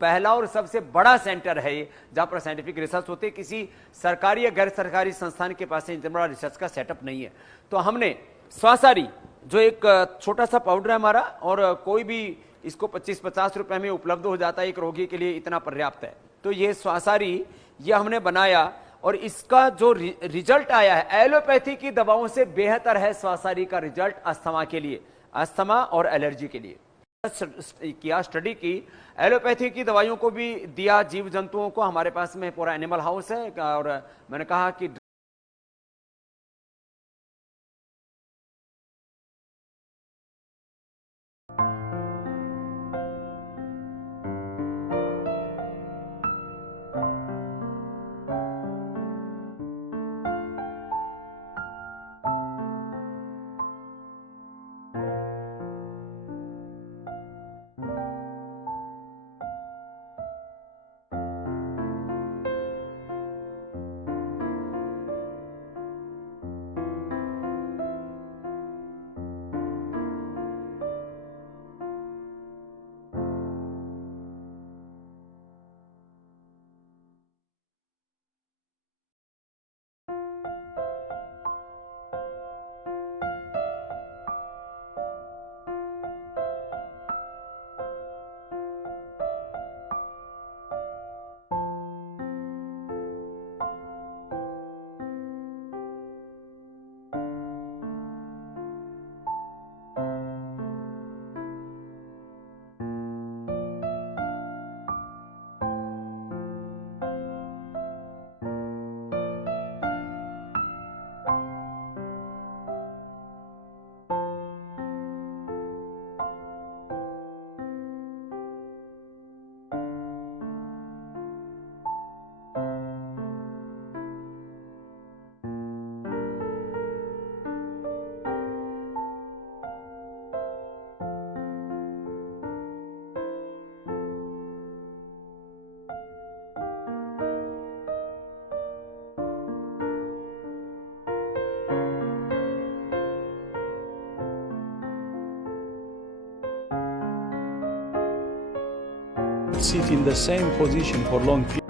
पहला और सबसे बड़ा सेंटर है ये, जहां पर साइंटिफिक रिसर्च होती है। किसी सरकारी या गैर सरकारी संस्थान के पास इतना बड़ा रिसर्च का सेटअप नहीं है। तो हमने स्वासारी, जो एक छोटा सा पाउडर है हमारा, और कोई भी इसको 25-50 रुपए में उपलब्ध हो जाता है, एक रोगी के लिए इतना पर्याप्त है। तो ये स्वासारी ये हमने बनाया और इसका जो रिजल्ट आया है, एलोपैथी की दवाओं से बेहतर है स्वासारी का रिजल्ट अस्थमा के लिए, अस्थमा और एलर्जी के लिए। किया, स्टडी की। एलोपैथी की दवाइयों को भी दिया जीव जंतुओं को। हमारे पास में पूरा एनिमल हाउस है और मैंने कहा कि sit in the same position for long periods.